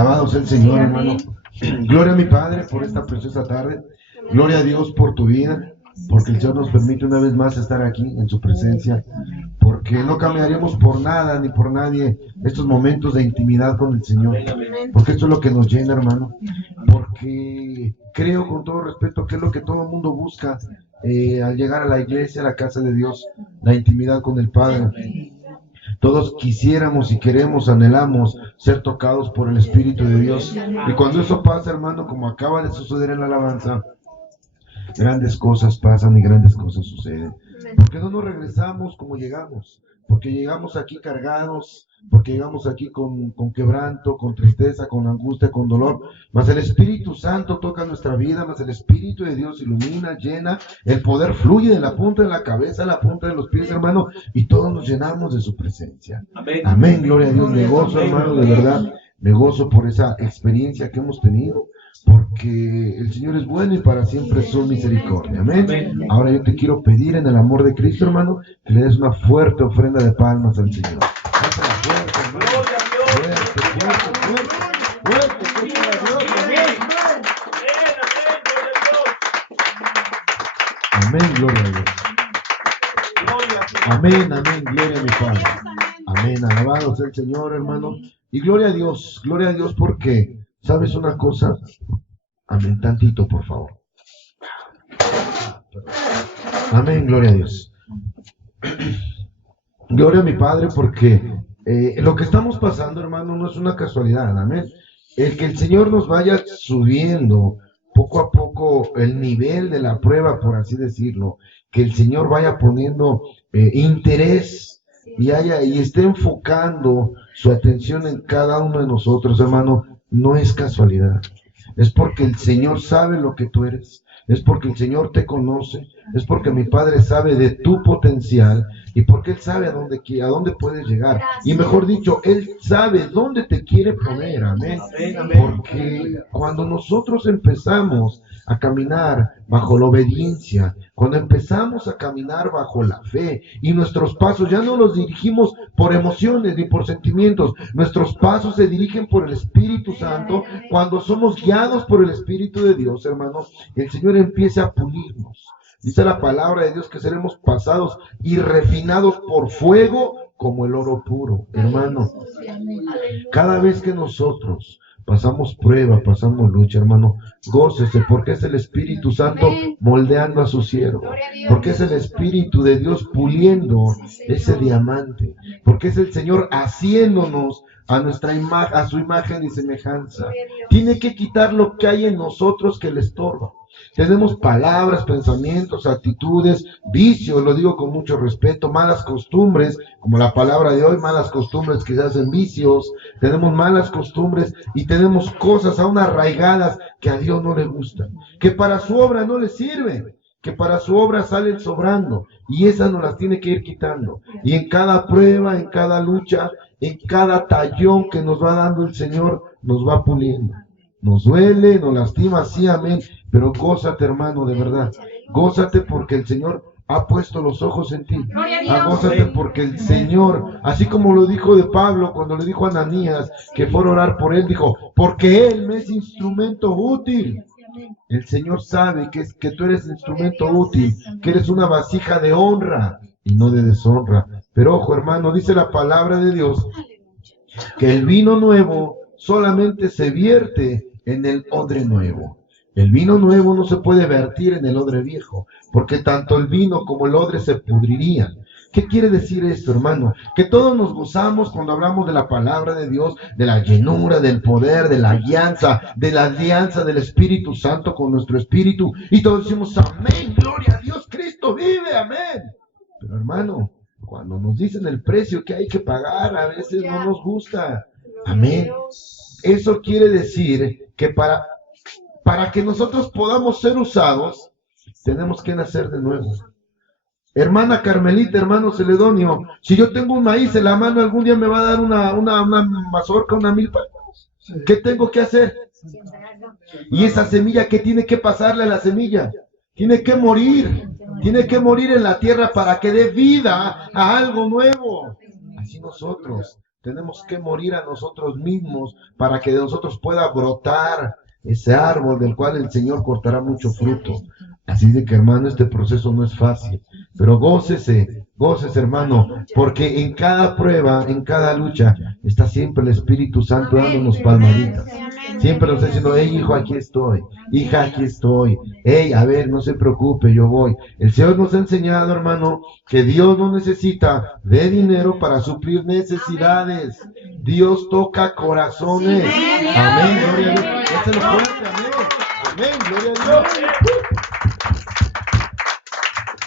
Alabado sea el Señor, hermano. Gloria a mi Padre por esta preciosa tarde. Gloria a Dios por tu vida, porque el Señor nos permite una vez más estar aquí en su presencia, porque no cambiaríamos por nada ni por nadie estos momentos de intimidad con el Señor, porque esto es lo que nos llena, hermano, porque creo con todo respeto que es lo que todo el mundo busca al llegar a la iglesia, a la casa de Dios, la intimidad con el Padre. Todos quisiéramos y queremos, anhelamos ser tocados por el Espíritu de Dios. Y cuando eso pasa, hermano, como acaba de suceder en la alabanza, grandes cosas pasan y grandes cosas suceden. Porque no nos regresamos como llegamos. Porque llegamos aquí cargados, porque llegamos aquí con quebranto, con tristeza, con angustia, con dolor. Mas el Espíritu Santo toca nuestra vida, mas el Espíritu de Dios ilumina, llena, el poder fluye de la punta de la cabeza a la punta de los pies, hermano, y todos nos llenamos de su presencia. Amén, amén, gloria a Dios. Me gozo, hermano, de verdad, me gozo por esa experiencia que hemos tenido, porque el Señor es bueno y para siempre su misericordia. Amén. Ahora yo te quiero pedir en el amor de Cristo, hermano, que le des una fuerte ofrenda de palmas al Señor. Amén, gloria a Dios. Amén, amén, gloria a mi Padre. Amén, alabado sea el Señor, hermano. Y gloria a Dios porque, ¿sabes una cosa? Amén, tantito, por favor. Amén, gloria a Dios. Gloria a mi Padre porque lo que estamos pasando, hermano, no es una casualidad, amén. El que el Señor nos vaya subiendo poco a poco el nivel de la prueba, por así decirlo, que el Señor vaya poniendo interés y esté enfocando su atención en cada uno de nosotros, hermano, no es casualidad. Es porque el Señor sabe lo que tú eres, es porque el Señor te conoce, es porque mi Padre sabe de tu potencial y porque Él sabe a dónde puedes llegar. Y mejor dicho, Él sabe dónde te quiere poner, amén. Porque cuando nosotros empezamos a caminar bajo la obediencia, cuando empezamos a caminar bajo la fe y nuestros pasos ya no los dirigimos por emociones ni por sentimientos, nuestros pasos se dirigen por el Espíritu Santo. Cuando somos guiados por el Espíritu de Dios, hermanos, el Señor empieza a pulirnos. Dice la palabra de Dios que seremos pasados y refinados por fuego como el oro puro, hermano. Cada vez que nosotros pasamos prueba, pasamos lucha, hermano, gócese, porque es el Espíritu Santo moldeando a su siervo, porque es el Espíritu de Dios puliendo ese diamante, porque es el Señor haciéndonos a nuestra imagen, a su imagen y semejanza. Tiene que quitar lo que hay en nosotros que le estorba. Tenemos palabras, pensamientos, actitudes, vicios, lo digo con mucho respeto, malas costumbres, como la palabra de hoy, malas costumbres que se hacen vicios. Tenemos malas costumbres y tenemos cosas aún arraigadas que a Dios no le gustan, que para su obra no le sirven, que para su obra salen sobrando, y esas nos las tiene que ir quitando. Y en cada prueba, en cada lucha, en cada tallón que nos va dando el Señor, nos va puliendo. Nos duele, nos lastima, sí, amén, pero gózate, hermano, de verdad. Gózate porque el Señor ha puesto los ojos en ti. Gózate porque el Señor, así como lo dijo de Pablo cuando le dijo a Ananías que fuera a orar por él, dijo, porque él me es instrumento útil. El Señor sabe que tú eres instrumento útil, que eres una vasija de honra y no de deshonra. Pero ojo, hermano, dice la palabra de Dios que el vino nuevo solamente se vierte en el odre nuevo. El vino nuevo no se puede vertir en el odre viejo, porque tanto el vino como el odre se pudrirían. ¿Qué quiere decir esto, hermano? Que todos nos gozamos cuando hablamos de la palabra de Dios, de la llenura, del poder, de la alianza del Espíritu Santo con nuestro espíritu, y todos decimos, amén, gloria a Dios, Cristo vive, amén. Pero hermano, cuando nos dicen el precio que hay que pagar, a veces no nos gusta. Amén. Eso quiere decir que para que nosotros podamos ser usados, tenemos que nacer de nuevo. Hermana Carmelita, hermano Celedonio, si yo tengo un maíz en la mano, algún día me va a dar una mazorca, una milpa. ¿Qué tengo que hacer? Y esa semilla, ¿qué tiene que pasarle a la semilla? Tiene que morir en la tierra para que dé vida a algo nuevo. Así nosotros Tenemos que morir a nosotros mismos para que de nosotros pueda brotar ese árbol del cual el Señor cortará mucho fruto. Así de que, hermano, este proceso no es fácil, pero gócese, gócese, hermano, porque en cada prueba, en cada lucha, está siempre el Espíritu Santo dándonos palmaditas. Siempre nos está diciendo, hey, hijo, aquí estoy, hija, aquí estoy, hey, a ver, no se preocupe, yo voy. El Señor nos ha enseñado, hermano, que Dios no necesita de dinero para suplir necesidades. Dios toca corazones. Amén, gloria a Dios. Échalo fuerte, amén. Amén, gloria a Dios.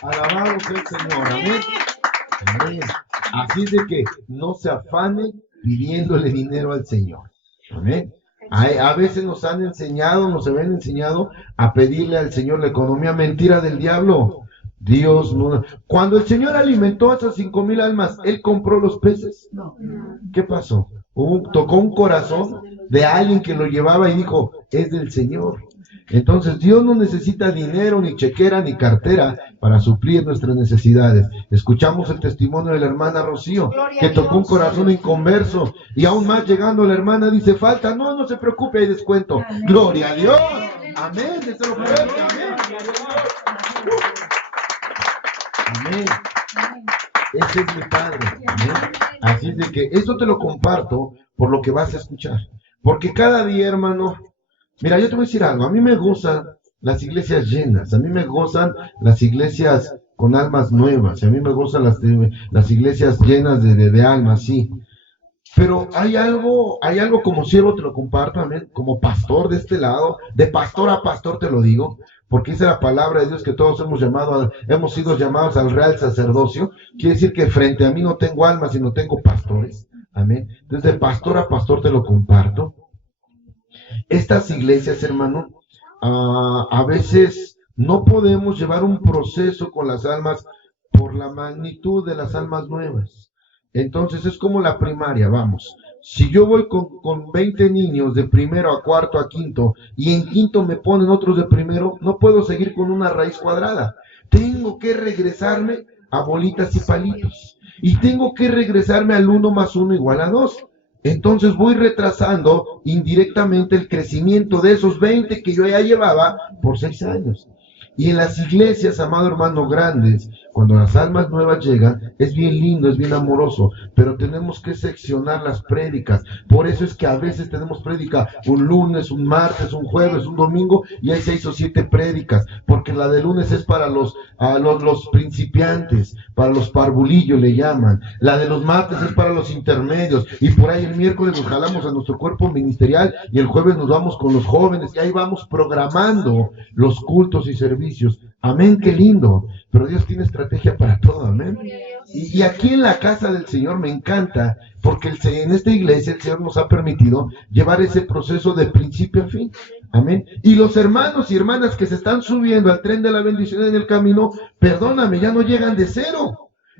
Alabado sea el Señor, amén. Amén. Así de que no se afane pidiéndole dinero al Señor. Amén. A veces nos han enseñado, nos habían enseñado a pedirle al Señor la economía, mentira del diablo. Dios no. Cuando el Señor alimentó a esas 5,000 almas, ¿Él compró los peces? No. ¿Qué pasó? Tocó un corazón de alguien que lo llevaba y dijo, es del Señor. Entonces Dios no necesita dinero, ni chequera, ni cartera para suplir nuestras necesidades. Escuchamos el testimonio de la hermana Rocío, que tocó un corazón inconverso, y aún más llegando la hermana dice, falta, no se preocupe, hay descuento. Amén. Gloria a Dios. Amén. Eso lo fuerte. Amén. Amén. Ese es mi Padre. Amén. Así es de que esto te lo comparto por lo que vas a escuchar. Porque cada día, hermano, mira, yo te voy a decir algo. A mí me gustan las iglesias llenas. A mí me gustan las iglesias con almas nuevas. A mí me gustan las iglesias llenas de almas, sí. Pero hay algo como siervo, te lo comparto, amén, como pastor de este lado, de pastor a pastor te lo digo, porque esa es la palabra de Dios que todos hemos sido llamados al real sacerdocio. Quiere decir que frente a mí no tengo almas, sino tengo pastores, amén. Entonces de pastor a pastor te lo comparto. Estas iglesias, hermano, a veces no podemos llevar un proceso con las almas por la magnitud de las almas nuevas. Entonces es como la primaria, vamos. Si yo voy con 20 niños de primero a cuarto a quinto y en quinto me ponen otros de primero, no puedo seguir con una raíz cuadrada. Tengo que regresarme a bolitas y palitos. Y tengo que regresarme al 1 más 1 igual a 2. Entonces voy retrasando indirectamente el crecimiento de esos 20 que yo ya llevaba por 6 años. Y en las iglesias, amado hermano, grandes, cuando las almas nuevas llegan, es bien lindo, es bien amoroso, pero tenemos que seccionar las prédicas. Por eso es que a veces tenemos prédica un lunes, un martes, un jueves, un domingo, y hay 6 o 7 prédicas, porque la de lunes es para los principiantes, para los parvulillos le llaman. La de los martes es para los intermedios, y por ahí el miércoles nos jalamos a nuestro cuerpo ministerial, y el jueves nos vamos con los jóvenes, y ahí vamos programando los cultos y servicios. Amén, qué lindo. Pero Dios tiene estrategia para todo, amén. Y aquí en la casa del Señor me encanta, porque en esta iglesia el Señor nos ha permitido llevar ese proceso de principio a fin. Amén. Y los hermanos y hermanas que se están subiendo al tren de la bendición en el camino, perdóname, ya no llegan de cero.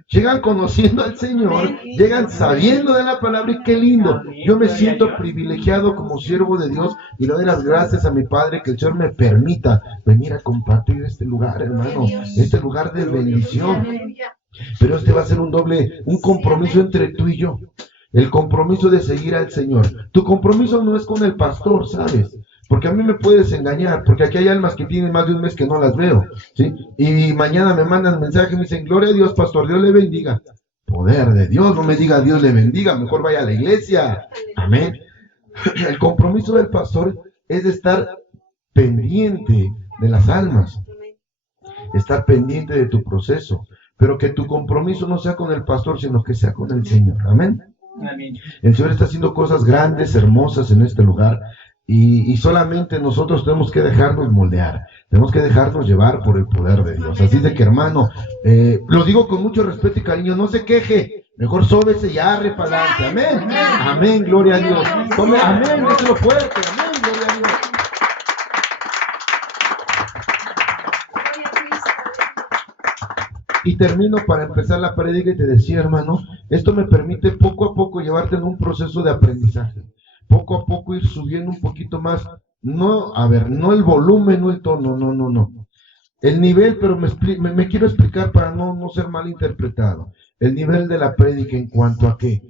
Llegan conociendo al Señor, llegan sabiendo de la palabra y qué lindo. Yo me siento privilegiado como siervo de Dios y le doy las gracias a mi Padre que el Señor me permita venir a compartir este lugar, hermano, este lugar de bendición. Pero este va a ser un compromiso entre tú y yo. El compromiso de seguir al Señor. Tu compromiso no es con el pastor, ¿sabes? Porque a mí me puedes engañar, porque aquí hay almas que tienen más de un mes que no las veo, ¿sí? Y mañana me mandan mensaje y me dicen, gloria a Dios, pastor, Dios le bendiga. Poder de Dios, no me diga Dios le bendiga, mejor vaya a la iglesia. Amén. El compromiso del pastor es de estar pendiente de las almas, estar pendiente de tu proceso, pero que tu compromiso no sea con el pastor, sino que sea con el Señor. Amén. Amén. El Señor está haciendo cosas grandes, hermosas en este lugar. Y solamente nosotros tenemos que dejarnos moldear, tenemos que dejarnos llevar por el poder de Dios. Así de que, hermano, lo digo con mucho respeto y cariño, no se queje, mejor sóbese y arre para adelante. Amén, amén, gloria a Dios. Tome, amén, déjelo fuerte, amén, gloria a Dios. Y termino para empezar la prédica y te decía, hermano, esto me permite poco a poco llevarte en un proceso de aprendizaje. Poco a poco ir subiendo un poquito más, no el volumen, no el tono, no. El nivel, pero me quiero explicar para no ser mal interpretado. El nivel de la prédica en cuanto a que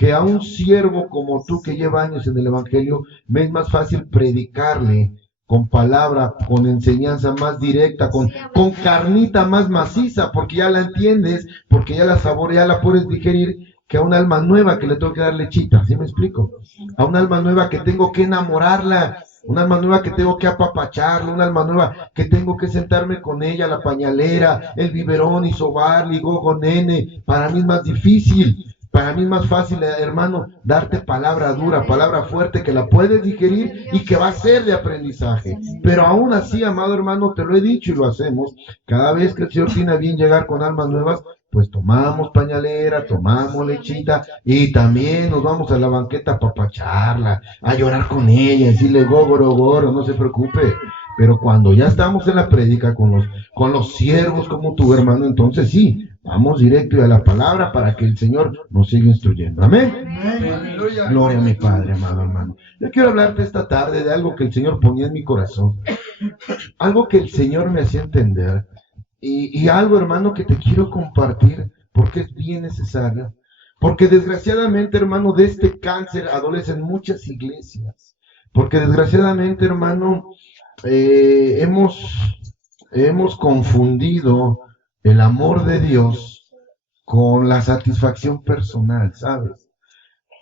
que a un siervo como tú que lleva años en el Evangelio, me es más fácil predicarle con palabra, con enseñanza más directa, con carnita más maciza, porque ya la entiendes, porque ya la saboreas, ya la puedes digerir, que a un alma nueva que le tengo que dar lechita, ¿sí me explico? A un alma nueva que tengo que enamorarla, un alma nueva que tengo que apapacharla, un alma nueva que tengo que sentarme con ella, la pañalera, el biberón y sobarle, y gogo nene. Para mí es más difícil, para mí es más fácil, hermano, darte palabra dura, palabra fuerte, que la puedes digerir y que va a ser de aprendizaje. Pero aún así, amado hermano, te lo he dicho y lo hacemos, cada vez que el Señor tiene a bien llegar con almas nuevas, pues tomamos pañalera, tomamos lechita y también nos vamos a la banqueta a papacharla, a llorar con ella, decirle goro, goro, no se preocupe. Pero cuando ya estamos en la prédica con los siervos como tu hermano, entonces sí, vamos directo a la palabra para que el Señor nos siga instruyendo. Amén. Gloria a mi Padre, amado hermano. Yo quiero hablarte esta tarde de algo que el Señor ponía en mi corazón, algo que el Señor me hacía entender. Y algo, hermano, que te quiero compartir porque es bien necesario. Porque desgraciadamente, hermano, de este cáncer adolecen muchas iglesias. Porque desgraciadamente, hermano, hemos confundido el amor de Dios con la satisfacción personal, ¿sabes?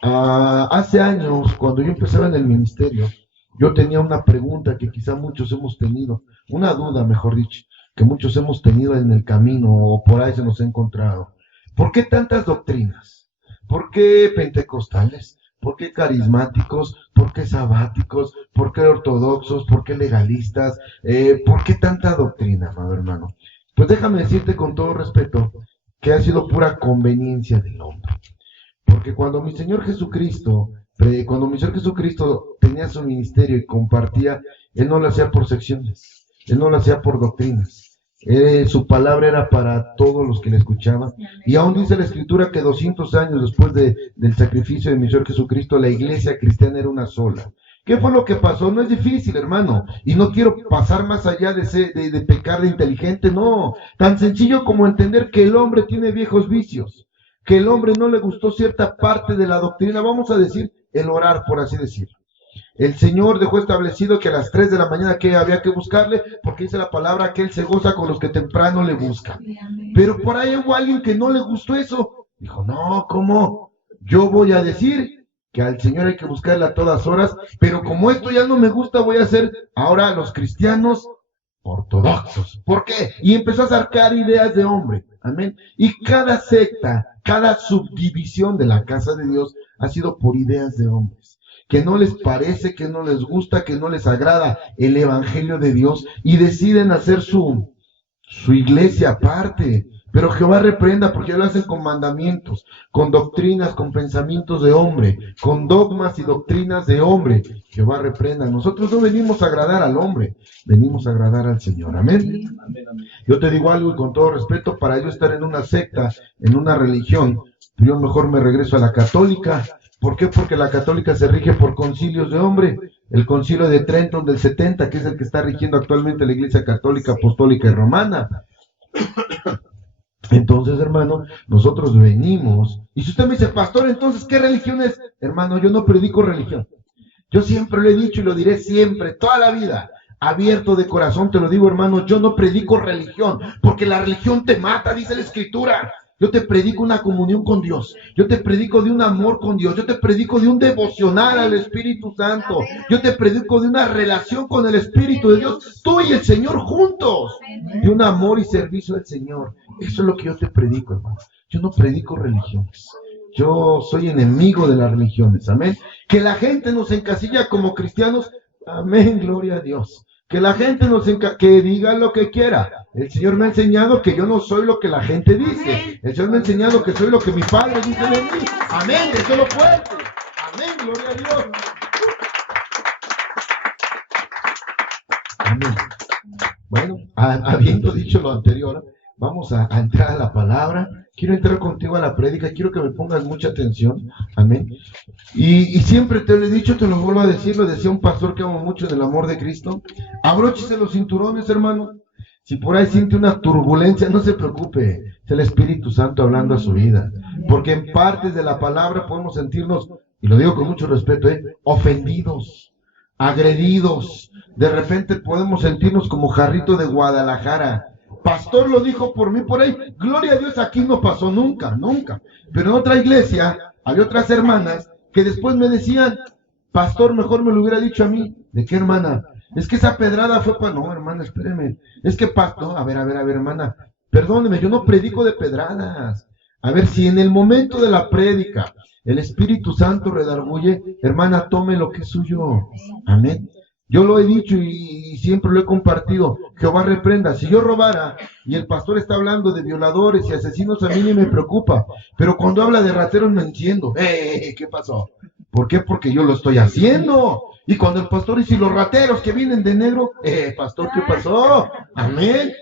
Hace años, cuando yo empezaba en el ministerio, yo tenía una pregunta que quizá muchos hemos tenido, una duda, mejor dicho, que muchos hemos tenido en el camino o por ahí se nos ha encontrado. ¿Por qué tantas doctrinas? ¿Por qué pentecostales? ¿Por qué carismáticos? ¿Por qué sabáticos? ¿Por qué ortodoxos? ¿Por qué legalistas? ¿Por qué tanta doctrina, amado hermano? Pues déjame decirte con todo respeto que ha sido pura conveniencia del hombre. Porque cuando mi Señor Jesucristo tenía su ministerio y compartía, Él no lo hacía por secciones, Él no lo hacía por doctrinas. Su palabra era para todos los que le escuchaban. Y aún dice la Escritura que 200 años después del sacrificio de mi Señor Jesucristo, la iglesia cristiana era una sola. ¿Qué fue lo que pasó? No es difícil, hermano. Y no quiero pasar más allá de pecar de inteligente, no. Tan sencillo como entender que el hombre tiene viejos vicios, que el hombre no le gustó cierta parte de la doctrina, vamos a decir, el orar, por así decirlo. El Señor dejó establecido que a las 3 de la mañana que había que buscarle, porque dice la palabra que Él se goza con los que temprano le buscan. Pero por ahí hubo alguien que no le gustó eso. Dijo, no, ¿cómo? Yo voy a decir que al Señor hay que buscarle a todas horas, pero como esto ya no me gusta, voy a hacer ahora los cristianos ortodoxos. ¿Por qué? Y empezó a sacar ideas de hombre. Amén. Y cada secta, cada subdivisión de la casa de Dios ha sido por ideas de hombres, que no les parece, que no les gusta, que no les agrada el evangelio de Dios y deciden hacer su iglesia aparte. Pero Jehová reprenda, porque lo hacen con mandamientos, con doctrinas, con pensamientos de hombre, con dogmas y doctrinas de hombre. Jehová reprenda. Nosotros no venimos a agradar al hombre, venimos a agradar al Señor. Amén. Yo te digo algo y con todo respeto, para yo estar en una secta, en una religión, yo mejor me regreso a la católica. ¿Por qué? Porque la católica se rige por concilios de hombre. El concilio de Trento del 70, que es el que está rigiendo actualmente la Iglesia Católica, Apostólica y Romana. Entonces, hermano, nosotros venimos. Y si usted me dice, pastor, entonces, ¿qué religión es? Hermano, yo no predico religión. Yo siempre lo he dicho y lo diré siempre, toda la vida. Abierto de corazón te lo digo, hermano, yo no predico religión, porque la religión te mata, dice la Escritura. Yo te predico una comunión con Dios. Yo te predico de un amor con Dios. Yo te predico de un devocional al Espíritu Santo. Yo te predico de una relación con el Espíritu de Dios. Tú y el Señor juntos. De un amor y servicio al Señor. Eso es lo que yo te predico, hermano. Yo no predico religiones. Yo soy enemigo de las religiones. Amén. Que la gente nos encasilla como cristianos. Amén. Gloria a Dios. Que la gente que diga lo que quiera. El Señor me ha enseñado que yo no soy lo que la gente dice. El Señor me ha enseñado que soy lo que mi Padre dice de mí. Amén, eso lo fuerte. Amén, gloria a Dios. Amén. Bueno, habiendo dicho lo anterior, vamos a entrar a la palabra. Quiero entrar contigo a la prédica, quiero que me pongas mucha atención. Amén. Y siempre te lo he dicho, te lo vuelvo a decir, lo decía un pastor que amo mucho del amor de Cristo. Abróchese los cinturones, hermano. Si por ahí siente una turbulencia, no se preocupe, es el Espíritu Santo hablando a su vida. Porque en partes de la palabra podemos sentirnos, y lo digo con mucho respeto, ofendidos, agredidos. De repente podemos sentirnos como Jarrito de Guadalajara. Pastor lo dijo por mí por ahí. Gloria a Dios, aquí no pasó nunca, nunca. Pero en otra iglesia había otras hermanas que después me decían, pastor, mejor me lo hubiera dicho a mí. ¿De qué hermana? Es que esa pedrada fue para... No, hermana, espéreme. Es que pastor, a ver, hermana, perdóneme, yo no predico de pedradas. A ver, si en el momento de la prédica el Espíritu Santo redarguye, hermana, tome lo que es suyo. Amén. Yo lo he dicho y siempre lo he compartido. Jehová reprenda. Si yo robara y el pastor está hablando de violadores y asesinos, a mí ni me preocupa. Pero cuando habla de rateros me enciendo. ¿Qué pasó? ¿Por qué? Porque yo lo estoy haciendo. Y cuando el pastor dice, los rateros que vienen de negro, pastor, ¿qué pasó? Amén.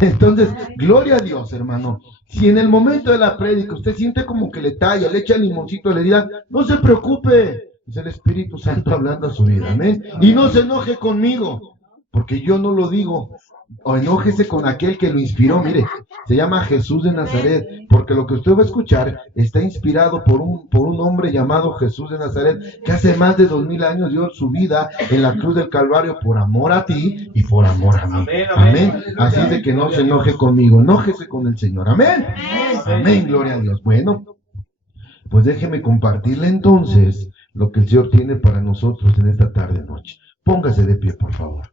Entonces, gloria a Dios, hermano. Si en el momento de la prédica usted siente como que le talla, le echa limoncito a la herida, no se preocupe. Es el Espíritu Santo hablando a su vida, amén. Y no se enoje conmigo, porque yo no lo digo. O enójese con aquel que lo inspiró. Mire, se llama Jesús de Nazaret, porque lo que usted va a escuchar está inspirado por un hombre llamado Jesús de Nazaret, que hace más de 2000 años dio su vida en la cruz del Calvario por amor a ti y por amor a mí. Amén. Así de que no se enoje conmigo, enójese con el Señor. Amén. Amén, gloria a Dios. Bueno, pues déjeme compartirle entonces lo que el Señor tiene para nosotros en esta tarde noche. Póngase de pie, por favor.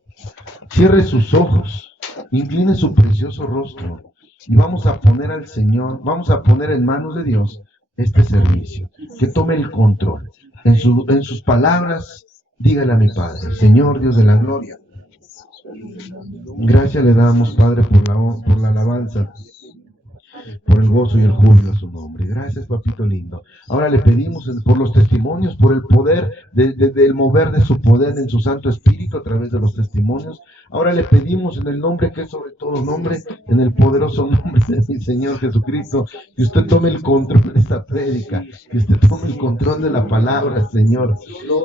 Cierre sus ojos, incline su precioso rostro y vamos a poner al Señor, vamos a poner en manos de Dios este servicio, que tome el control. En sus palabras, dígale a mi Padre, Señor Dios de la gloria, gracias le damos, Padre, por la alabanza, por el gozo y el júbilo a su nombre. Gracias, papito lindo. Ahora le pedimos por los testimonios, por el poder del mover de su poder en su Santo Espíritu a través de los testimonios. Ahora le pedimos en el nombre que es sobre todo nombre, en el poderoso nombre de mi Señor Jesucristo, que usted tome el control de esta prédica, que usted tome el control de la palabra, Señor.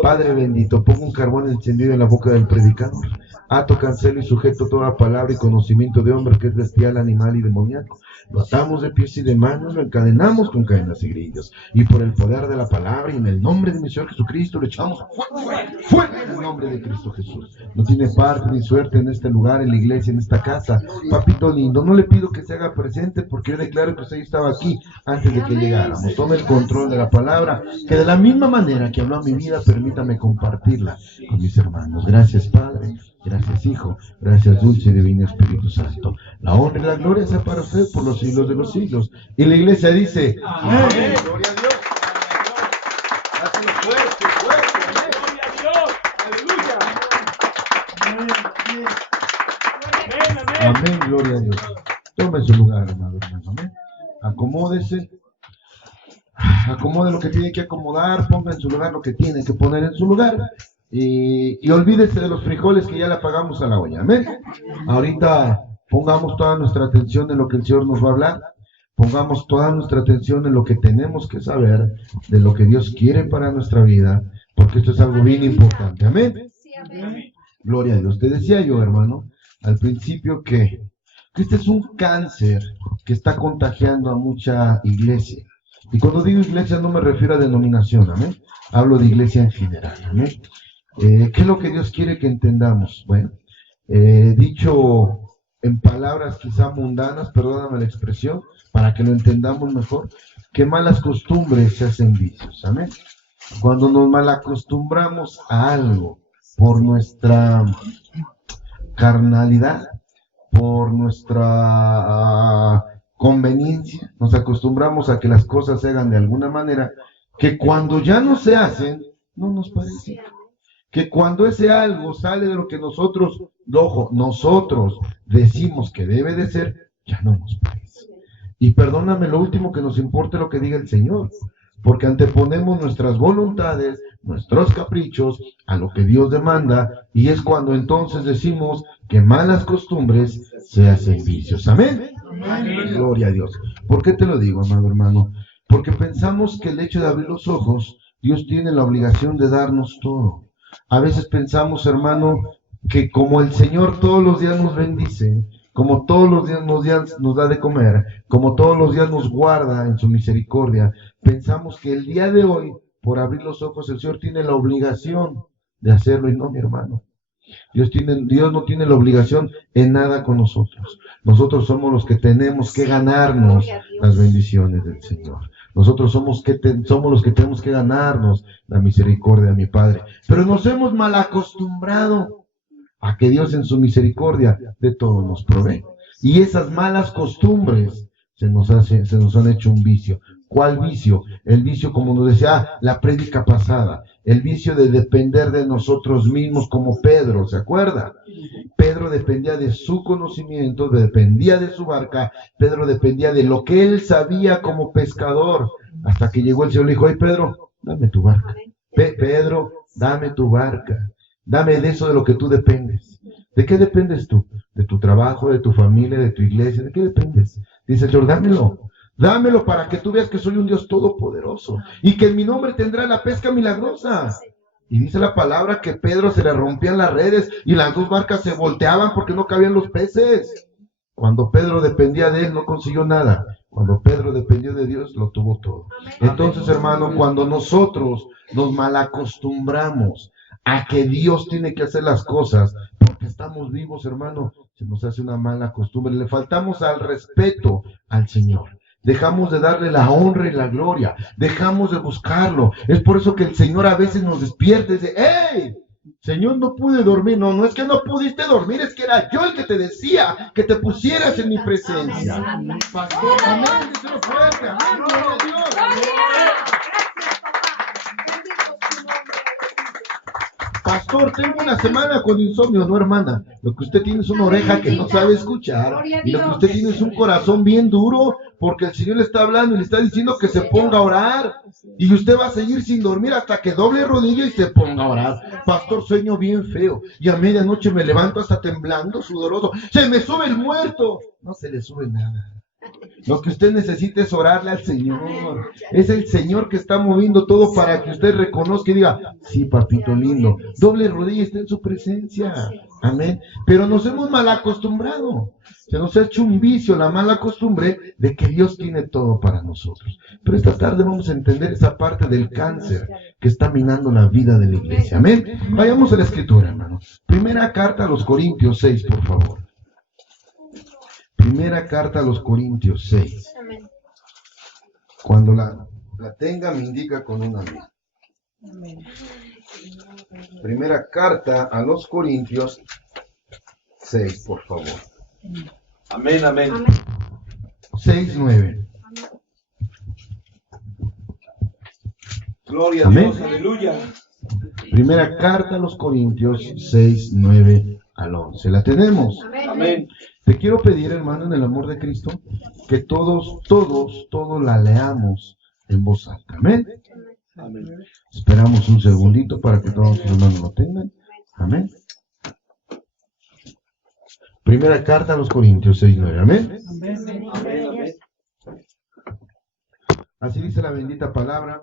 Padre bendito, ponga un carbón encendido en la boca del predicador. Ato, cancelo y sujeto toda palabra y conocimiento de hombre que es bestial, animal y demoníaco. Lo atamos de pies y de manos, lo encadenamos con cadenas y grillos. Y por el poder de la palabra y en el nombre de mi Señor Jesucristo le echamos fuera en el nombre de Cristo Jesús. No tiene parte ni suerte en este lugar, en la iglesia, en esta casa. Papito lindo, no le pido que se haga presente porque yo declaro que usted estaba aquí antes de que llegáramos. Tome el control de la palabra, que de la misma manera que habló a mi vida, permítame compartirla con mis hermanos. Gracias, Padre. Gracias, Hijo. Gracias, dulce y divino Espíritu Santo. La honra y la gloria sea para usted por los siglos de los siglos. Y la iglesia dice, amén. Gloria a Dios. Hazlo fuerte, fuerte. Gloria a Dios. Aleluya. Amén, gloria a Dios. Tome su lugar, amado hermano. Amén. Acomódese. Acomode lo que tiene que acomodar. Ponga en su lugar lo que tiene que poner en su lugar. Y olvídese de los frijoles que ya le apagamos a la olla. Amén. Ahorita pongamos toda nuestra atención en lo que el Señor nos va a hablar. Pongamos toda nuestra atención en lo que tenemos que saber de lo que Dios quiere para nuestra vida, porque esto es algo bien importante. Amén. Gloria a Dios. Te decía yo, hermano, al principio que este es un cáncer que está contagiando a mucha iglesia. Y cuando digo iglesia no me refiero a denominación. Amén. Hablo de iglesia en general. Amén. ¿Qué es lo que Dios quiere que entendamos? Bueno, dicho en palabras quizá mundanas, perdóname la expresión, para que lo entendamos mejor, que malas costumbres se hacen vicios. Amén. Cuando nos malacostumbramos a algo por nuestra carnalidad, por nuestra conveniencia, nos acostumbramos a que las cosas se hagan de alguna manera, que cuando ya no se hacen, no nos parece. Que cuando ese algo sale de lo que nosotros decimos que debe de ser, ya no nos parece. Y perdóname, lo último que nos importa es lo que diga el Señor, porque anteponemos nuestras voluntades, nuestros caprichos a lo que Dios demanda, y es cuando entonces decimos que malas costumbres se hacen vicios. Amén. Amén. Gloria a Dios. ¿Por qué te lo digo, amado hermano? Porque pensamos que el hecho de abrir los ojos, Dios tiene la obligación de darnos todo. A veces pensamos, hermano, que como el Señor todos los días nos bendice, como todos los días nos da de comer, como todos los días nos guarda en su misericordia, pensamos que el día de hoy, por abrir los ojos, el Señor tiene la obligación de hacerlo, y no, mi hermano. Dios no tiene la obligación en nada con nosotros. Nosotros somos los que tenemos que ganarnos las bendiciones del Señor. Nosotros somos los que tenemos que ganarnos la misericordia de mi Padre. Pero nos hemos mal acostumbrado a que Dios en su misericordia de todo nos provee. Y esas malas costumbres se nos han hecho un vicio. ¿Cuál vicio? El vicio, como nos decía la prédica pasada, el vicio de depender de nosotros mismos, como Pedro, ¿se acuerda? Pedro dependía de su conocimiento, dependía de su barca, Pedro dependía de lo que él sabía como pescador, hasta que llegó el Señor y le dijo: ¡ay, Pedro, dame tu barca! Pedro, dame tu barca, dame de eso de lo que tú dependes. ¿De qué dependes tú? ¿De tu trabajo, de tu familia, de tu iglesia? ¿De qué dependes? Dice el Señor: dámelo para que tú veas que soy un Dios todopoderoso y que en mi nombre tendrá la pesca milagrosa. Y dice la palabra que Pedro se le rompían las redes y las dos barcas se volteaban porque no cabían los peces. Cuando Pedro dependía de él, no consiguió nada. Cuando Pedro dependió de Dios, lo tuvo todo. Entonces, hermano, cuando nosotros nos malacostumbramos a que Dios tiene que hacer las cosas porque estamos vivos, hermano, se nos hace una mala costumbre. Le faltamos al respeto al Señor. Dejamos de darle la honra y la gloria. Dejamos de buscarlo. Es por eso que el Señor a veces nos despierta y dice: ¡hey! Señor, no pude dormir. No, no es que no pudiste dormir, es que era yo el que te decía que te pusieras en mi presencia. Pastor, amén, díselo fuerte, amén, gloria a Dios. Pastor, tengo una semana con insomnio. No, hermana, lo que usted tiene es una oreja que no sabe escuchar, y lo que usted tiene es un corazón bien duro, porque el Señor le está hablando y le está diciendo que se ponga a orar, y usted va a seguir sin dormir hasta que doble rodilla y se ponga a orar. Pastor, sueño bien feo, y a medianoche me levanto hasta temblando, sudoroso, se me sube el muerto. No se le sube nada. Lo que usted necesita es orarle al Señor. Es el Señor que está moviendo todo para que usted reconozca y diga: sí, papito lindo, doble rodilla, está en su presencia. Amén. Pero nos hemos mal acostumbrado. Se nos ha hecho un vicio, la mala costumbre de que Dios tiene todo para nosotros. Pero esta tarde vamos a entender esa parte del cáncer que está minando la vida de la iglesia. Amén. Vayamos a la escritura, hermano. Primera carta a los Corintios 6, por favor. Primera carta a los Corintios 6. Amén. Cuando la tenga, me indica con una mano. Amén. Primera carta a los Corintios 6, por favor. Amén, amén. 6:9. Gloria a Dios, aleluya. Primera carta a los Corintios 6:9 al 11. ¿La tenemos? Amén. Te quiero pedir, hermano, en el amor de Cristo, que todos la leamos en voz alta. Amén. Amén. Esperamos un segundito para que todos los hermanos lo tengan. Amén. Primera carta a los Corintios 6:9. Amén. Amén. Amén. Así dice la bendita palabra.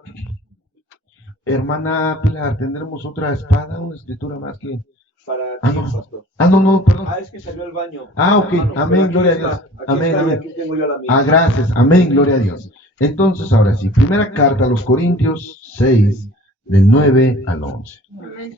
Hermana Pilar, ¿tendremos otra espada, una escritura más que... Para ti, no. pastor. No, perdón. Es que salió al baño. Ok, hermano, amén, gloria a Dios. Amén, amén. Aquí tengo yo la mía. Gracias, amén, gloria a Dios. Entonces, ahora sí, primera carta a los Corintios 6, del 9 al 11.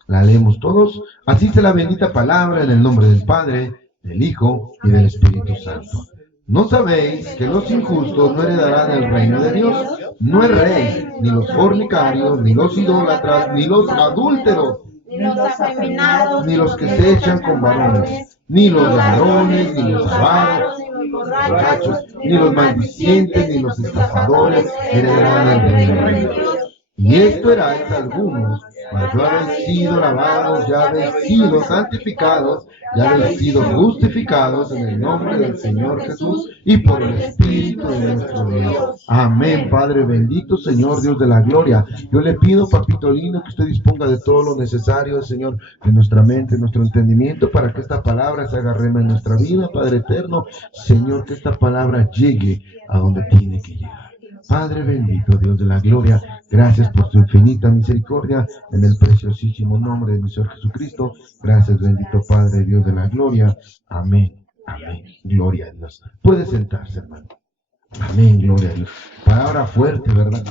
La leemos todos. Así dice la bendita palabra en el nombre del Padre, del Hijo y del Espíritu Santo. ¿No sabéis que los injustos no heredarán el reino de Dios? No el rey, ni los fornicarios, ni los idólatras, ni los adúlteros, ni los afeminados, ni los que se echan con varones, ni los ladrones, ni los avaros, ni los borrachos, ni los maldicientes, ni los estafadores heredarán el reino de Dios. Y esto erais algunos, mas ya habéis sido lavados, ya habéis sido santificados, ya habéis sido justificados en el nombre del Señor Jesús y por el Espíritu de nuestro Dios. Amén, Padre bendito, Señor Dios de la gloria. Yo le pido, papito lindo, que usted disponga de todo lo necesario, Señor, en nuestra mente, en nuestro entendimiento, para que esta palabra se haga rema en nuestra vida, Padre eterno. Señor, que esta palabra llegue a donde tiene que llegar. Padre bendito, Dios de la gloria, gracias por tu infinita misericordia, en el preciosísimo nombre de mi Señor Jesucristo. Gracias, bendito Padre, Dios de la gloria. Amén, amén. Gloria a Dios. Puede sentarse, hermano. Amén, gloria a Dios. Palabra fuerte, ¿verdad?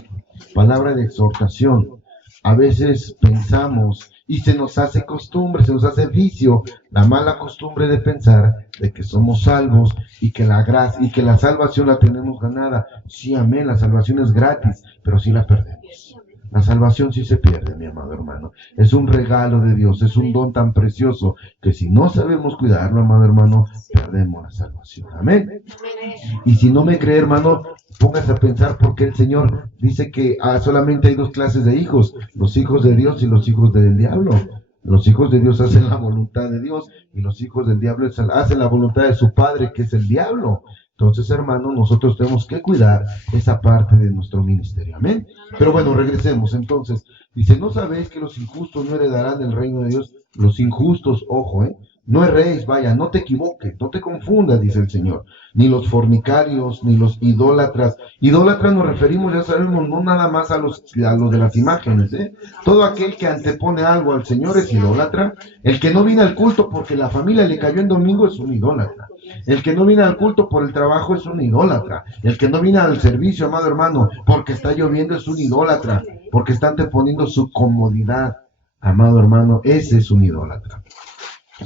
Palabra de exhortación. A veces pensamos y se nos hace costumbre, se nos hace vicio la mala costumbre de pensar de que somos salvos y que la gracia y que la salvación la tenemos ganada. Sí, amén, la salvación es gratis, pero sí la perdemos. La salvación sí se pierde, mi amado hermano. Es un regalo de Dios, es un don tan precioso que si no sabemos cuidarlo, amado hermano, perdemos la salvación. Amén. Y si no me cree, hermano, póngase a pensar por qué el Señor dice que solamente hay dos clases de hijos, los hijos de Dios y los hijos del diablo. Los hijos de Dios hacen la voluntad de Dios y los hijos del diablo hacen la voluntad de su padre, que es el diablo. Entonces, hermano, nosotros tenemos que cuidar esa parte de nuestro ministerio. Amén. Pero bueno, regresemos. Entonces, dice, ¿no sabéis que los injustos no heredarán el reino de Dios? Los injustos, ojo, no erréis, vaya, no te equivoques, no te confundas, dice el Señor. Ni los fornicarios, ni los idólatras. Idólatras nos referimos, ya sabemos, no nada más a los de las imágenes, Todo aquel que antepone algo al Señor es idólatra. El que no viene al culto porque la familia le cayó en domingo es un idólatra. El que no viene al culto por el trabajo es un idólatra. El que no viene al servicio, amado hermano, porque está lloviendo es un idólatra. Porque está anteponiendo su comodidad, amado hermano, ese es un idólatra.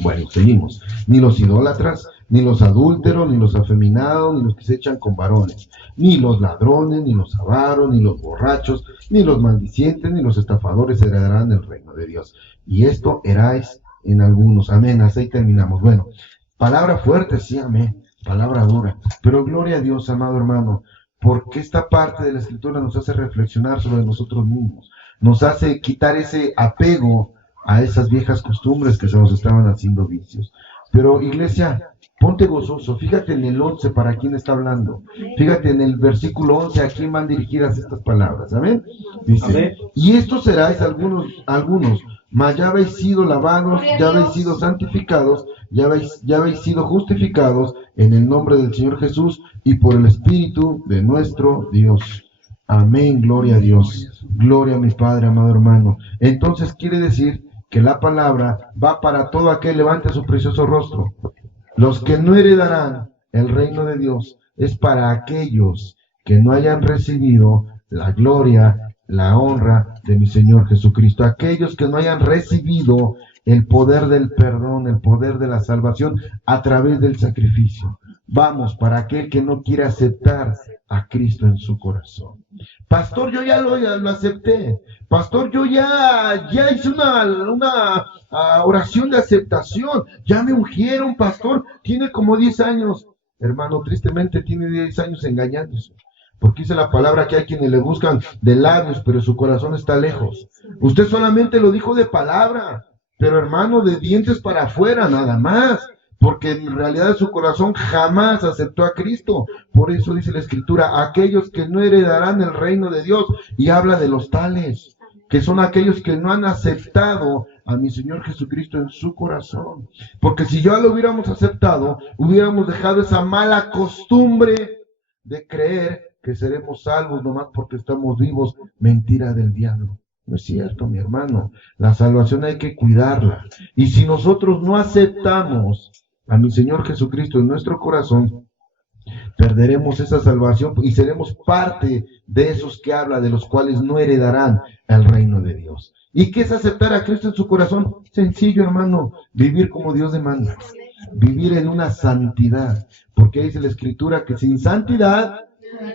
Bueno, seguimos. Ni los idólatras, ni los adúlteros, ni los afeminados, ni los que se echan con varones, ni los ladrones, ni los avaros, ni los borrachos, ni los maldicientes, ni los estafadores heredarán el reino de Dios. Y esto eráis en algunos. Amén. Hasta ahí terminamos. Bueno, palabra fuerte, sí, amén. Palabra dura. Pero gloria a Dios, amado hermano, porque esta parte de la Escritura nos hace reflexionar sobre nosotros mismos. Nos hace quitar ese apego a esas viejas costumbres que se nos estaban haciendo vicios. Pero, iglesia, ponte gozoso. Fíjate en el 11 para quién está hablando. Fíjate en el versículo 11 a quién van dirigidas estas palabras. Amén. Dice, amén. Y estos seráis algunos, mas ya habéis sido lavados, ya habéis sido santificados, ya habéis sido justificados en el nombre del Señor Jesús y por el Espíritu de nuestro Dios. Amén, gloria a Dios. Gloria a mi Padre, amado hermano. Entonces quiere decir que la palabra va para todo aquel levante su precioso rostro. Los que no heredarán el reino de Dios es para aquellos que no hayan recibido la gloria, la honra de mi Señor Jesucristo. Aquellos que no hayan recibido el poder del perdón, el poder de la salvación a través del sacrificio. Vamos, para aquel que no quiere aceptar a Cristo en su corazón. Pastor, yo ya lo acepté. Pastor, yo ya hice una oración de aceptación. Ya me ungieron, pastor. Tiene como 10 años. Hermano, tristemente tiene 10 años engañándose. Porque dice la palabra que hay quienes le buscan de labios, pero su corazón está lejos. Usted solamente lo dijo de palabra, pero hermano, de dientes para afuera, nada más. Porque en realidad su corazón jamás aceptó a Cristo. Por eso dice la Escritura, aquellos que no heredarán el reino de Dios. Y habla de los tales, que son aquellos que no han aceptado a mi Señor Jesucristo en su corazón. Porque si ya lo hubiéramos aceptado, hubiéramos dejado esa mala costumbre de creer que seremos salvos nomás porque estamos vivos. Mentira del diablo. No es cierto, mi hermano. La salvación hay que cuidarla. Y si nosotros no aceptamos a mi Señor Jesucristo en nuestro corazón, perderemos esa salvación y seremos parte de esos que habla, de los cuales no heredarán el reino de Dios. ¿Y qué es aceptar a Cristo en su corazón? Sencillo, hermano, vivir como Dios demanda, vivir en una santidad, porque dice la Escritura que sin santidad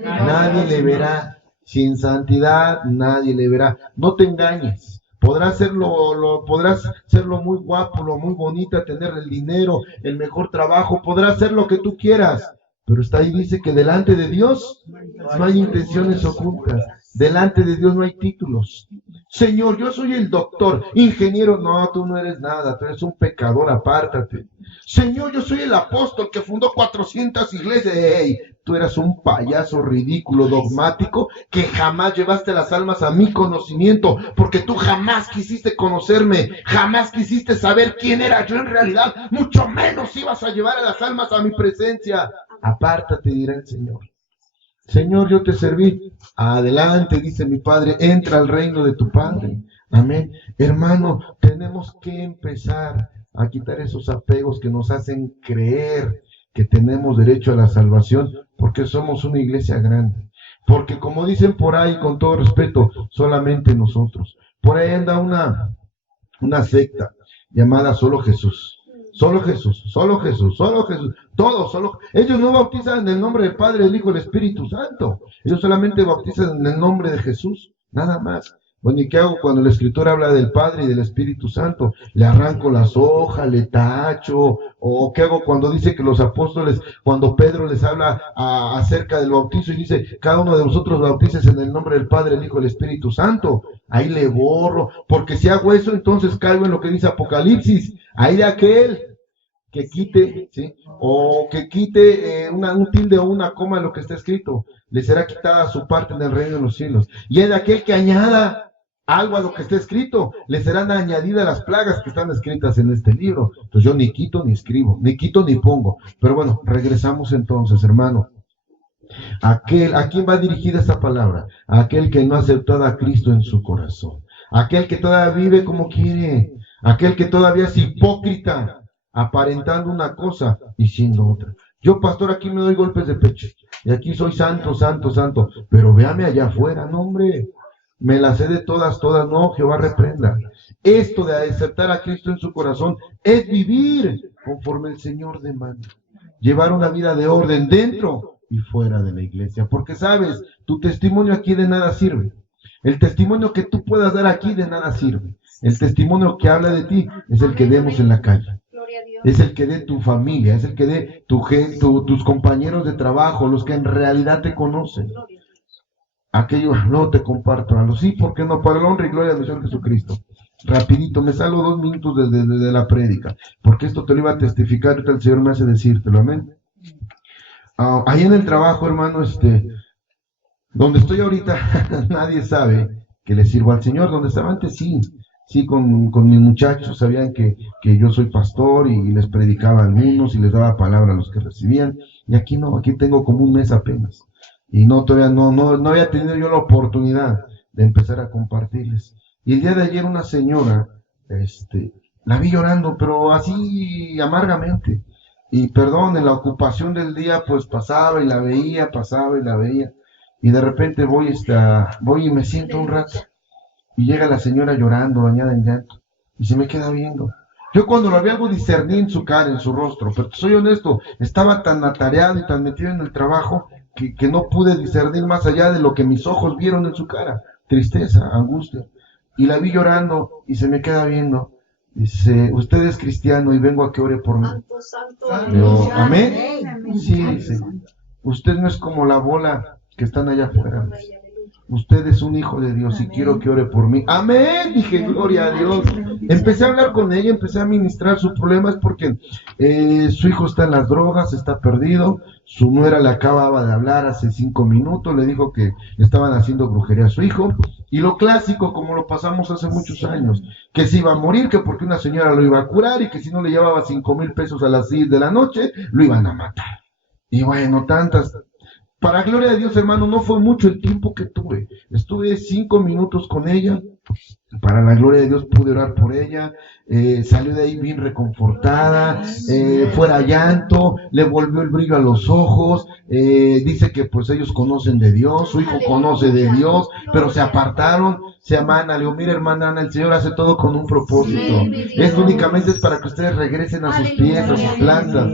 nadie le verá. Sin santidad nadie le verá. No te engañes. Podrás serlo muy guapo, muy bonita, tener el dinero, el mejor trabajo, podrás hacer lo que tú quieras, pero está ahí, dice que delante de Dios no hay intenciones ocultas, delante de Dios no hay títulos. Señor, yo soy el doctor, ingeniero, no, tú no eres nada, tú eres un pecador, apártate. Señor, yo soy el apóstol que fundó 400 iglesias, hey, tú eras un payaso ridículo, dogmático, que jamás llevaste las almas a mi conocimiento, porque tú jamás quisiste conocerme, jamás quisiste saber quién era yo en realidad, mucho menos ibas a llevar a las almas a mi presencia. Apártate, dirá el Señor. Señor, yo te serví. Adelante, dice mi Padre, entra al reino de tu Padre. Amén. Hermano, tenemos que empezar a quitar esos apegos que nos hacen creer que tenemos derecho a la salvación porque somos una iglesia grande. Porque como dicen por ahí, con todo respeto, solamente nosotros. Por ahí anda una secta llamada Solo Jesús. Solo Jesús, solo Jesús, solo Jesús, todos, solo. Ellos no bautizan en el nombre del Padre, del Hijo y del Espíritu Santo. Ellos solamente bautizan en el nombre de Jesús, nada más. Bueno, ¿y qué hago cuando el Escritor habla del Padre y del Espíritu Santo? ¿Le arranco las hojas, le tacho? ¿O qué hago cuando dice que los apóstoles, cuando Pedro les habla acerca del bautizo y dice, cada uno de vosotros bautices en el nombre del Padre, el Hijo y el Espíritu Santo? Ahí le borro, porque si hago eso, entonces caigo en lo que dice Apocalipsis. Ahí de aquel que quite, ¿sí? O que quite un tilde o una coma en lo que está escrito, le será quitada su parte en el reino de los cielos. Y es de aquel que añada algo a lo que está escrito, le serán añadidas las plagas que están escritas en este libro. Entonces yo ni quito ni escribo, ni quito ni pongo. Pero bueno, regresamos entonces, hermano. ¿A quién va dirigida esta palabra? A aquel que no ha aceptado a Cristo en su corazón. Aquel que todavía vive como quiere. Aquel que todavía es hipócrita, aparentando una cosa y siendo otra. Yo, pastor, aquí me doy golpes de pecho. Y aquí soy santo, santo, santo. Pero véame allá afuera, no, hombre. Me las sé de todas, no, Jehová reprenda. Esto de aceptar a Cristo en su corazón es vivir conforme el Señor demanda. Llevar una vida de orden dentro y fuera de la iglesia. Porque sabes, tu testimonio aquí de nada sirve. El testimonio que tú puedas dar aquí de nada sirve. El testimonio que habla de ti es el que demos en la calle. Es el que dé tu familia, es el que dé tus compañeros de trabajo, los que en realidad te conocen. Aquello no te comparto a los sí, ¿por qué no? Para la honra y gloria del Señor Jesucristo. Rapidito, me salgo 2 minutos de la prédica, porque esto te lo iba a testificar, ahorita el Señor me hace decírtelo, amén. Ahí en el trabajo, hermano, donde estoy ahorita, nadie sabe que le sirvo al Señor. Donde estaba antes, sí, con mis muchachos, sabían que yo soy pastor y les predicaba a algunos y les daba palabra a los que recibían. Y aquí no, aquí tengo como 1 mes apenas. Y todavía no había tenido yo la oportunidad de empezar a compartirles. Y el día de ayer una señora, la vi llorando, pero así amargamente. Y perdón, en la ocupación del día, pues pasaba y la veía. Y de repente voy y me siento un rato. Y llega la señora llorando, bañada en llanto. Y se me queda viendo. Yo cuando la vi algo discerní en su cara, en su rostro. Pero soy honesto, estaba tan atareado y tan metido en el trabajo que no pude discernir más allá de lo que mis ojos vieron en su cara. Tristeza, angustia. Y la vi llorando y se me queda viendo. Dice, usted es cristiano y vengo a que ore por mí. Digo, ¿amén? Sí, dice, usted no es como la bola que están allá afuera. Usted es un hijo de Dios y quiero que ore por mí. Amén, dije, gloria a Dios. Empecé a hablar con ella, empecé a ministrar su problema. Es porque su hijo está en las drogas, está perdido. Su nuera le acababa de hablar hace 5 minutos, le dijo que le estaban haciendo brujería a su hijo. Y lo clásico, como lo pasamos hace muchos años, que se iba a morir, que porque una señora lo iba a curar y que si no le llevaba 5,000 pesos a las 10 de la noche, lo iban a matar. Y bueno, tantas... Para gloria de Dios, hermano, no fue mucho el tiempo que tuve. Estuve 5 minutos con ella. Para la gloria de Dios pude orar por ella. Salió de ahí bien reconfortada. Fuera llanto. Le volvió el brillo a los ojos. Dice que pues ellos conocen de Dios. Su hijo conoce de Dios. Pero se apartaron. Se aman. Le digo, mira, hermana Ana, el Señor hace todo con un propósito. Esto únicamente es para que ustedes regresen a sus pies, a sus plantas.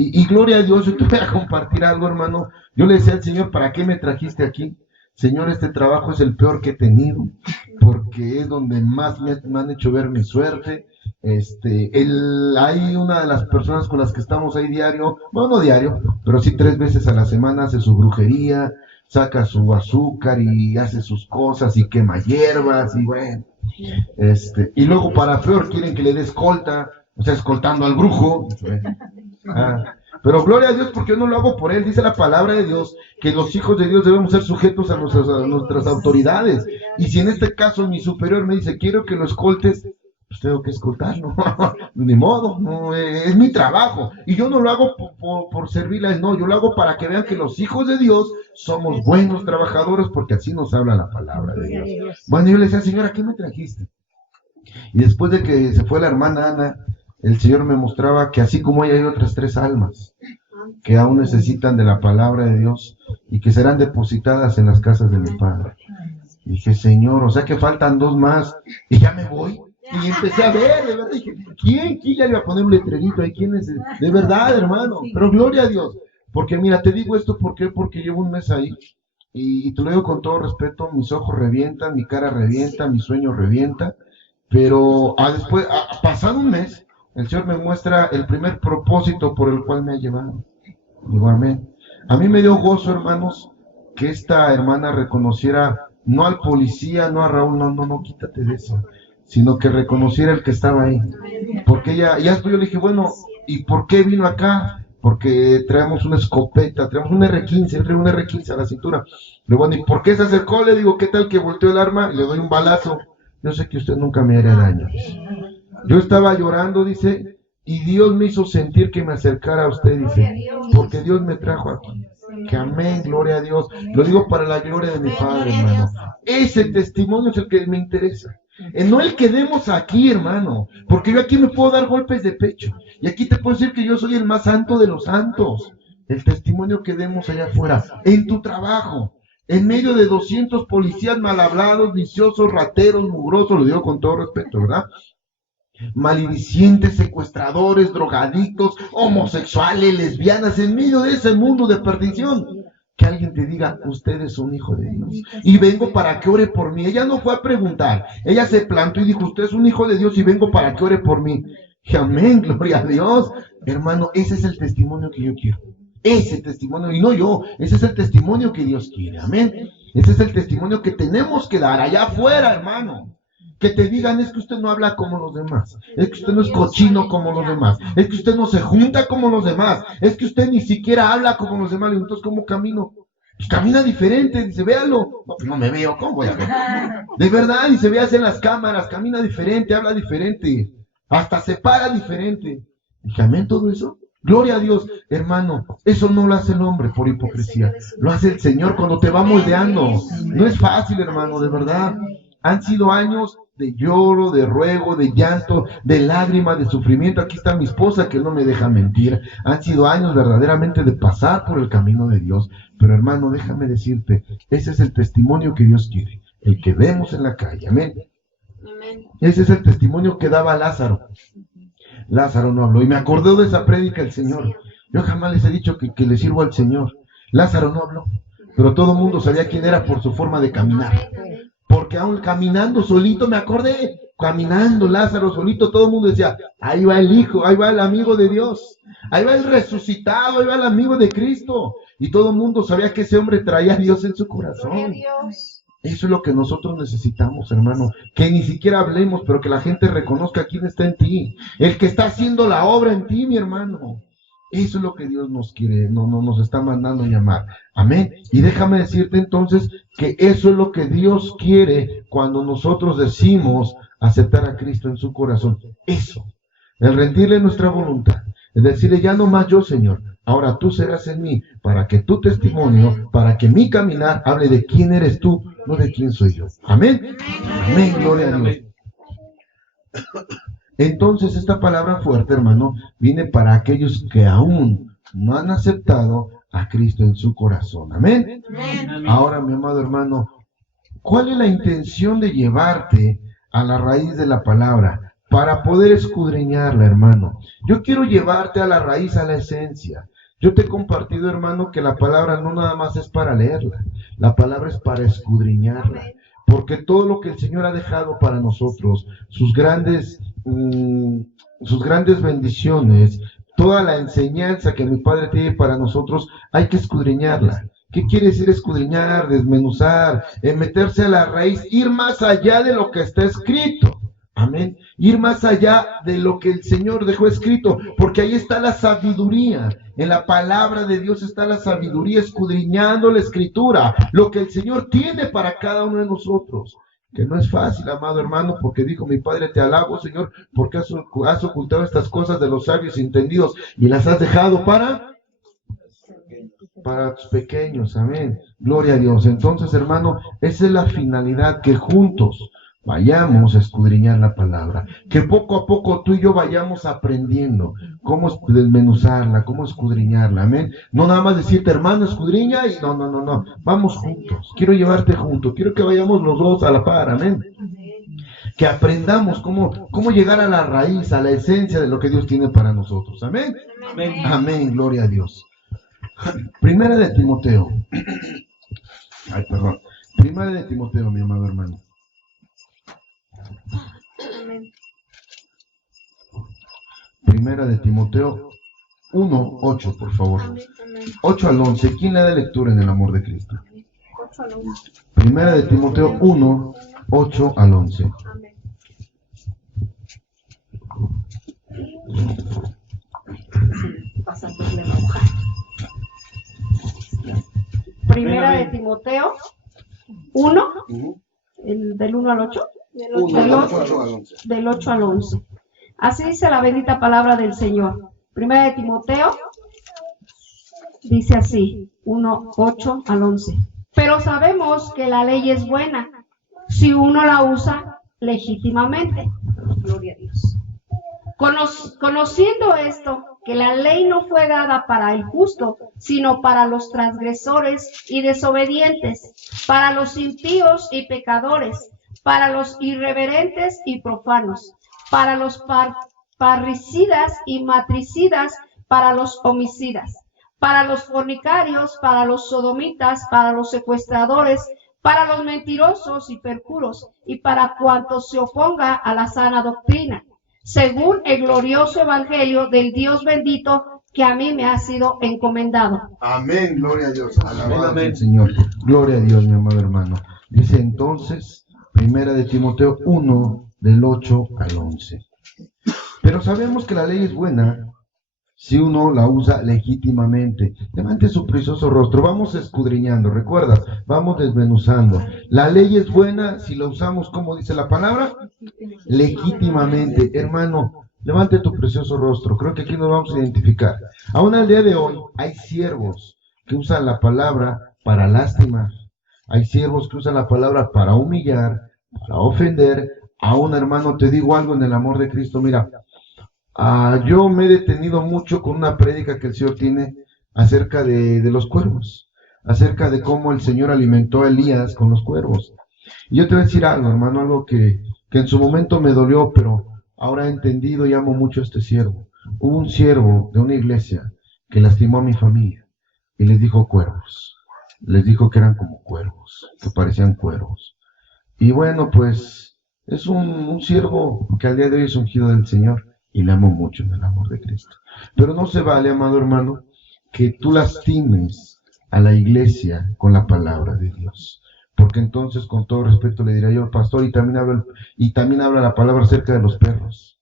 Y gloria a Dios, yo te voy a compartir algo, hermano. Yo le decía al Señor, ¿para qué me trajiste aquí? Señor, este trabajo es el peor que he tenido, porque es donde más me han hecho ver mi suerte. Hay una de las personas con las que estamos ahí diario, bueno, no diario, pero sí 3 veces a la semana hace su brujería, saca su azúcar y hace sus cosas y quema hierbas y bueno. Y luego para peor quieren que le dé escolta, o sea, escoltando al brujo. Pero gloria a Dios porque yo no lo hago por él. Dice la palabra de Dios que los hijos de Dios debemos ser sujetos a nuestras autoridades. Y si en este caso mi superior me dice, quiero que lo escoltes, pues tengo que escoltarlo. Ni modo, no, es mi trabajo. Y yo no lo hago por servirle a él, no, yo lo hago para que vean que los hijos de Dios somos buenos trabajadores, porque así nos habla la palabra de Dios. Bueno, yo le decía, Señora, ¿qué me trajiste? Y después de que se fue la hermana Ana, el Señor me mostraba que así como ella hay otras 3 almas que aún necesitan de la palabra de Dios y que serán depositadas en las casas de mi Padre. Y dije, Señor, o sea que faltan 2 más y ya me voy. Y empecé a ver, de verdad, dije, ¿quién ya le iba a poner un letrerito ahí? ¿Quién es? De verdad, hermano, pero gloria a Dios. Porque mira, te digo esto, ¿por qué? Porque llevo un mes ahí y te lo digo con todo respeto, mis ojos revientan, mi cara revienta, mi sueño revienta, pero después, pasado un mes, el Señor me muestra el primer propósito por el cual me ha llevado. Digo, amén. A mí me dio gozo, hermanos, que esta hermana reconociera, no al policía, no a Raúl, no, quítate de eso, sino que reconociera el que estaba ahí. Porque ella, yo le dije, bueno, ¿y por qué vino acá? Porque traemos una escopeta, traemos un R15, un R15 a la cintura. Luego, bueno, ¿y por qué se acercó? Le digo, ¿qué tal que volteó el arma? Y le doy un balazo. Yo sé que usted nunca me haría daño. Yo estaba llorando, dice, y Dios me hizo sentir que me acercara a usted, dice, porque Dios me trajo aquí. Que amén, gloria a Dios. Lo digo para la gloria de mi Padre, hermano. Ese testimonio es el que me interesa. No el que demos aquí, hermano, porque yo aquí me puedo dar golpes de pecho. Y aquí te puedo decir que yo soy el más santo de los santos. El testimonio que demos allá afuera, en tu trabajo, en medio de 200 policías mal hablados, viciosos, rateros, mugrosos, lo digo con todo respeto, ¿verdad? Maledicientes, secuestradores, drogadictos, homosexuales, lesbianas, en medio de ese mundo de perdición, que alguien te diga, usted es un hijo de Dios, y vengo para que ore por mí. Ella no fue a preguntar, ella se plantó y dijo, usted es un hijo de Dios y vengo para que ore por mí. Y amén, gloria a Dios. Hermano, ese es el testimonio que yo quiero. Ese testimonio, y no yo, ese es el testimonio que Dios quiere, amén. Ese es el testimonio que tenemos que dar allá afuera, hermano. Que te digan, es que usted no habla como los demás, es que usted no es cochino como los demás, es que usted no se junta como los demás, es que usted ni siquiera habla como los demás. Y entonces, ¿cómo camino? Pues camina diferente, dice, véalo. No, pues no me veo, ¿cómo voy a ver? De verdad, dice, véase en las cámaras, camina diferente, habla diferente, hasta se para diferente. Dije, amén, todo eso. Gloria a Dios, hermano, eso no lo hace el hombre por hipocresía, lo hace el Señor cuando te va moldeando. No es fácil, hermano, de verdad. Han sido años de lloro, de ruego, de llanto, de lágrimas, de sufrimiento. Aquí está mi esposa que no me deja mentir. Han sido años verdaderamente de pasar por el camino de Dios. Pero hermano, déjame decirte, ese es el testimonio que Dios quiere, el que vemos en la calle. Amén. Ese es el testimonio que daba Lázaro. Lázaro no habló. Y me acordé de esa prédica del Señor. Yo jamás les he dicho que le sirvo al Señor. Lázaro no habló, pero todo el mundo sabía quién era por su forma de caminar. Porque aún caminando solito, me acordé, caminando Lázaro solito, todo el mundo decía, ahí va el Hijo, ahí va el amigo de Dios, ahí va el resucitado, ahí va el amigo de Cristo. Y todo el mundo sabía que ese hombre traía a Dios en su corazón. Eso es lo que nosotros necesitamos, hermano, que ni siquiera hablemos, pero que la gente reconozca quién está en ti, el que está haciendo la obra en ti, mi hermano. Eso es lo que Dios nos quiere, nos está mandando llamar. Amén. Y déjame decirte entonces que eso es lo que Dios quiere cuando nosotros decimos aceptar a Cristo en su corazón. Eso, el rendirle nuestra voluntad, es decirle, ya no más yo, Señor, ahora tú serás en mí, para que tu testimonio, para que mi caminar hable de quién eres tú, no de quién soy yo. Amén. Amén, gloria a Dios. Entonces esta palabra fuerte, hermano, viene para aquellos que aún no han aceptado a Cristo en su corazón. Amén. Ahora, mi amado hermano, ¿cuál es la intención de llevarte a la raíz de la palabra? Para poder escudriñarla, hermano. Yo quiero llevarte a la raíz, a la esencia. Yo te he compartido, hermano, que la palabra no nada más es para leerla. La palabra es para escudriñarla. Porque todo lo que el Señor ha dejado para nosotros, sus grandes bendiciones, toda la enseñanza que mi Padre tiene para nosotros, hay que escudriñarla. ¿Qué quiere decir escudriñar, desmenuzar, meterse a la raíz, ir más allá de lo que está escrito? Amén. Ir más allá de lo que el Señor dejó escrito, porque ahí está la sabiduría. En la palabra de Dios está la sabiduría, escudriñando la escritura, lo que el Señor tiene para cada uno de nosotros. que no es fácil, amado hermano, porque dijo mi Padre, te alabo, Señor, porque has ocultado estas cosas de los sabios y entendidos y las has dejado para tus pequeños, amén, gloria a Dios. Entonces, hermano, esa es la finalidad, que juntos vayamos a escudriñar la palabra, que poco a poco tú y yo vayamos aprendiendo cómo desmenuzarla, cómo escudriñarla, amén. No nada más decirte, hermano, escudriña, y no, vamos juntos, quiero llevarte juntos, quiero que vayamos los dos a la par, amén. Que aprendamos cómo llegar a la raíz, a la esencia de lo que Dios tiene para nosotros, amén. Amén. Amén, gloria a Dios. Primera de Timoteo. Primera de Timoteo, mi amado hermano. Primera de Timoteo 1:8, por favor. 8 al 11. ¿Quién le da lectura en el amor de Cristo? Primera de Timoteo 1:8 al 11. Primera de Timoteo 1, del 1 al 8. Del 8 al 11. Así dice la bendita palabra del Señor. Primera de Timoteo dice así, 1, 8 al 11. Pero sabemos que la ley es buena si uno la usa legítimamente. Gloria a Dios. Conociendo esto, que la ley no fue dada para el justo, sino para los transgresores y desobedientes, para los impíos y pecadores, para los irreverentes y profanos, para los parricidas y matricidas, para los homicidas, para los fornicarios, para los sodomitas, para los secuestradores, para los mentirosos y perjuros, y para cuantos se oponga a la sana doctrina, según el glorioso evangelio del Dios bendito que a mí me ha sido encomendado. Amén, gloria a Dios. Alabado sea el Señor. Gloria a Dios, mi amado hermano. Dice entonces, Primera de Timoteo 1, del 8 al 11. Pero sabemos que la ley es buena si uno la usa legítimamente. Levante su precioso rostro. Vamos escudriñando, recuerda, vamos desmenuzando. La ley es buena si la usamos, como dice la palabra, legítimamente. Hermano, levante tu precioso rostro. Creo que aquí nos vamos a identificar. Aún al día de hoy hay siervos que usan la palabra para lastimar. Hay siervos que usan la palabra para humillar, para ofender. Aún, hermano, te digo algo en el amor de Cristo. Mira, yo me he detenido mucho con una prédica que el Señor tiene acerca de los cuervos, acerca de cómo el Señor alimentó a Elías con los cuervos. Y yo te voy a decir algo, hermano, algo que en su momento me dolió, pero ahora he entendido y amo mucho a este siervo. Hubo un siervo de una iglesia que lastimó a mi familia y les dijo cuervos. Les dijo que eran como cuervos, que parecían cuervos. Y bueno, pues es un siervo que al día de hoy es ungido del Señor. Y le amo mucho en el amor de Cristo. Pero no se vale, amado hermano, que tú lastimes a la iglesia con la palabra de Dios. Porque entonces, con todo respeto, le diré yo, pastor, y también habla la palabra acerca de los perros.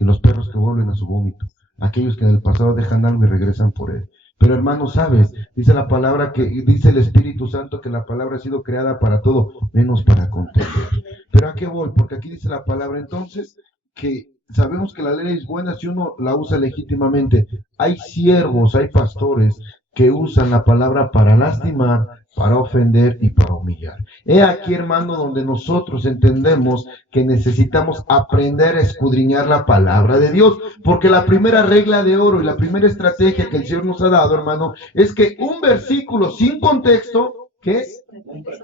Y los perros que vuelven a su vómito. Aquellos que en el pasado dejan algo y regresan por él. Pero hermano, sabes, dice la palabra dice el Espíritu Santo que la palabra ha sido creada para todo, menos para contender. Pero ¿a qué voy? Porque aquí dice la palabra entonces que sabemos que la ley es buena si uno la usa legítimamente. Hay siervos, hay pastores que usan la palabra para lastimar, para ofender y para humillar. He aquí, hermano, donde nosotros entendemos que necesitamos aprender a escudriñar la palabra de Dios, porque la primera regla de oro y la primera estrategia que el Señor nos ha dado, hermano, es que un versículo sin contexto, ¿qué es?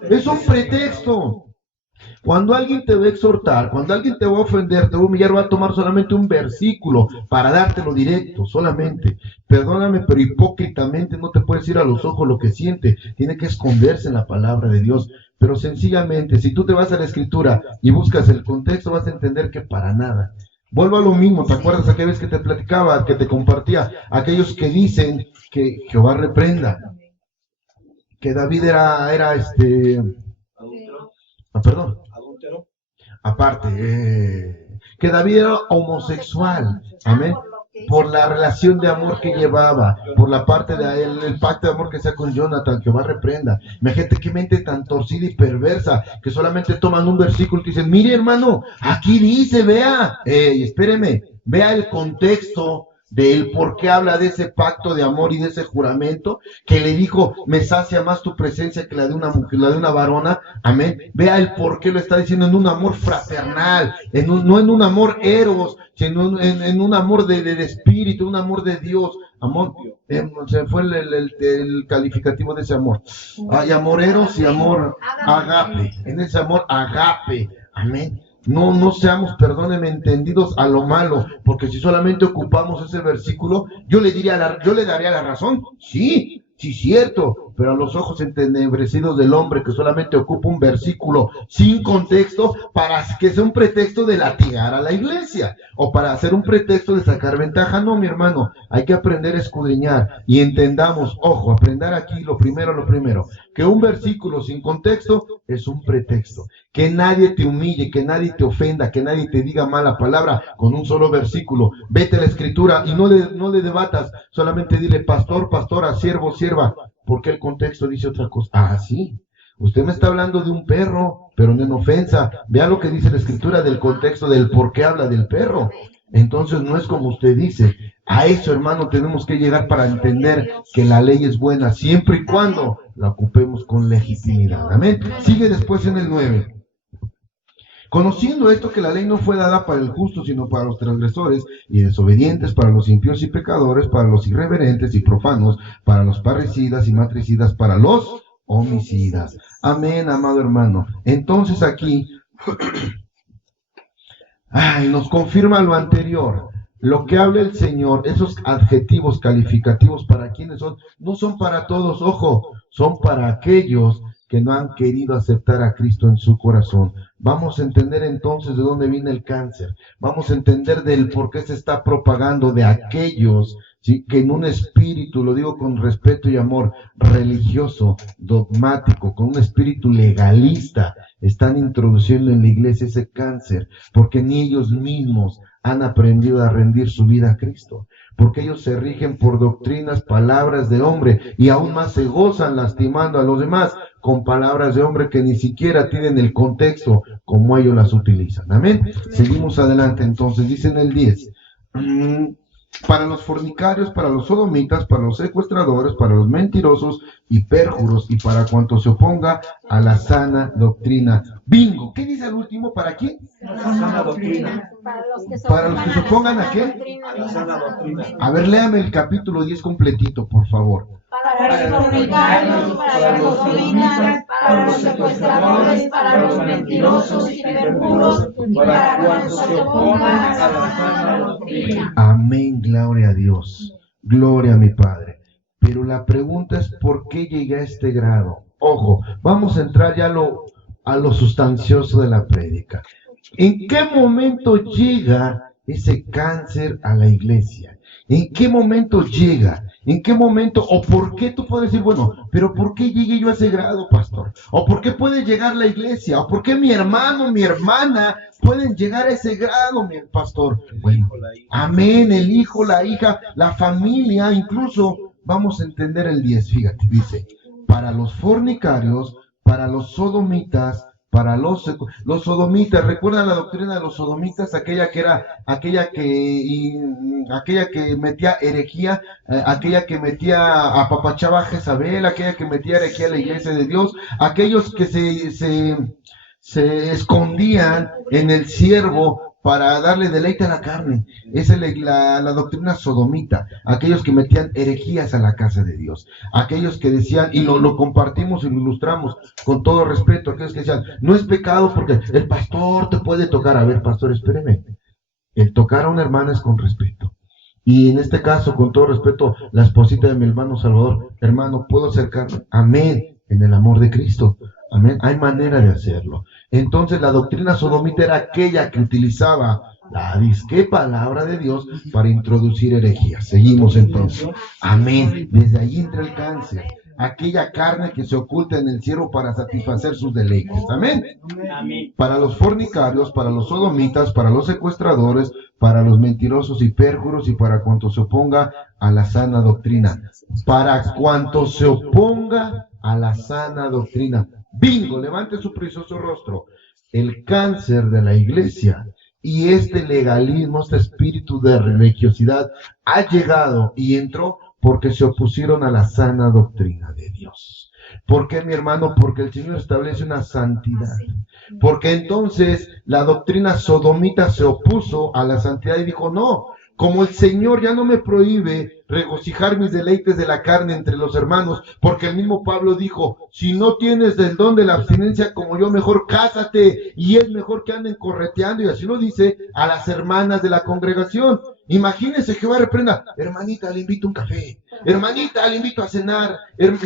Es un pretexto. Cuando alguien te va a exhortar, cuando alguien te va a ofender, te va a humillar, va a tomar solamente un versículo para dártelo directo, solamente. Perdóname, pero hipócritamente no te puedes ir a los ojos lo que siente. Tiene que esconderse en la palabra de Dios. Pero sencillamente, si tú te vas a la Escritura y buscas el contexto, vas a entender que para nada. Vuelvo a lo mismo, ¿te acuerdas aquella vez que te platicaba, que te compartía? Aquellos que dicen que Jehová reprenda, que David era perdón. Aparte, que David era homosexual, amén. por la relación de amor que llevaba, por la parte de el pacto de amor que sea con Jonathan, que va a reprenda. Imagínate qué mente tan torcida y perversa, que solamente toman un versículo y dicen, mire hermano, aquí dice, vea, espéreme, vea el contexto del por qué habla de ese pacto de amor y de ese juramento, que le dijo, me sacia más tu presencia que la de una mujer, la de una varona, amén. Vea el por qué lo está diciendo en un amor fraternal, no en un amor eros, sino en un amor de espíritu, un amor de Dios, amor, se fue el calificativo de ese amor. Hay amor eros y amor agape, en ese amor agape, amén. No seamos, perdónenme, entendidos a lo malo, porque si solamente ocupamos ese versículo, yo le daría la razón, sí, cierto, pero a los ojos entenebrecidos del hombre que solamente ocupa un versículo sin contexto para que sea un pretexto de latigar a la iglesia, o para hacer un pretexto de sacar ventaja. No, mi hermano, hay que aprender a escudriñar y entendamos, ojo, aprender aquí lo primero, que un versículo sin contexto es un pretexto. Que nadie te humille, que nadie te ofenda, que nadie te diga mala palabra con un solo versículo. Vete a la escritura y no le debatas, solamente dile pastor, pastora, siervo, sierva, porque el contexto dice otra cosa. Ah, sí, usted me está hablando de un perro, pero no en ofensa. Vea lo que dice la escritura del contexto del por qué habla del perro. Entonces no es como usted dice. A eso, hermano, tenemos que llegar para entender que la ley es buena, siempre y cuando la ocupemos con legitimidad. Amén. Sigue después en el 9. Conociendo esto, que la ley no fue dada para el justo, sino para los transgresores y desobedientes, para los impíos y pecadores, para los irreverentes y profanos, para los parricidas y matricidas, para los homicidas. Amén, amado hermano. Entonces aquí nos confirma lo anterior. Lo que habla el Señor, esos adjetivos calificativos, ¿para quiénes son? No son para todos, ojo, son para aquellos que no han querido aceptar a Cristo en su corazón. Vamos a entender entonces de dónde viene el cáncer. Vamos a entender del por qué se está propagando de aquellos, ¿sí?, que en un espíritu, lo digo con respeto y amor, religioso, dogmático, con un espíritu legalista, están introduciendo en la iglesia ese cáncer, porque ni ellos mismos han aprendido a rendir su vida a Cristo, porque ellos se rigen por doctrinas, palabras de hombre, y aún más se gozan lastimando a los demás con palabras de hombre que ni siquiera tienen el contexto como ellos las utilizan. Amén. Seguimos adelante entonces, dice en el 10. Para los fornicarios, para los sodomitas, para los secuestradores, para los mentirosos y pérjuros, y para cuanto se oponga a la sana doctrina. Bingo. ¿Qué dice el último? ¿Para quién? La sana doctrina. Para los que se opongan a qué? A la sana doctrina. A ver, léame el capítulo 10 completito, por favor. Para los fornicarios, para los sodomitas, para los secuestradores, para los mentirosos y perjuros, y para cuantos se opongan a la sana doctrina. Amén, gloria a Dios, gloria a mi Padre. Pero la pregunta es, ¿por qué llegué a este grado? Ojo, vamos a entrar ya a lo sustancioso de la prédica. ¿En qué momento llega ese cáncer a la iglesia? ¿En qué momento llega? ¿En qué momento? ¿O por qué tú puedes decir, bueno, pero por qué llegué yo a ese grado, pastor? ¿O por qué puede llegar la iglesia? ¿O por qué mi hermano, mi hermana pueden llegar a ese grado, mi pastor? Bueno, amén, el hijo, la hija, la familia, incluso vamos a entender el 10, fíjate, dice, para los fornicarios, para los sodomitas, para los sodomitas. ¿Recuerdan la doctrina de los sodomitas? Aquella que metía herejía, aquella que metía, apapachaba a Jezabel, aquella que metía herejía a la iglesia de Dios, aquellos que se escondían en el siervo para darle deleite a la carne. Esa es la doctrina sodomita. Aquellos que metían herejías a la casa de Dios. Aquellos que decían, y lo compartimos y lo ilustramos con todo respeto, aquellos que decían, no es pecado porque el pastor te puede tocar. A ver, pastor, espéreme. El tocar a una hermana es con respeto. Y en este caso, con todo respeto, la esposita de mi hermano Salvador, hermano, ¿puedo acercarme? Amén, en el amor de Cristo. Amén, hay manera de hacerlo. Entonces la doctrina sodomita era aquella que utilizaba la disque palabra de Dios para introducir herejías. Seguimos entonces. Amén. Desde ahí entra el cáncer. aquella carne que se oculta en el cielo para satisfacer sus deleites. Amén. Amén. Para los fornicarios, para los sodomitas, para los secuestradores, para los mentirosos y pérjuros y para cuanto se oponga a la sana doctrina. Para cuanto se oponga a la sana doctrina. Bingo, levante su precioso rostro. El cáncer de la iglesia y este legalismo, este espíritu de religiosidad ha llegado y entró porque se opusieron a la sana doctrina de Dios. ¿Por qué, mi hermano? Porque el Señor establece una santidad. Porque entonces la doctrina sodomita se opuso a la santidad y dijo, no, como el Señor ya no me prohíbe regocijar mis deleites de la carne entre los hermanos, porque el mismo Pablo dijo, si no tienes el don de la abstinencia como yo, mejor cásate, y es mejor que anden correteando, y así lo dice a las hermanas de la congregación. Imagínense que va a reprenda, hermanita, le invito un café, hermanita, le invito a cenar,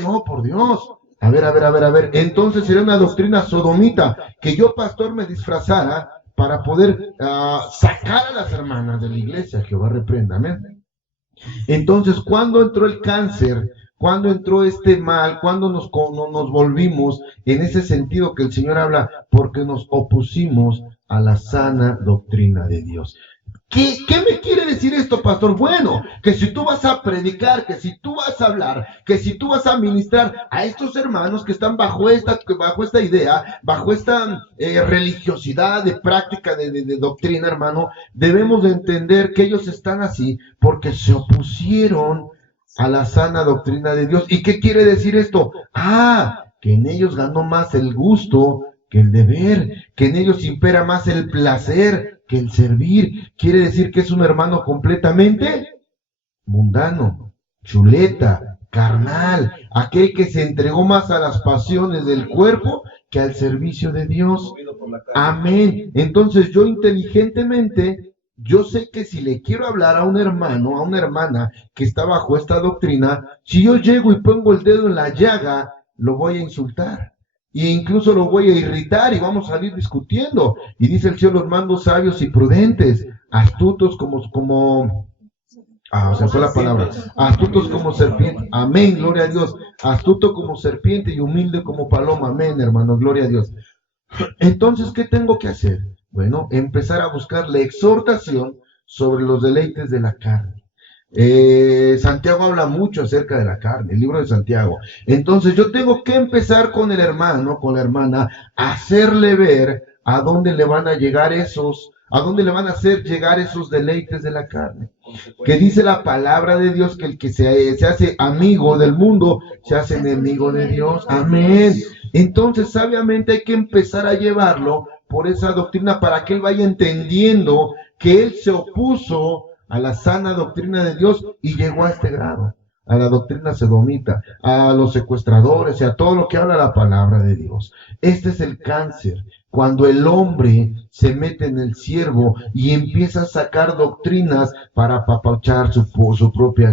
no, por Dios. A ver, entonces sería una doctrina sodomita, que yo, pastor, me disfrazara para poder sacar a las hermanas de la iglesia. Jehová reprenda, amén. Entonces, ¿cuándo entró el cáncer? ¿Cuándo entró este mal? ¿Cuándo nos volvimos en ese sentido que el Señor habla? Porque nos opusimos a la sana doctrina de Dios. ¿Qué me quiere decir esto, pastor? Bueno, que si tú vas a predicar, que si tú vas a hablar, que si tú vas a ministrar a estos hermanos que están bajo esta idea, bajo esta religiosidad de práctica de doctrina, hermano, debemos de entender que ellos están así porque se opusieron a la sana doctrina de Dios. ¿Y qué quiere decir esto? Que en ellos ganó más el gusto que el deber, que en ellos impera más el placer que el servir. Quiere decir que es un hermano completamente mundano, chuleta, carnal, aquel que se entregó más a las pasiones del cuerpo que al servicio de Dios. Amén. Entonces yo inteligentemente, yo sé que si le quiero hablar a un hermano, a una hermana que está bajo esta doctrina, si yo llego y pongo el dedo en la llaga, lo voy a insultar. E incluso lo voy a irritar y vamos a salir discutiendo. Y dice el Señor, los mando sabios y prudentes, astutos astutos como serpiente. Amén, gloria a Dios. Astuto como serpiente y humilde como paloma. Amén, hermanos, gloria a Dios. Entonces, ¿qué tengo que hacer? Bueno, empezar a buscar la exhortación sobre los deleites de la carne. Santiago habla mucho acerca de la carne, el libro de Santiago. Entonces yo tengo que empezar con el hermano, con la hermana, hacerle ver a dónde le van a llegar a dónde le van a hacer llegar esos deleites de la carne. Que dice la palabra de Dios que el que se hace amigo del mundo se hace enemigo de Dios. Amén. Entonces sabiamente hay que empezar a llevarlo por esa doctrina para que él vaya entendiendo que él se opuso a la sana doctrina de Dios y llegó a este grado, a la doctrina sodomita, a los secuestradores y a todo lo que habla la palabra de Dios. Este es el cáncer, cuando el hombre se mete en el ciervo y empieza a sacar doctrinas para apapachar su propia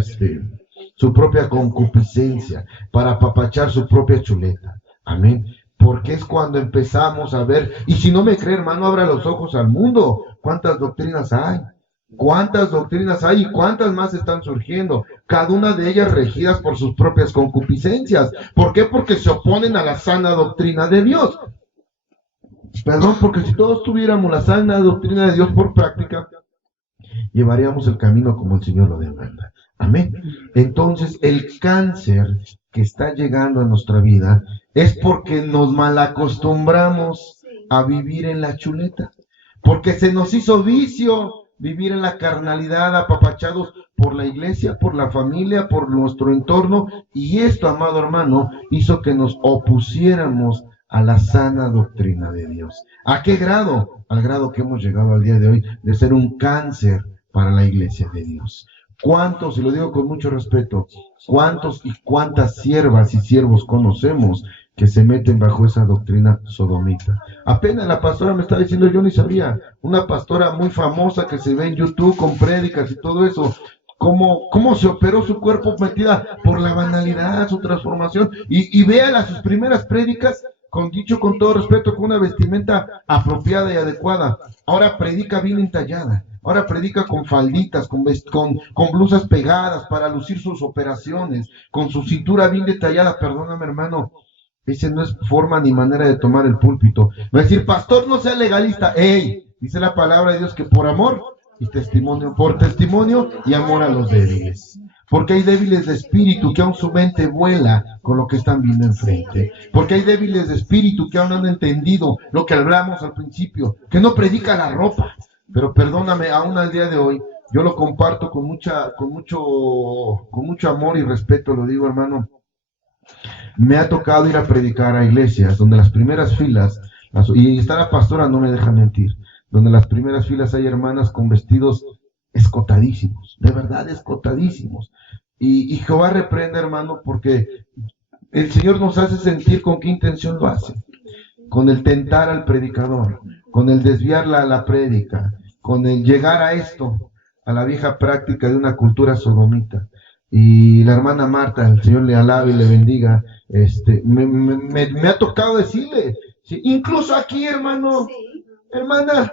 concupiscencia, para apapachar su propia chuleta. Amén. Porque es cuando empezamos a ver, y si no me cree, hermano, abra los ojos al mundo. ¿Cuántas doctrinas hay? ¿Cuántas doctrinas hay y cuántas más están surgiendo? Cada una de ellas regidas por sus propias concupiscencias. ¿Por qué? Porque se oponen a la sana doctrina de Dios. Perdón, porque si todos tuviéramos la sana doctrina de Dios por práctica, llevaríamos el camino como el Señor lo demanda. Amén. Entonces, el cáncer que está llegando a nuestra vida es porque nos malacostumbramos a vivir en la chuleta. Porque se nos hizo vicio vivir en la carnalidad, apapachados por la iglesia, por la familia, por nuestro entorno, y esto, amado hermano, hizo que nos opusiéramos a la sana doctrina de Dios. ¿A qué grado? Al grado que hemos llegado al día de hoy, de ser un cáncer para la iglesia de Dios. ¿Cuántos, y lo digo con mucho respeto, cuántos y cuántas siervas y siervos conocemos que se meten bajo esa doctrina sodomita? Apenas la pastora me estaba diciendo, yo ni sabía, una pastora muy famosa que se ve en YouTube con prédicas y todo eso, cómo se operó su cuerpo metida por la banalidad, su transformación, y véala sus primeras prédicas, con todo respeto, con una vestimenta apropiada y adecuada. Ahora predica bien entallada. Ahora predica con falditas, con blusas pegadas para lucir sus operaciones, con su cintura bien detallada. Perdóname, hermano, esa no es forma ni manera de tomar el púlpito. Va a decir, pastor, no sea legalista. ¡Ey! Dice la palabra de Dios que por amor y testimonio, por testimonio y amor a los débiles. Porque hay débiles de espíritu que aún su mente vuela con lo que están viendo enfrente. Porque hay débiles de espíritu que aún no han entendido lo que hablamos al principio, que no predica la ropa. Pero perdóname, aún al día de hoy, yo lo comparto con mucho amor y respeto, lo digo, hermano. Me ha tocado ir a predicar a iglesias donde las primeras filas, y está la pastora, no me deja mentir, donde las primeras filas hay hermanas con vestidos escotadísimos, de verdad escotadísimos. Y Jehová reprende, hermano, porque el Señor nos hace sentir con qué intención lo hace. Con el tentar al predicador, con el desviar la prédica, con el llegar a esto, a la vieja práctica de una cultura sodomita. Y la hermana Marta, el Señor le alabe y le bendiga, me ha tocado decirle, ¿sí? Incluso aquí, hermano, hermana,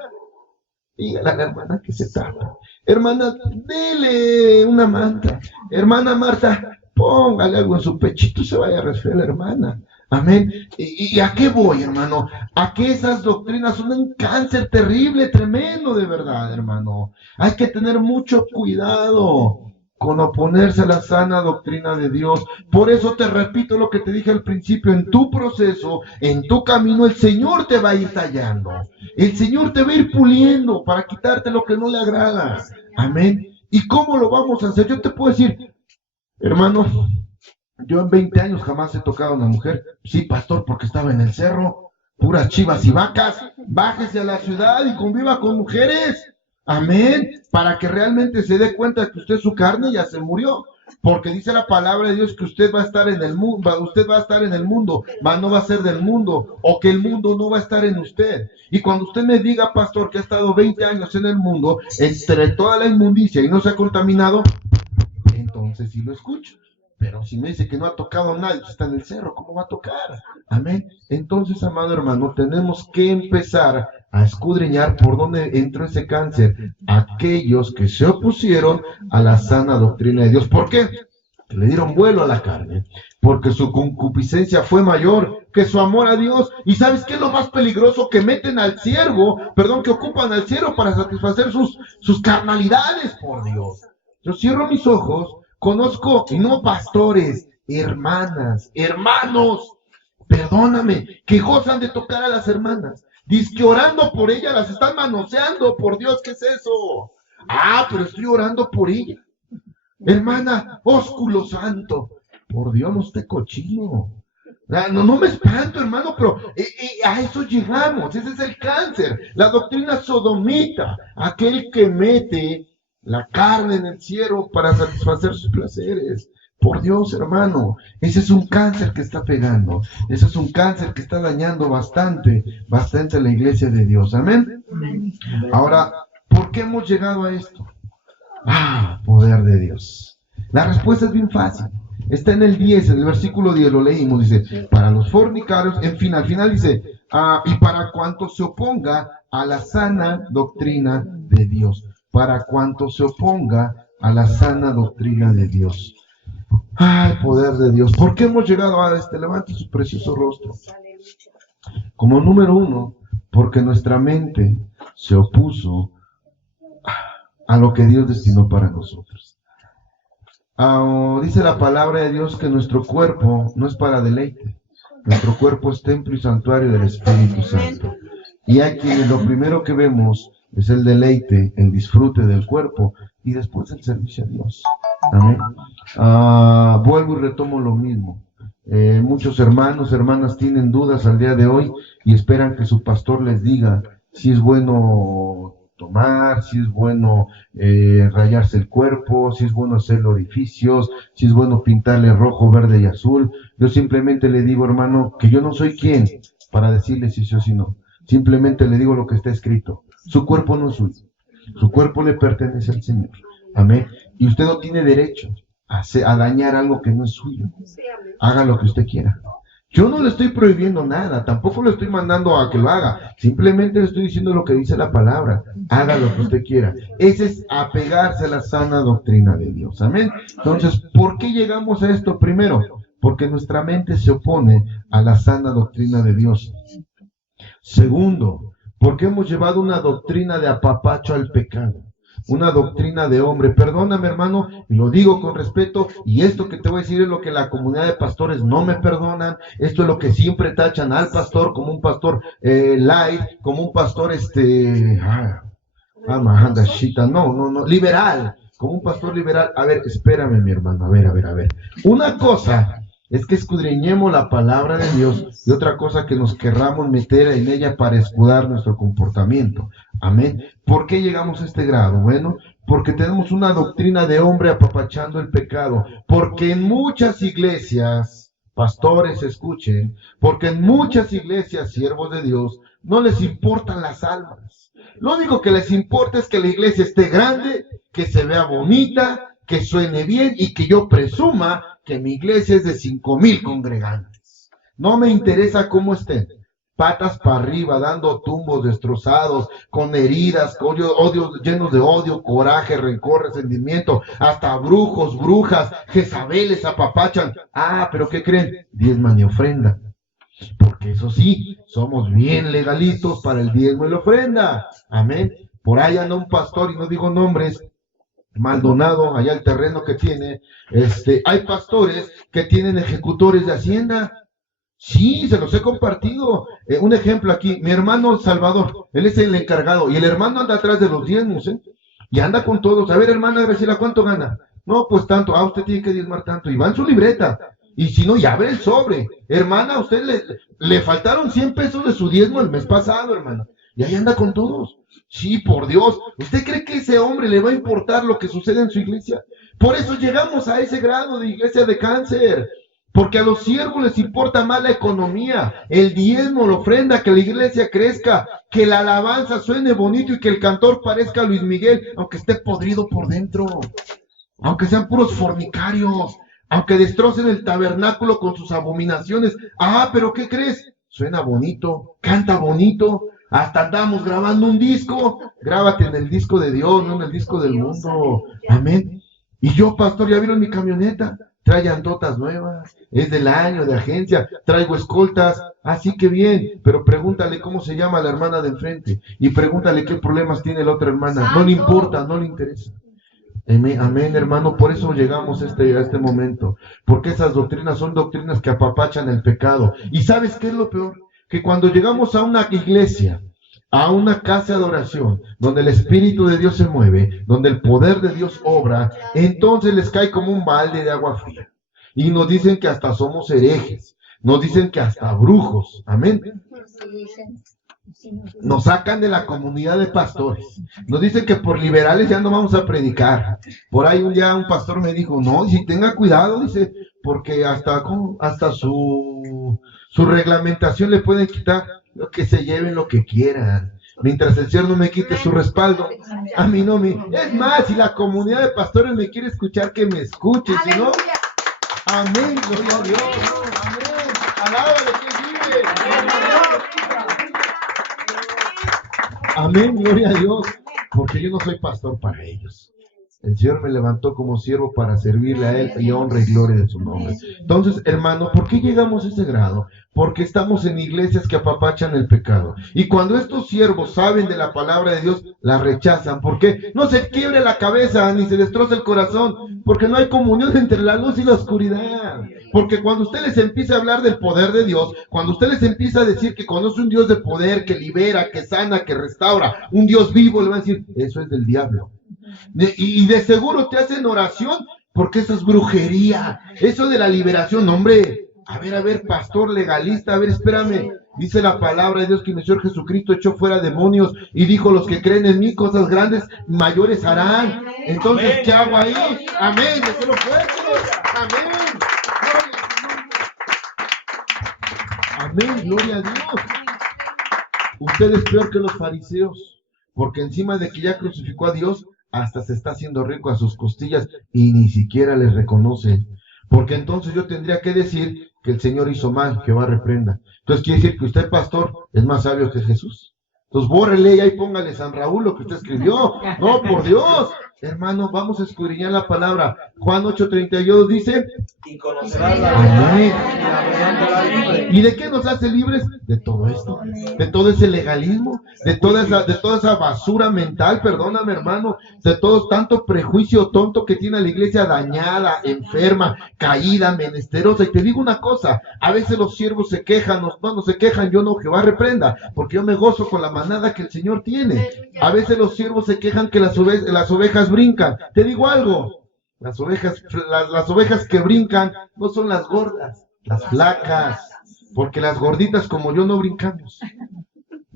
dígale a la hermana que se tapa, hermana, dele una manta, hermana Marta, póngale algo en su pechito, se vaya a resfriar la hermana. Amén. ¿Y a qué voy, hermano? A que esas doctrinas son un cáncer terrible, tremendo, de verdad, hermano. Hay que tener mucho cuidado con oponerse a la sana doctrina de Dios. Por eso te repito lo que te dije al principio, en tu proceso, en tu camino, el Señor te va a ir tallando. El Señor te va a ir puliendo para quitarte lo que no le agrada. Amén. ¿Y cómo lo vamos a hacer? Yo te puedo decir, hermano, yo en 20 años jamás he tocado a una mujer. Sí, pastor, porque estaba en el cerro, puras chivas y vacas. Bájese a la ciudad y conviva con mujeres. Amén, para que realmente se dé cuenta que usted su carne ya se murió, porque dice la palabra de Dios que usted va a estar en el mundo, no va a ser del mundo, o que el mundo no va a estar en usted. Y cuando usted me diga, pastor, que ha estado 20 años en el mundo, entre toda la inmundicia y no se ha contaminado, entonces sí lo escucho. Pero si me dice que no ha tocado a nadie, está en el cerro, ¿cómo va a tocar? Amén. Entonces, amado hermano, tenemos que empezar a escudriñar por dónde entró ese cáncer. Aquellos que se opusieron a la sana doctrina de Dios. ¿Por qué? Que le dieron vuelo a la carne. Porque su concupiscencia fue mayor que su amor a Dios. ¿Y sabes qué es lo más peligroso? Que meten al siervo, que ocupan al siervo para satisfacer sus carnalidades, por Dios. Yo cierro mis ojos. Conozco, y no pastores, hermanas, hermanos, perdóname, que gozan de tocar a las hermanas. Dice que orando por ellas las están manoseando, por Dios, ¿qué es eso? Ah, pero estoy orando por ella. Hermana, ósculo santo, por Dios, no esté cochino. No me espanto, hermano, pero a eso llegamos, ese es el cáncer, la doctrina sodomita, aquel que mete la carne en el cielo para satisfacer sus placeres. Por Dios, hermano, ese es un cáncer que está pegando. Ese es un cáncer que está dañando bastante la iglesia de Dios. Amén. Ahora, ¿por qué hemos llegado a esto? Poder de Dios. La respuesta es bien fácil. Está en el 10, en el versículo 10 lo leímos. Dice, para los fornicarios, en fin, al final dice, y para cuanto se oponga a la sana doctrina de Dios. Para cuanto se oponga a la sana doctrina de Dios. Poder de Dios. ¿Por qué hemos llegado a este? Levante su precioso rostro. Como número 1, porque nuestra mente se opuso a lo que Dios destinó para nosotros. Dice la palabra de Dios que nuestro cuerpo no es para deleite. Nuestro cuerpo es templo y santuario del Espíritu Santo. Y aquí lo primero que vemos es el deleite, el disfrute del cuerpo y después el servicio a Dios. Amén. Vuelvo y retomo lo mismo. Muchos hermanos, hermanas tienen dudas al día de hoy y esperan que su pastor les diga si es bueno tomar, si es bueno rayarse el cuerpo, si es bueno hacer orificios, si es bueno pintarle rojo, verde y azul. Yo simplemente le digo, hermano, que yo no soy quien para decirle si sí o si no. Simplemente le digo lo que está escrito. Su cuerpo no es suyo. Su cuerpo le pertenece al Señor. Amén. Y usted no tiene derecho a dañar algo que no es suyo. Haga lo que usted quiera. Yo no le estoy prohibiendo nada, tampoco le estoy mandando a que lo haga, simplemente le estoy diciendo lo que dice la palabra, haga lo que usted quiera. Ese es apegarse a la sana doctrina de Dios, amén. Entonces, ¿por qué llegamos a esto? Primero, porque nuestra mente se opone a la sana doctrina de Dios. Segundo, porque hemos llevado una doctrina de apapacho al pecado. Una doctrina de hombre. Perdóname, hermano, y lo digo con respeto, y esto que te voy a decir es lo que la comunidad de pastores no me perdonan. Esto es lo que siempre tachan al pastor como un pastor light, como un pastor liberal, como un pastor liberal. A ver, espérame, mi hermano, a ver. Una cosa es que escudriñemos la palabra de Dios y otra cosa que nos querramos meter en ella para escudar nuestro comportamiento. Amén. ¿Por qué llegamos a este grado? Bueno, porque tenemos una doctrina de hombre apapachando el pecado. Porque en muchas iglesias, pastores, escuchen, porque en muchas iglesias, siervos de Dios, no les importan las almas. Lo único que les importa es que la iglesia esté grande, que se vea bonita, que suene bien y que yo presuma que mi iglesia es de 5,000 congregantes. No me interesa cómo estén, patas para arriba, dando tumbos destrozados, con heridas, odios, llenos de odio, coraje, rencor, resentimiento, hasta brujos, brujas, Jezabeles apapachan. Ah, pero ¿qué creen? Diezman y ofrenda. Porque eso sí, somos bien legalitos para el diezmo y la ofrenda. Amén. Por ahí anda un pastor, y no digo nombres, Maldonado, allá el terreno que tiene, hay pastores que tienen ejecutores de hacienda. Sí, se los he compartido. Un ejemplo aquí, mi hermano Salvador, él es el encargado, y el hermano anda atrás de los diezmos, y anda con todos. A ver, hermana Graciela, ¿cuánto gana? No, pues tanto. Ah, usted tiene que diezmar tanto, y va en su libreta. Y si no, ya ve el sobre. Hermana, a usted le faltaron 100 pesos de su diezmo el mes pasado, hermana. Y ahí anda con todos. Sí, por Dios. ¿Usted cree que ese hombre le va a importar lo que sucede en su iglesia? Por eso llegamos a ese grado de iglesia de cáncer. Porque a los siervos les importa más la economía, el diezmo, la ofrenda, que la iglesia crezca, que la alabanza suene bonito y que el cantor parezca Luis Miguel, aunque esté podrido por dentro. Aunque sean puros fornicarios. Aunque destrocen el tabernáculo con sus abominaciones. Ah, pero ¿qué crees? Suena bonito, canta bonito. Hasta andamos grabando un disco. Grábate en el disco de Dios, no en el disco del mundo. Amén. Y yo, pastor, ¿ya vieron mi camioneta? Trae andotas nuevas, es del año, de agencia, traigo escoltas. Así que bien, pero pregúntale cómo se llama la hermana de enfrente. Y pregúntale qué problemas tiene la otra hermana. No le importa, no le interesa. Amén, hermano, por eso llegamos a este momento, porque esas doctrinas son doctrinas que apapachan el pecado. ¿Y sabes qué es lo peor? Que cuando llegamos a una iglesia, a una casa de adoración, donde el Espíritu de Dios se mueve, donde el poder de Dios obra, entonces les cae como un balde de agua fría. Y nos dicen que hasta somos herejes, nos dicen que hasta brujos, amén. Nos sacan de la comunidad de pastores. Nos dicen que por liberales ya no vamos a predicar. Por ahí un día un pastor me dijo, no, si tenga cuidado, dice, porque hasta su reglamentación le pueden quitar, que se lleven lo que quieran. Mientras el Señor no me quite su respaldo, a mí no me... Es más, si la comunidad de pastores me quiere escuchar, que me escuche, si no... Amén, gloria a Dios. Amén, alábale que vive. Amén, gloria a Dios, porque yo no soy pastor para ellos. El Señor me levantó como siervo para servirle a Él y honra y gloria de su nombre. Entonces, hermano, ¿por qué llegamos a ese grado? Porque estamos en iglesias que apapachan el pecado. Y cuando estos siervos saben de la palabra de Dios, la rechazan. ¿Por qué? No se quiebre la cabeza ni se destroza el corazón, porque no hay comunión entre la luz y la oscuridad. Porque cuando usted les empieza a hablar del poder de Dios, cuando usted les empieza a decir que conoce un Dios de poder, que libera, que sana, que restaura, un Dios vivo, le va a decir, eso es del diablo. Y de seguro te hacen oración, porque eso es brujería. Eso de la liberación, hombre, a ver, pastor legalista, a ver, espérame. Dice la palabra de Dios que mi Señor Jesucristo echó fuera demonios y dijo, los que creen en mí, cosas grandes, mayores harán. Entonces, ¿qué hago ahí? Amén, déjelo fuerte. Amén. Amén, gloria a Dios. Usted es peor que los fariseos, porque encima de que ya crucificó a Dios, hasta se está haciendo rico a sus costillas y ni siquiera les reconoce. Porque entonces yo tendría que decir que el Señor hizo mal, Jehová reprenda. Entonces quiere decir que usted, pastor, es más sabio que Jesús. Entonces bórrele y ahí póngale San Raúl lo que usted escribió. No, por Dios. Hermano, vamos a escudriñar la palabra. Juan 8:32 dice, y conocerás la verdad, amén. y la verdad te hará libre. ¿Y de qué nos hace libres? De todo esto, de todo ese legalismo, de toda esa basura mental, perdóname hermano, de todo tanto prejuicio tonto que tiene la iglesia dañada, enferma, caída, menesterosa. Y te digo una cosa, a veces los siervos se quejan, no se quejan, yo no, Jehová reprenda, porque yo me gozo con la manada que el Señor tiene. A veces los siervos se quejan que las ovejas brincan. Te digo algo, las ovejas que brincan no son las gordas, las flacas, porque las gorditas como yo no brincamos.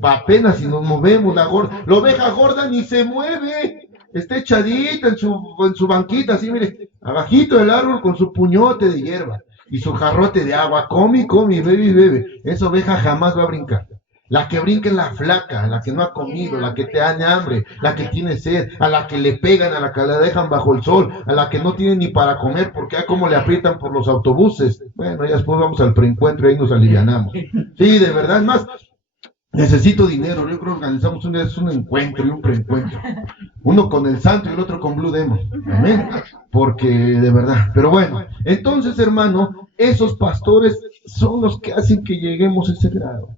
Apenas si nos movemos, la oveja gorda ni se mueve, está echadita en su banquita, así mire, abajito del árbol con su puñote de hierba y su jarrote de agua, come, bebe. Esa oveja jamás va a brincar. La que brinca es la flaca, la que no ha comido, la que te da hambre, la que tiene sed, a la que le pegan, a la que la dejan bajo el sol, a la que no tiene ni para comer, porque a cómo le aprietan por los autobuses. Bueno, ya después vamos al preencuentro y ahí nos alivianamos. Sí, de verdad, es más, necesito dinero. Yo creo que organizamos un encuentro y un preencuentro. Uno con el santo y el otro con Blue Demon. Amén. Porque de verdad. Pero bueno, entonces hermano, esos pastores son los que hacen que lleguemos a ese grado.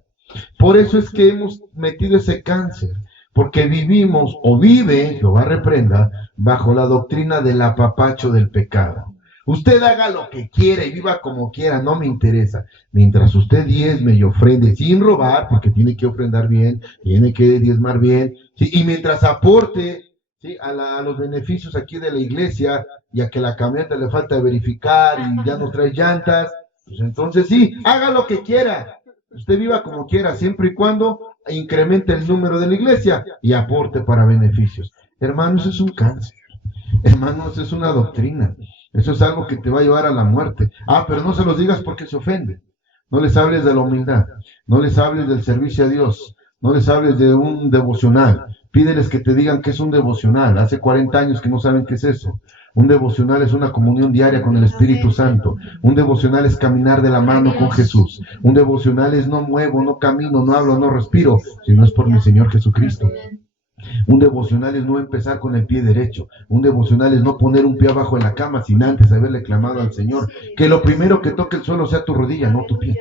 Por eso es que hemos metido ese cáncer, porque vivimos o vive, Jehová reprenda, bajo la doctrina del apapacho del pecado. Usted haga lo que quiera y viva como quiera, no me interesa. Mientras usted diezme y ofrende sin robar, porque tiene que ofrendar bien, tiene que diezmar bien, ¿sí? Y mientras aporte, ¿sí?, a los beneficios aquí de la iglesia, y a que la camioneta le falta verificar y ya no trae llantas, pues entonces sí, haga lo que quiera. Usted viva como quiera, siempre y cuando incremente el número de la iglesia y aporte para beneficios. Hermanos, eso es un cáncer. Hermanos, eso es una doctrina. Eso es algo que te va a llevar a la muerte. Pero no se los digas porque se ofende. No les hables de la humildad. No les hables del servicio a Dios. No les hables de un devocional. Pídeles que te digan qué es un devocional. Hace 40 años que no saben qué es eso. Un devocional es una comunión diaria con el Espíritu Santo. Un devocional es caminar de la mano con Jesús. Un devocional es no muevo, no camino, no hablo, no respiro, si no es por mi Señor Jesucristo. Un devocional es no empezar con el pie derecho. Un devocional es no poner un pie abajo en la cama sin antes haberle clamado al Señor. Que lo primero que toque el suelo sea tu rodilla, no tu pie.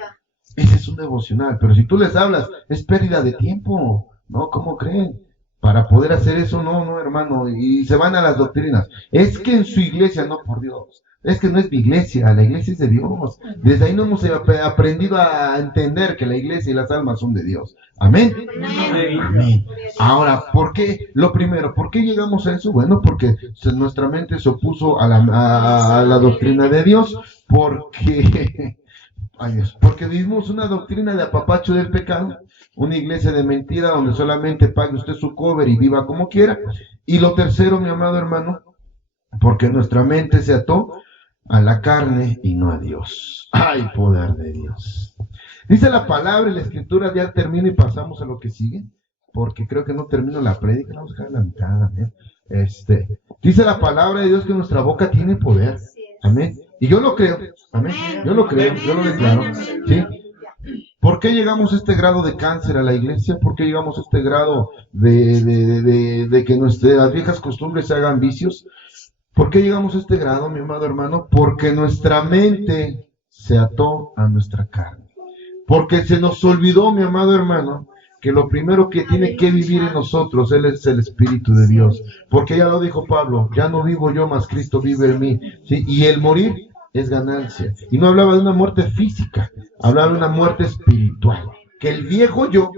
Ese es un devocional. Pero si tú les hablas, es pérdida de tiempo. ¿No? ¿Cómo creen? Para poder hacer eso, no, hermano, y se van a las doctrinas. Es que en su iglesia, no, por Dios, es que no es mi iglesia, la iglesia es de Dios. Desde ahí no hemos aprendido a entender que la iglesia y las almas son de Dios. Amén. Amén. Ahora, ¿por qué? Lo primero, ¿por qué llegamos a eso? Bueno, porque nuestra mente se opuso a la doctrina de Dios, porque vivimos una doctrina de apapacho del pecado. Una iglesia de mentira donde solamente pague usted su cover y viva como quiera. Y lo tercero, mi amado hermano, porque nuestra mente se ató a la carne y no a Dios. ¡Ay, poder de Dios! Dice la palabra y la escritura, ya termina y pasamos a lo que sigue, porque creo que no termino la prédica, vamos a dejar la mitad, amén. Dice la palabra de Dios que nuestra boca tiene poder, amén. Y yo lo creo, amén. Yo lo creo, yo lo declaro, ¿sí? ¿Por qué llegamos a este grado de cáncer a la iglesia? ¿Por qué llegamos a este grado de que nuestras viejas costumbres se hagan vicios? ¿Por qué llegamos a este grado, mi amado hermano? Porque nuestra mente se ató a nuestra carne. Porque se nos olvidó, mi amado hermano, que lo primero que tiene que vivir en nosotros es el Espíritu de Dios. Porque ya lo dijo Pablo, ya no vivo yo, mas Cristo vive en mí. ¿Sí? Y el morir es ganancia. Y no hablaba de una muerte física, hablaba de una muerte espiritual. Que el viejo yo,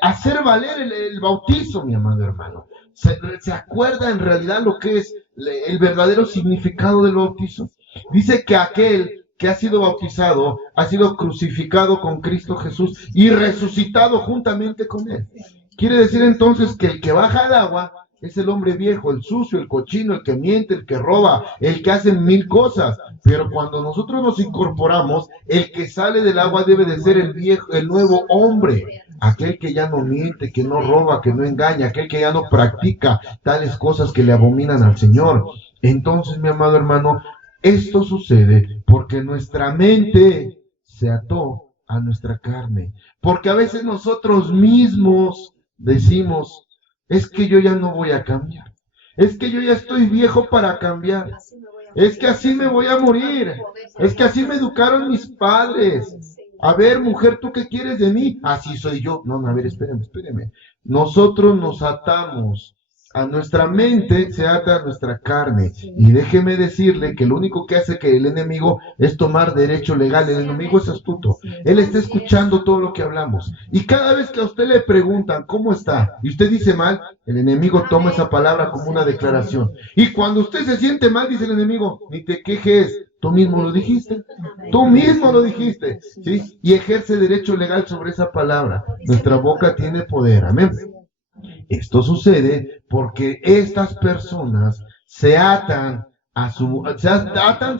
hacer valer el bautizo, mi amado hermano. ¿Se acuerda en realidad lo que es el verdadero significado del bautizo? Dice que aquel que ha sido bautizado ha sido crucificado con Cristo Jesús y resucitado juntamente con él. Quiere decir entonces que el que baja al agua es el hombre viejo, el sucio, el cochino, el que miente, el que roba, el que hace 1000 cosas. Pero cuando nosotros nos incorporamos, el que sale del agua debe de ser el viejo, el nuevo hombre, aquel que ya no miente, que no roba, que no engaña, aquel que ya no practica tales cosas que le abominan al Señor. Entonces, mi amado hermano, esto sucede porque nuestra mente se ató a nuestra carne. Porque a veces nosotros mismos decimos, es que yo ya no voy a cambiar. Es que yo ya estoy viejo para cambiar. Es que así me voy a morir. Es que así me educaron mis padres. A ver, mujer, ¿tú qué quieres de mí? Así soy yo. No, a ver, espéreme. Nosotros nos atamos a nuestra mente, se ata a nuestra carne. Y déjeme decirle que lo único que hace que el enemigo es tomar derecho legal. El enemigo es astuto. Él está escuchando todo lo que hablamos. Y cada vez que a usted le preguntan cómo está, y usted dice mal, el enemigo toma esa palabra como una declaración. Y cuando usted se siente mal, dice el enemigo, ni te quejes. Tú mismo lo dijiste, ¿sí? Y ejerce derecho legal sobre esa palabra. Nuestra boca tiene poder, amén. Esto sucede porque estas personas se atan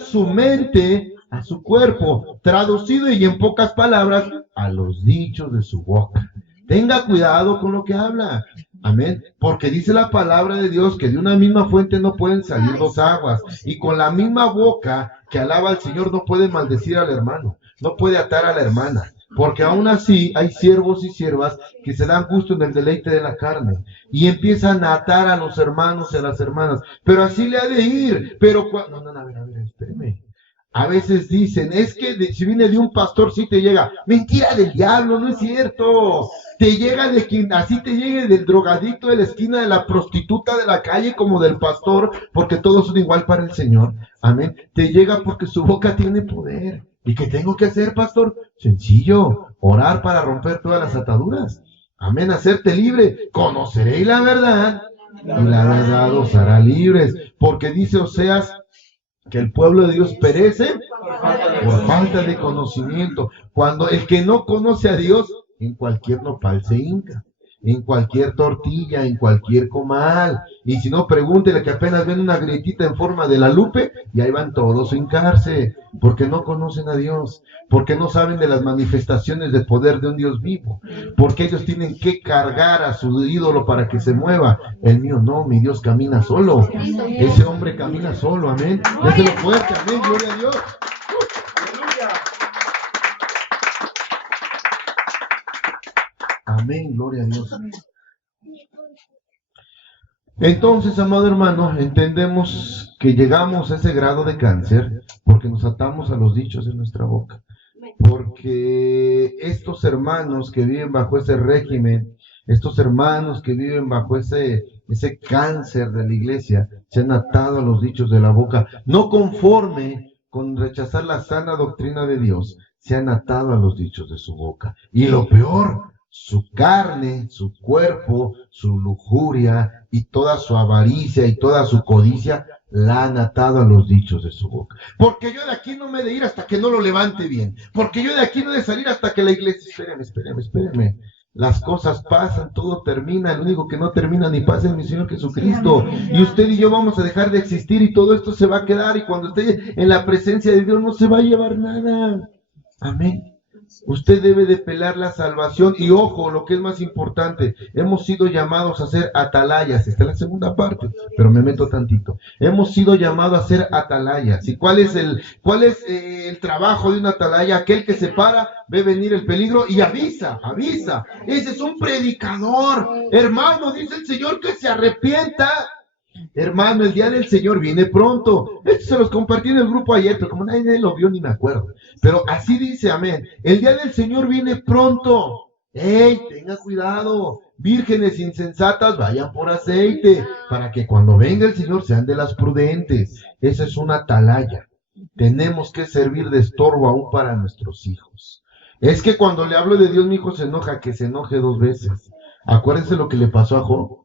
su mente a su cuerpo, traducido y en pocas palabras, a los dichos de su boca. Tenga cuidado con lo que habla. Amén. Porque dice la palabra de Dios que de una misma fuente no pueden salir dos aguas. Y con la misma boca que alaba al Señor no puede maldecir al hermano. No puede atar a la hermana. Porque aún así hay siervos y siervas que se dan gusto en el deleite de la carne. Y empiezan a atar a los hermanos y a las hermanas. Pero así le ha de ir. Pero a ver, espéreme. A veces dicen, es que si viene de un pastor sí te llega. Mentira del diablo, no es cierto. Te llega de quien, así te llegue del drogadicto de la esquina, de la prostituta de la calle, como del pastor, porque todos son igual para el Señor. Amén. Te llega porque su boca tiene poder. ¿Y qué tengo que hacer, pastor? Sencillo, orar para romper todas las ataduras. Amén, hacerte libre. Conoceréis la verdad, y la verdad os hará libres. Porque dice Oseas que el pueblo de Dios perece por falta de conocimiento. Cuando el que no conoce a Dios, en cualquier nopal se hinca, en cualquier tortilla, en cualquier comal. Y si no, pregúntele que apenas ven una grietita en forma de la lupe y ahí van todos a hincarse, porque no conocen a Dios, porque no saben de las manifestaciones de poder de un Dios vivo, porque ellos tienen que cargar a su ídolo para que se mueva. El mío no, mi Dios camina solo. Ese hombre camina solo, amén. Déselo fuerte, amén, gloria a Dios. Amén, gloria a Dios. Entonces, amado hermano, entendemos que llegamos a ese grado de cáncer porque nos atamos a los dichos de nuestra boca. Porque estos hermanos que viven bajo ese régimen, estos hermanos que viven bajo ese cáncer de la iglesia, se han atado a los dichos de la boca. No conforme con rechazar la sana doctrina de Dios, se han atado a los dichos de su boca. Y lo peor, su carne, su cuerpo, su lujuria y toda su avaricia y toda su codicia la han atado a los dichos de su boca. Porque yo de aquí no me he de ir hasta que no lo levante bien. Porque yo de aquí no he de salir hasta que la iglesia... Espérenme. Las cosas pasan, todo termina. El único que no termina ni pasa es mi Señor Jesucristo. Y usted y yo vamos a dejar de existir y todo esto se va a quedar. Y cuando esté en la presencia de Dios no se va a llevar nada. Amén. Usted debe de pelar la salvación. Y ojo, lo que es más importante, hemos sido llamados a ser atalayas. Esta es la segunda parte, pero me meto tantito. Hemos sido llamados a ser atalayas. ¿Y cuál es el trabajo de un atalaya? Aquel que se para, ve venir el peligro y avisa. Ese es un predicador. Hermano, dice el Señor que se arrepienta. Hermano, el día del Señor viene pronto. Esto se los compartí en el grupo ayer, pero como nadie lo vio ni me acuerdo. Pero así dice, amén. El día del Señor viene pronto. ¡Ey, tenga cuidado! Vírgenes insensatas, vayan por aceite, para que cuando venga el Señor sean de las prudentes. Esa es una atalaya. Tenemos que servir de estorbo aún para nuestros hijos. Es que cuando le hablo de Dios, mi hijo se enoja, que se enoje 2 veces. Acuérdense lo que le pasó a Job.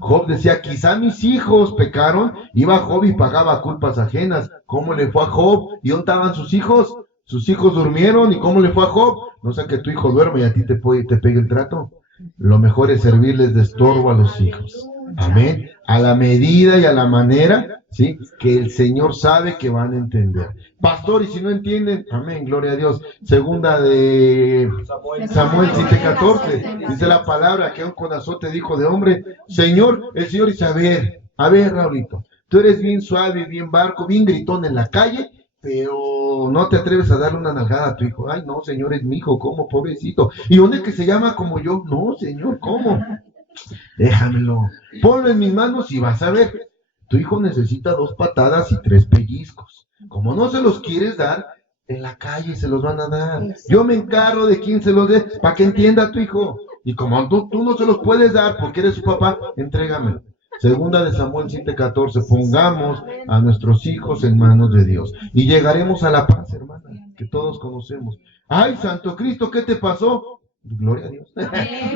Job decía, quizá mis hijos pecaron. Iba Job y pagaba culpas ajenas. ¿Cómo le fue a Job? ¿Y dónde estaban sus hijos? Sus hijos durmieron. ¿Y cómo le fue a Job? No sea que tu hijo duerme y a ti te pegue el trato. Lo mejor es servirles de estorbo a los hijos. Amén. A la medida y a la manera, ¿sí?, que el Señor sabe que van a entender. Pastor, y si no entienden, amén, gloria a Dios. Segunda de Samuel 7:14, dice la palabra que aun con azote dijo de hombre, Señor, el Señor dice, a ver, Raulito, tú eres bien suave, bien barco, bien gritón en la calle, pero no te atreves a darle una nalgada a tu hijo. Ay, no, señor, es mi hijo, ¿cómo, pobrecito? ¿Y dónde que se llama como yo? No, señor, ¿cómo? Déjamelo, ponlo en mis manos y vas a ver. Tu hijo necesita 2 patadas y 3 pellizcos. Como no se los quieres dar, en la calle se los van a dar. Yo me encargo de quién se los dé, para que entienda a tu hijo. Y como tú no se los puedes dar porque eres su papá, entrégamelo. Segunda de Samuel 7:14, pongamos a nuestros hijos en manos de Dios. Y llegaremos a la paz, hermana, que todos conocemos. Ay, Santo Cristo, ¿qué te pasó? Gloria a Dios.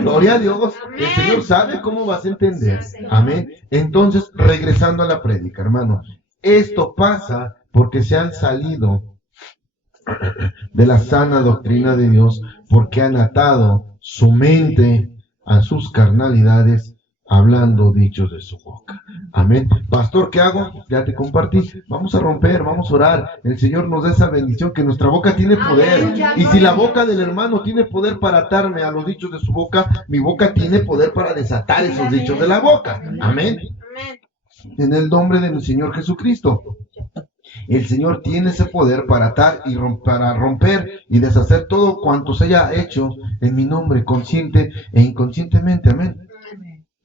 Gloria a Dios. El Señor sabe cómo vas a entender. Amén. Entonces, regresando a la prédica, hermano. Esto pasa porque se han salido de la sana doctrina de Dios, porque han atado su mente a sus carnalidades, hablando dichos de su boca. Amén. Pastor, ¿qué hago? Ya te compartí. Vamos a romper, vamos a orar. El Señor nos da esa bendición, que nuestra boca tiene poder. Y si la boca del hermano tiene poder para atarme a los dichos de su boca, mi boca tiene poder para desatar esos dichos de la boca. Amén. En el nombre de mi Señor Jesucristo. El Señor tiene ese poder para atar y para romper y deshacer todo cuanto se haya hecho en mi nombre, consciente e inconscientemente. Amén.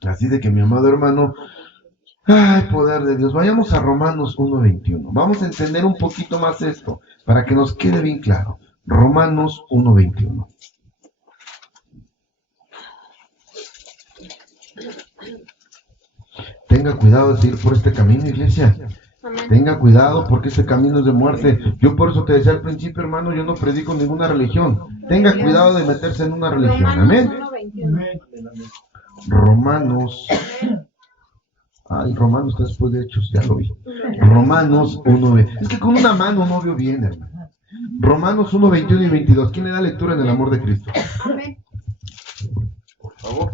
Así de que, mi amado hermano, ay, poder de Dios. Vayamos a Romanos 1:21. Vamos a entender un poquito más esto, para que nos quede bien claro. Romanos 1:21. Tenga cuidado de seguir por este camino, iglesia. Tenga cuidado, porque este camino es de muerte. Yo por eso te decía al principio, hermano, yo no predico ninguna religión. Tenga cuidado de meterse en una religión. Amén. Romanos. Romanos está después de Hechos, ya lo vi. Romanos 1. Es que con una mano no veo bien, hermano. Romanos 1:21 y 22. ¿Quién le da lectura en el amor de Cristo? Amén. Por favor.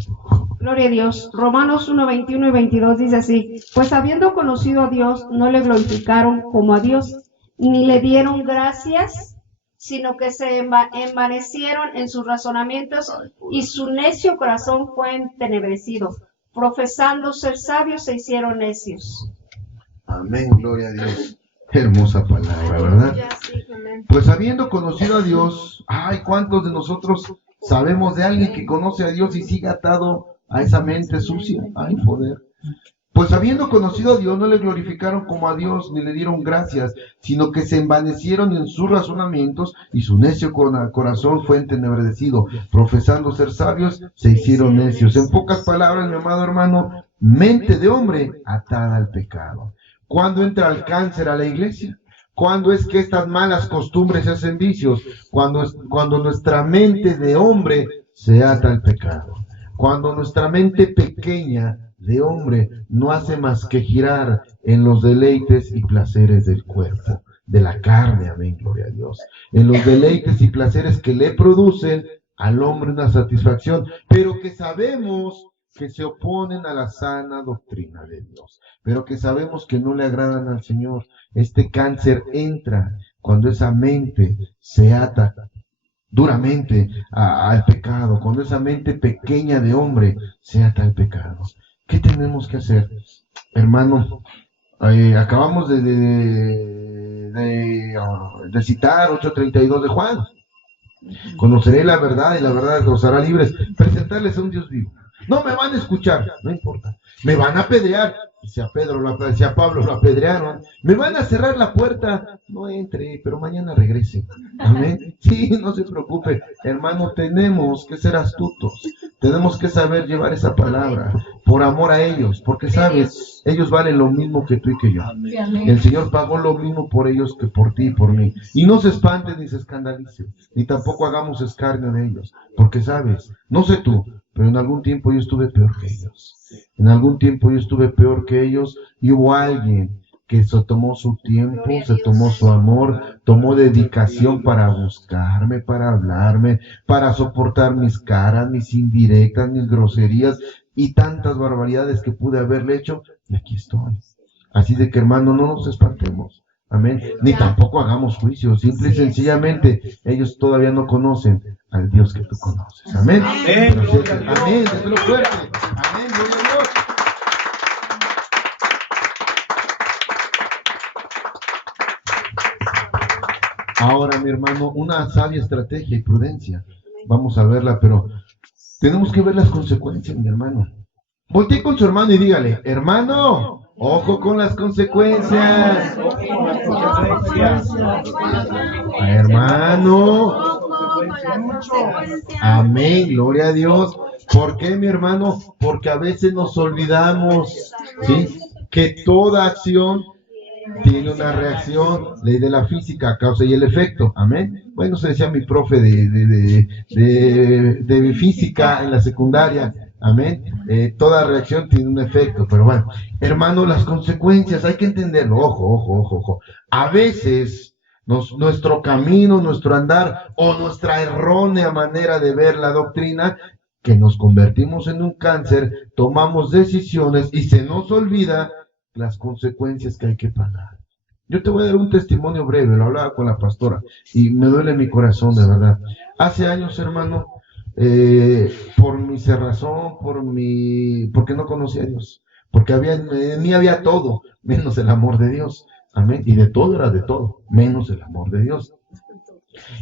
Gloria a Dios. Romanos 1:21 y 22 dice así: pues habiendo conocido a Dios, no le glorificaron como a Dios, ni le dieron gracias, sino que se envanecieron en sus razonamientos, y su necio corazón fue entenebrecido. Profesando ser sabios, se hicieron necios. Amén, gloria a Dios. Hermosa palabra, ¿verdad? Pues habiendo conocido a Dios, ay, ¿cuántos de nosotros sabemos de alguien que conoce a Dios y sigue atado a esa mente sucia? Ay, poder. Pues habiendo conocido a Dios, no le glorificaron como a Dios, ni le dieron gracias, sino que se envanecieron en sus razonamientos, y su necio corazón fue entenebrecido. Profesando ser sabios, se hicieron necios. En pocas palabras, mi amado hermano, mente de hombre atada al pecado. ¿Cuándo entra el cáncer a la iglesia? ¿Cuándo es que estas malas costumbres se hacen vicios? Cuando nuestra mente de hombre se ata al pecado. Cuando nuestra mente pequeña de hombre no hace más que girar en los deleites y placeres del cuerpo, de la carne, amén, gloria a Dios, en los deleites y placeres que le producen al hombre una satisfacción, pero que sabemos que se oponen a la sana doctrina de Dios, pero que sabemos que no le agradan al Señor. Este cáncer entra cuando esa mente se ata duramente al pecado, cuando esa mente pequeña de hombre se ata al pecado. ¿Qué tenemos que hacer, hermano? Acabamos de citar 8:32 de Juan. Conoceré la verdad y la verdad los hará libres. Presentarles a un Dios vivo. No me van a escuchar, no importa. Me van a apedrear. Si a Pablo lo apedrearon, me van a cerrar la puerta. No entre, pero mañana regrese. Amén. Sí, no se preocupe, hermano. Tenemos que ser astutos. Tenemos que saber llevar esa palabra por amor a ellos, porque sabes, ellos valen lo mismo que tú y que yo. El Señor pagó lo mismo por ellos que por ti y por mí. Y no se espanten ni se escandalicen, ni tampoco hagamos escarnio de ellos, porque sabes, no sé tú, pero en algún tiempo yo estuve peor que ellos. En algún tiempo yo estuve peor que ellos, y hubo alguien que se tomó su tiempo, se tomó su amor, tomó dedicación para buscarme, para hablarme, para soportar mis caras, mis indirectas, mis groserías y tantas barbaridades que pude haberle hecho, y aquí estoy. Así de que, hermano, no nos espantemos. Amén. Ni tampoco hagamos juicio. Simple y sencillamente, ellos todavía no conocen al Dios que tú conoces. Amén. Amén. Amén. Déselo fuerte. Amén. Gloria a Dios. Ahora, mi hermano, una sabia estrategia y prudencia. Vamos a verla, pero tenemos que ver las consecuencias, mi hermano. Voltee con su hermano y dígale, hermano, ojo con las consecuencias. Hermano. Amén, gloria a Dios. ¿Por qué, mi hermano? Porque a veces nos olvidamos, ¿sí?, que toda acción tiene una reacción, ley de la física, causa y el efecto. Amén. Bueno, se decía mi profe de física en la secundaria. Amén. Toda reacción tiene un efecto, pero bueno, hermano, las consecuencias hay que entenderlo. Ojo. A veces nuestro camino, nuestro andar o nuestra errónea manera de ver la doctrina, que nos convertimos en un cáncer, tomamos decisiones y se nos olvida las consecuencias que hay que pagar. Yo te voy a dar un testimonio breve, lo hablaba con la pastora y me duele mi corazón, de verdad. Hace años, hermano, por mi cerrazón, porque no conocía a Dios, porque en mí había todo, menos el amor de Dios. Amén. Y de todo era de todo, menos el amor de Dios.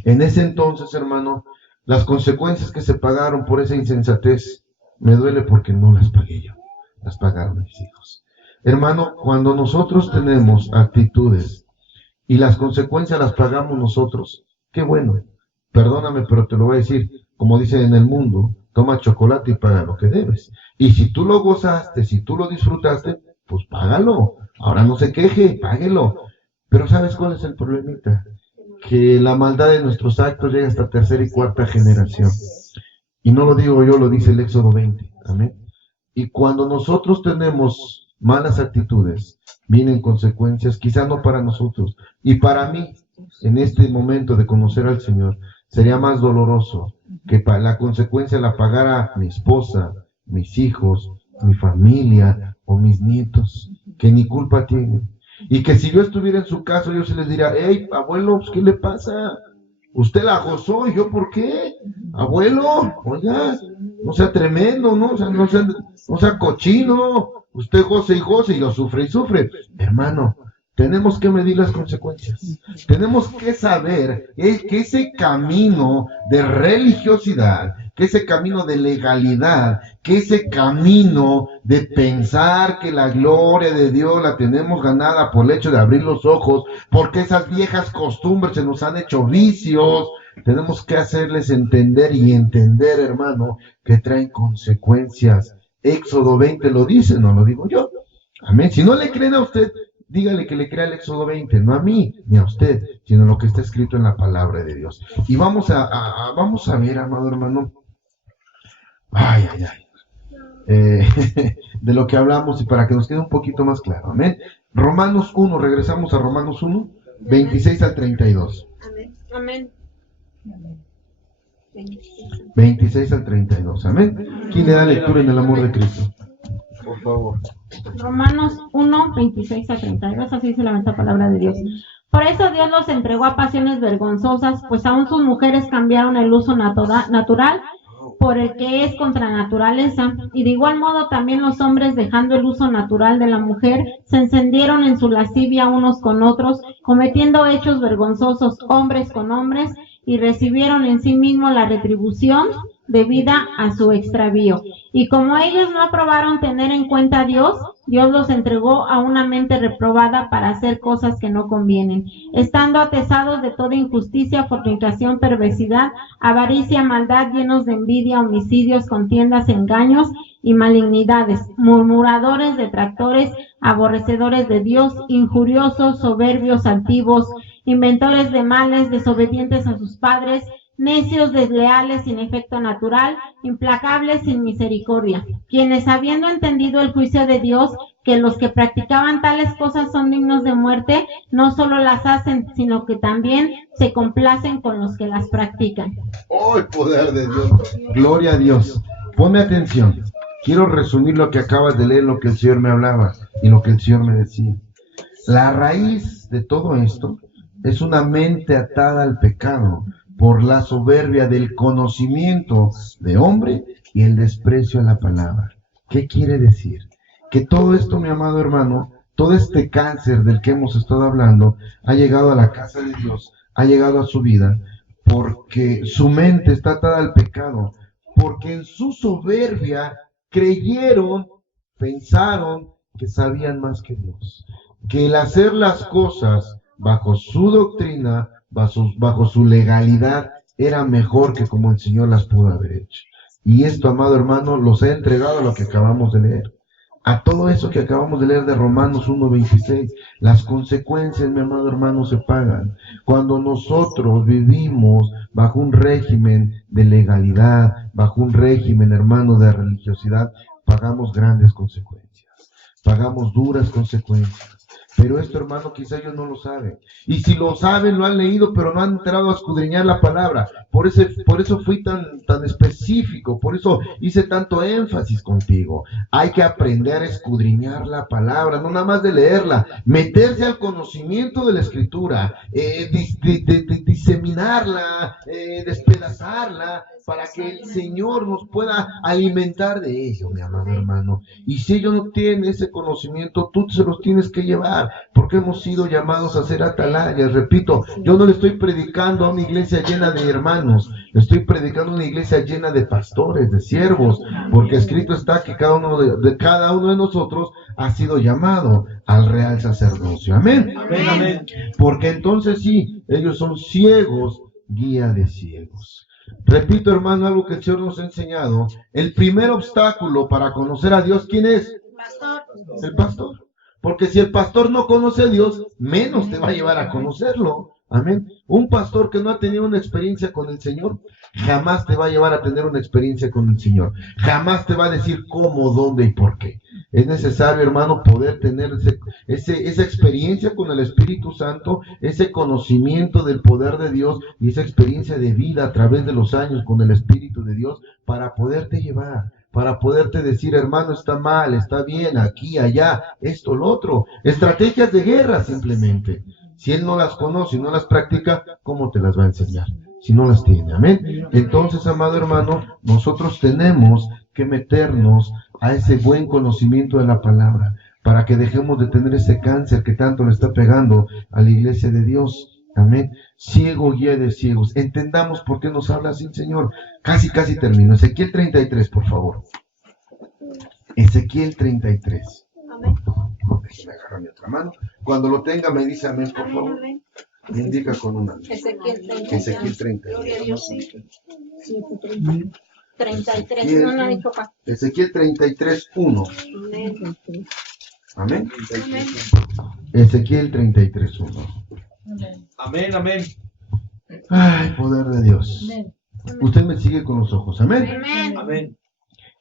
En ese entonces, hermano, las consecuencias que se pagaron por esa insensatez, me duele porque no las pagué yo, las pagaron mis hijos. Hermano, cuando nosotros tenemos actitudes y las consecuencias las pagamos nosotros, qué bueno. Perdóname, pero te lo voy a decir, como dicen en el mundo, toma chocolate y paga lo que debes. Y si tú lo gozaste, si tú lo disfrutaste, pues págalo. Ahora no se queje, páguelo. Pero ¿sabes cuál es el problemita? Que la maldad de nuestros actos llega hasta tercera y cuarta generación. Y no lo digo yo, lo dice el Éxodo 20. Amén. Y cuando nosotros tenemos malas actitudes, vienen consecuencias, quizá no para nosotros. Y para mí, en este momento de conocer al Señor, sería más doloroso que la consecuencia la pagara mi esposa, mis hijos, mi familia o mis nietos, que ni culpa tienen. Y que si yo estuviera en su caso, yo se les diría, hey, abuelo, pues, ¿qué le pasa? Usted la gozó, ¿y yo por qué? Abuelo, oiga, no sea tremendo, ¿no? O sea, no sea cochino. Usted goce y goce, y yo sufre y sufre. Hermano, tenemos que medir las consecuencias. Tenemos que saber que ese camino de religiosidad, que ese camino de legalidad, que ese camino de pensar que la gloria de Dios la tenemos ganada por el hecho de abrir los ojos, porque esas viejas costumbres se nos han hecho vicios, tenemos que hacerles entender y entender, hermano, que traen consecuencias. Éxodo 20 lo dice, no lo digo yo. Amén. Si no le creen a usted, dígale que le crea el Éxodo 20, no a mí ni a usted, sino lo que está escrito en la palabra de Dios. Y vamos a ver, amado hermano, de lo que hablamos y para que nos quede un poquito más claro. Amén. Romanos 1, regresamos a Romanos 1, 26 al 32. Amén. 26 al 32, amén. ¿Quién le da lectura en el amor de Cristo? Por favor. Romanos 1, 26 a 32, así dice la palabra de Dios. Por eso Dios los entregó a pasiones vergonzosas, pues aún sus mujeres cambiaron el uso natural por el que es contra naturaleza, y de igual modo también los hombres, dejando el uso natural de la mujer, se encendieron en su lascivia unos con otros, cometiendo hechos vergonzosos hombres con hombres, y recibieron en sí mismos la retribución debida a su extravío. Y como ellos no aprobaron tener en cuenta a Dios, Dios los entregó a una mente reprobada para hacer cosas que no convienen, estando atesados de toda injusticia, fornicación, perversidad, avaricia, maldad, llenos de envidia, homicidios, contiendas, engaños y malignidades, murmuradores, detractores, aborrecedores de Dios, injuriosos, soberbios, altivos, inventores de males, desobedientes a sus padres, necios, desleales, sin efecto natural, implacables, sin misericordia, quienes habiendo entendido el juicio de Dios, que los que practicaban tales cosas son dignos de muerte, no solo las hacen, sino que también se complacen con los que las practican. ¡Oh, el poder de Dios! Gloria a Dios. Ponme atención. Quiero resumir lo que acabas de leer, lo que el Señor me hablaba y lo que el Señor me decía. La raíz de todo esto es una mente atada al pecado por la soberbia del conocimiento de hombre y el desprecio a la palabra. ¿Qué quiere decir? Que todo esto, mi amado hermano, todo este cáncer del que hemos estado hablando, ha llegado a la casa de Dios ha llegado a su vida porque su mente está atada al pecado, porque en su soberbia creyeron, pensaron que sabían más que Dios, que el hacer las cosas bajo su doctrina, bajo su legalidad, era mejor que como el Señor las pudo haber hecho. Y esto, amado hermano, los he entregado a lo que acabamos de leer. A todo eso que acabamos de leer de Romanos 1:26, las consecuencias, mi amado hermano, se pagan. Cuando nosotros vivimos bajo un régimen de legalidad, bajo un régimen, hermano, de religiosidad, pagamos grandes consecuencias, pagamos duras consecuencias. Pero esto, hermano, quizá ellos no lo saben. Y si lo saben, lo han leído, pero no han entrado a escudriñar la palabra. Por eso fui tan específico, por eso hice tanto énfasis contigo. Hay que aprender a escudriñar la palabra, no nada más de leerla, meterse al conocimiento de la Escritura, diseminarla, despedazarla, para que el Señor nos pueda alimentar de ello, mi amado hermano. Y si ellos no tienen ese conocimiento, tú se los tienes que llevar, porque hemos sido llamados a ser atalayas. Repito, yo no le estoy predicando a una iglesia llena de hermanos, le estoy predicando a una iglesia llena de pastores, de siervos, porque escrito está que cada uno de nosotros ha sido llamado al real sacerdocio. Amén. Amén, amén. Porque entonces sí, ellos son ciegos, guía de ciegos. Repito, hermano, algo que el Señor nos ha enseñado. El primer obstáculo para conocer a Dios, ¿quién es? Pastor. El pastor. Porque si el pastor no conoce a Dios, menos te va a llevar a conocerlo. Amén. Un pastor que no ha tenido una experiencia con el Señor, jamás te va a llevar a tener una experiencia con el Señor. Jamás te va a decir cómo, dónde y por qué. Es necesario, hermano, poder tener esa experiencia con el Espíritu Santo, ese conocimiento del poder de Dios y esa experiencia de vida a través de los años con el Espíritu de Dios para poderte llevar, para poderte decir, hermano, está mal, está bien, aquí, allá, esto, lo otro. Estrategias de guerra simplemente. Si él no las conoce y no las practica, ¿cómo te las va a enseñar? Si no las tiene, amén. Entonces, amado hermano, nosotros tenemos que meternos a ese buen conocimiento de la palabra, para que dejemos de tener ese cáncer que tanto le está pegando a la iglesia de Dios. Amén. Ciego, guía de ciegos. Entendamos por qué nos habla así el Señor. Casi termino. Ezequiel 33, por favor. Ezequiel 33. Amén. Déjeme agarrar mi otra mano. Cuando lo tenga me dice amén, por favor. Amén. Me indica con una. Ezequiel 30. Ezequiel 30. Gloria a Dios, sí. 33, no lo dijo pastor. Ezequiel 33, 1. Amén. Amén. Amén. Ezequiel 33, 1. Amén, amén. Ay, poder de Dios. Usted me sigue con los ojos. Amén. Amén. Amén.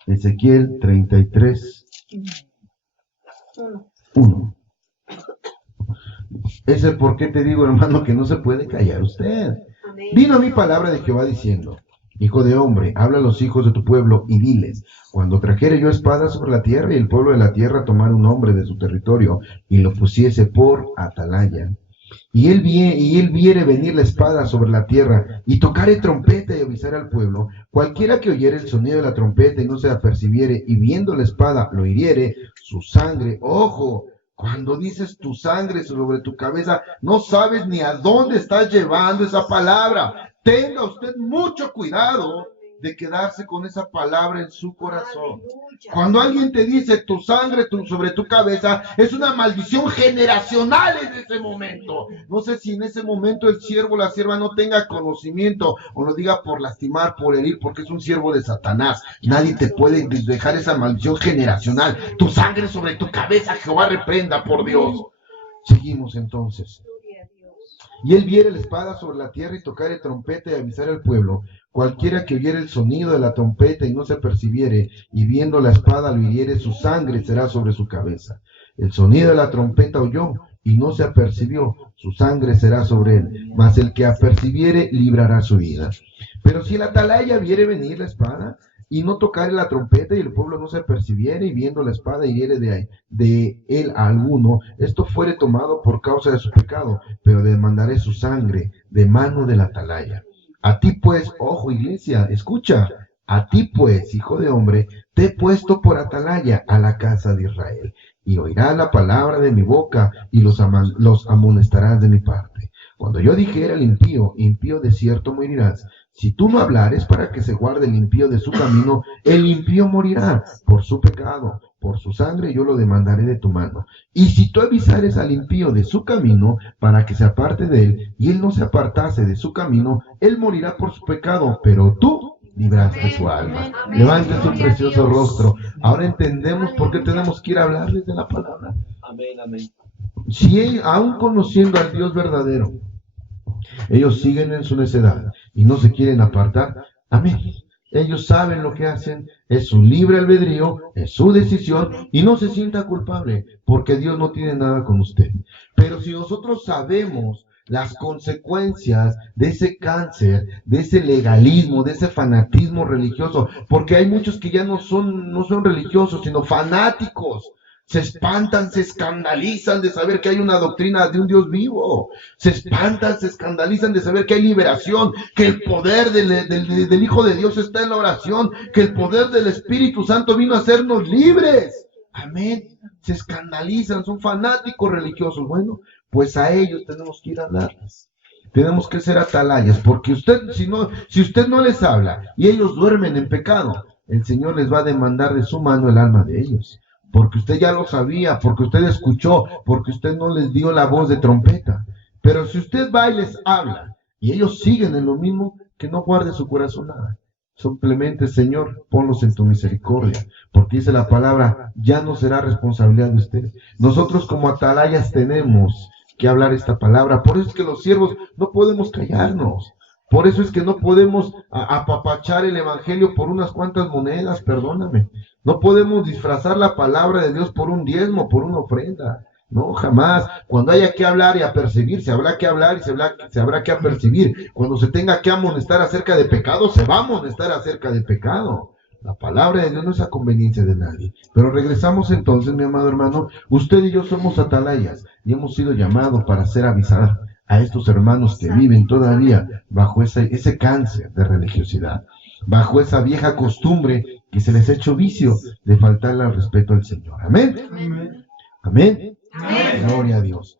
Ezequiel 33, 1. Ese por qué te digo, hermano, que no se puede callar usted. Amén. Vino a mí palabra de Jehová diciendo: Hijo de hombre, habla a los hijos de tu pueblo y diles: cuando trajere yo espada sobre la tierra y el pueblo de la tierra tomara un hombre de su territorio y lo pusiese por atalaya, y él viere venir la espada sobre la tierra y tocare trompeta y avisar al pueblo, cualquiera que oyere el sonido de la trompeta y no se apercibiere y viendo la espada lo hiriere, su sangre, ojo, cuando dices tu sangre sobre tu cabeza, no sabes ni a dónde estás llevando esa palabra. Tenga usted mucho cuidado de quedarse con esa palabra en su corazón. Cuando alguien te dice tu sangre sobre tu cabeza, es una maldición generacional en ese momento. No sé si en ese momento el siervo o la sierva no tenga conocimiento o lo diga por lastimar, por herir, porque es un siervo de Satanás. Nadie te puede dejar esa maldición generacional. Tu sangre sobre tu cabeza, Jehová reprenda, por Dios. Seguimos entonces. Y él viere la espada sobre la tierra y tocare trompeta y avisar al pueblo. Cualquiera que oyere el sonido de la trompeta y no se apercibiere, y viendo la espada lo hiriere, su sangre será sobre su cabeza. El sonido de la trompeta oyó y no se apercibió, su sangre será sobre él. Mas el que apercibiere librará su vida. Pero si el atalaya viere venir la espada y no tocare la trompeta y el pueblo no se apercibiere, y viendo la espada hiriere de él a alguno, esto fuere tomado por causa de su pecado, pero demandaré su sangre de mano del atalaya. A ti pues, ojo iglesia, escucha, a ti pues, hijo de hombre, te he puesto por atalaya a la casa de Israel, y oirás la palabra de mi boca y los amonestarás de mi parte. Cuando yo dijera al impío, impío de cierto morirás, si tú no hablares para que se guarde el impío de su camino, el impío morirá por su pecado, por su sangre yo lo demandaré de tu mano. Y si tú avisares al impío de su camino para que se aparte de él, y él no se apartase de su camino, él morirá por su pecado, pero tú libraste su alma. Levante su precioso rostro. Ahora entendemos por qué tenemos que ir a hablarles de la palabra. Amén, amén. Si aún conociendo al Dios verdadero, ellos siguen en su necedad y no se quieren apartar, amén. Ellos saben lo que hacen, es su libre albedrío, es su decisión, y no se sienta culpable, porque Dios no tiene nada con usted. Pero si nosotros sabemos las consecuencias de ese cáncer, de ese legalismo, de ese fanatismo religioso, porque hay muchos que ya no son religiosos, sino fanáticos. Se espantan, se escandalizan de saber que hay una doctrina de un Dios vivo. Se espantan, se escandalizan de saber que hay liberación, que el poder del Hijo de Dios está en la oración, que el poder del Espíritu Santo vino a hacernos libres. Amén. Se escandalizan, son fanáticos religiosos. Bueno, pues a ellos tenemos que ir a hablarles. Tenemos que ser atalayas, porque si usted no les habla y ellos duermen en pecado, el Señor les va a demandar de su mano el alma de ellos. Porque usted ya lo sabía, porque usted escuchó, porque usted no les dio la voz de trompeta. Pero si usted va y les habla, y ellos siguen en lo mismo, que no guarde su corazón nada. Simplemente, Señor, ponlos en tu misericordia. Porque dice la palabra, ya no será responsabilidad de ustedes. Nosotros como atalayas tenemos que hablar esta palabra. Por eso es que los siervos no podemos callarnos. Por eso es que no podemos apapachar el evangelio por unas cuantas monedas, perdóname. No podemos disfrazar la palabra de Dios por un diezmo, por una ofrenda. No, jamás. Cuando haya que hablar y apercibir, se habrá que hablar y se habrá que apercibir. Cuando se tenga que amonestar acerca de pecado, se va a amonestar acerca de pecado. La palabra de Dios no es a conveniencia de nadie. Pero regresamos entonces, mi amado hermano. Usted y yo somos atalayas y hemos sido llamados para hacer avisar a estos hermanos que viven todavía bajo ese cáncer de religiosidad, bajo esa vieja costumbre que se les ha hecho vicio de faltarle al respeto al Señor. Amén. Amén. Amén. Amén. Gloria a Dios.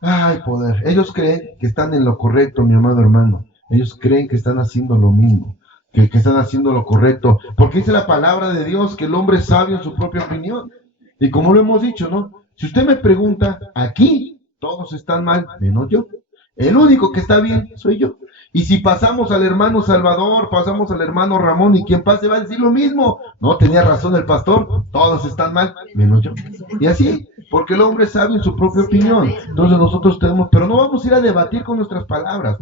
Ay, poder. Ellos creen que están en lo correcto, mi amado hermano. Ellos creen que están haciendo lo mismo, que están haciendo lo correcto. Porque dice la palabra de Dios que el hombre es sabio en su propia opinión. Y como lo hemos dicho, ¿no? Si usted me pregunta, aquí todos están mal, menos yo. El único que está bien soy yo. Y si pasamos al hermano Salvador, pasamos al hermano Ramón, y quien pase va a decir lo mismo. No, tenía razón el pastor, todos están mal, menos yo. Y así, porque el hombre es sabio en su propia opinión. Entonces nosotros tenemos, pero no vamos a ir a debatir con nuestras palabras.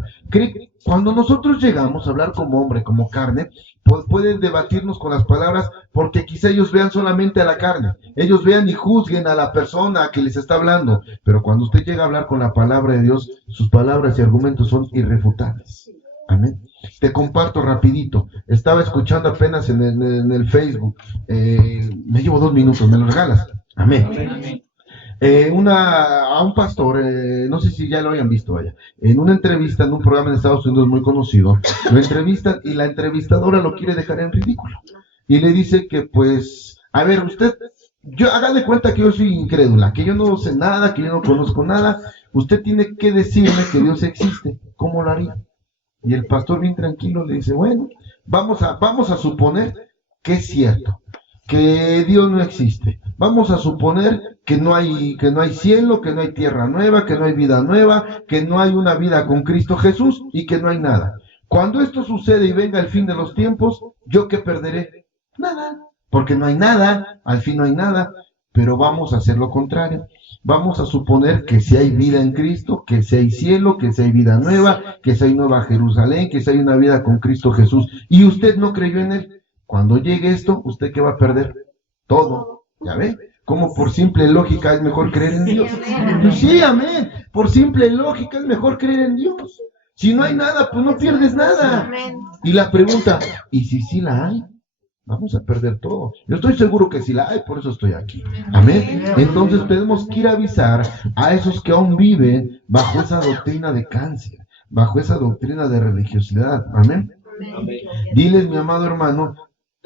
Cuando nosotros llegamos a hablar como hombre, como carne, pues pueden debatirnos con las palabras, porque quizá ellos vean solamente a la carne. Ellos vean y juzguen a la persona que les está hablando. Pero cuando usted llega a hablar con la palabra de Dios, sus palabras y argumentos son irrefutables. Amén. Te comparto rapidito. Estaba escuchando apenas en el Facebook. Me llevo 2 minutos, ¿me lo regalas? Amén. Amén. A un pastor, no sé si ya lo hayan visto, vaya, en una entrevista en un programa en Estados Unidos muy conocido, lo entrevistan y la entrevistadora lo quiere dejar en ridículo. Y le dice que pues, a ver, usted, haga de cuenta que yo soy incrédula, que yo no sé nada, que yo no conozco nada, usted tiene que decirme que Dios existe. ¿Cómo lo haría? Y el pastor bien tranquilo le dice, bueno, vamos a suponer que es cierto, que Dios no existe. Vamos a suponer que no hay cielo, que no hay tierra nueva, que no hay vida nueva, que no hay una vida con Cristo Jesús y que no hay nada. Cuando esto sucede y venga el fin de los tiempos, ¿yo qué perderé? Nada, porque no hay nada, al fin no hay nada, pero vamos a hacer lo contrario. Vamos a suponer que si hay vida en Cristo, que si hay cielo, que si hay vida nueva, que si hay nueva Jerusalén, que si hay una vida con Cristo Jesús, y usted no creyó en Él. Cuando llegue esto, ¿usted qué va a perder? Todo. ¿Ya ve? Como por simple lógica es mejor creer en Dios. Sí, amén. Por simple lógica es mejor creer en Dios. Si no hay nada, pues no pierdes nada. Y la pregunta, ¿y si sí la hay? Vamos a perder todo. Yo estoy seguro que sí la hay, por eso estoy aquí. Amén. Entonces tenemos que ir a avisar a esos que aún viven bajo esa doctrina de cáncer, bajo esa doctrina de religiosidad. Amén. Diles, mi amado hermano,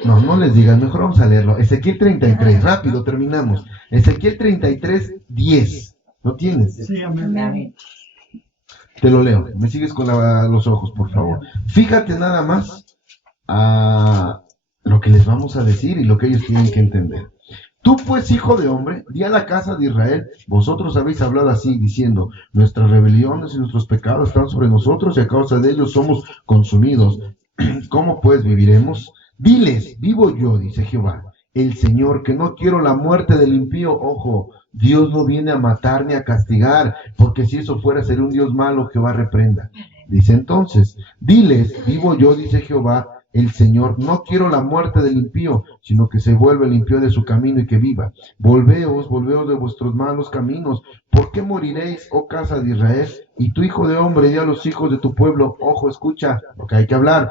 no les digas, mejor vamos a leerlo. Ezequiel 33, rápido, terminamos. Ezequiel 33, 10. ¿Lo tienes? Sí, amén. Te lo leo. Me sigues con los ojos, por favor. Fíjate nada más a lo que les vamos a decir y lo que ellos tienen que entender. Tú pues, hijo de hombre, di a la casa de Israel, vosotros habéis hablado así, diciendo, nuestras rebeliones y nuestros pecados están sobre nosotros y a causa de ellos somos consumidos. ¿Cómo pues viviremos? Diles, vivo yo, dice Jehová, el Señor, que no quiero la muerte del impío. Ojo, Dios no viene a matar ni a castigar, porque si eso fuera, sería un Dios malo. Jehová reprenda. Dice entonces, diles, vivo yo, dice Jehová, el Señor, no quiero la muerte del impío, sino que se vuelva el impío de su camino y que viva. Volveos de vuestros malos caminos. ¿Por qué moriréis, oh casa de Israel? Y tu hijo de hombre, di a los hijos de tu pueblo, ojo, escucha lo que hay que hablar.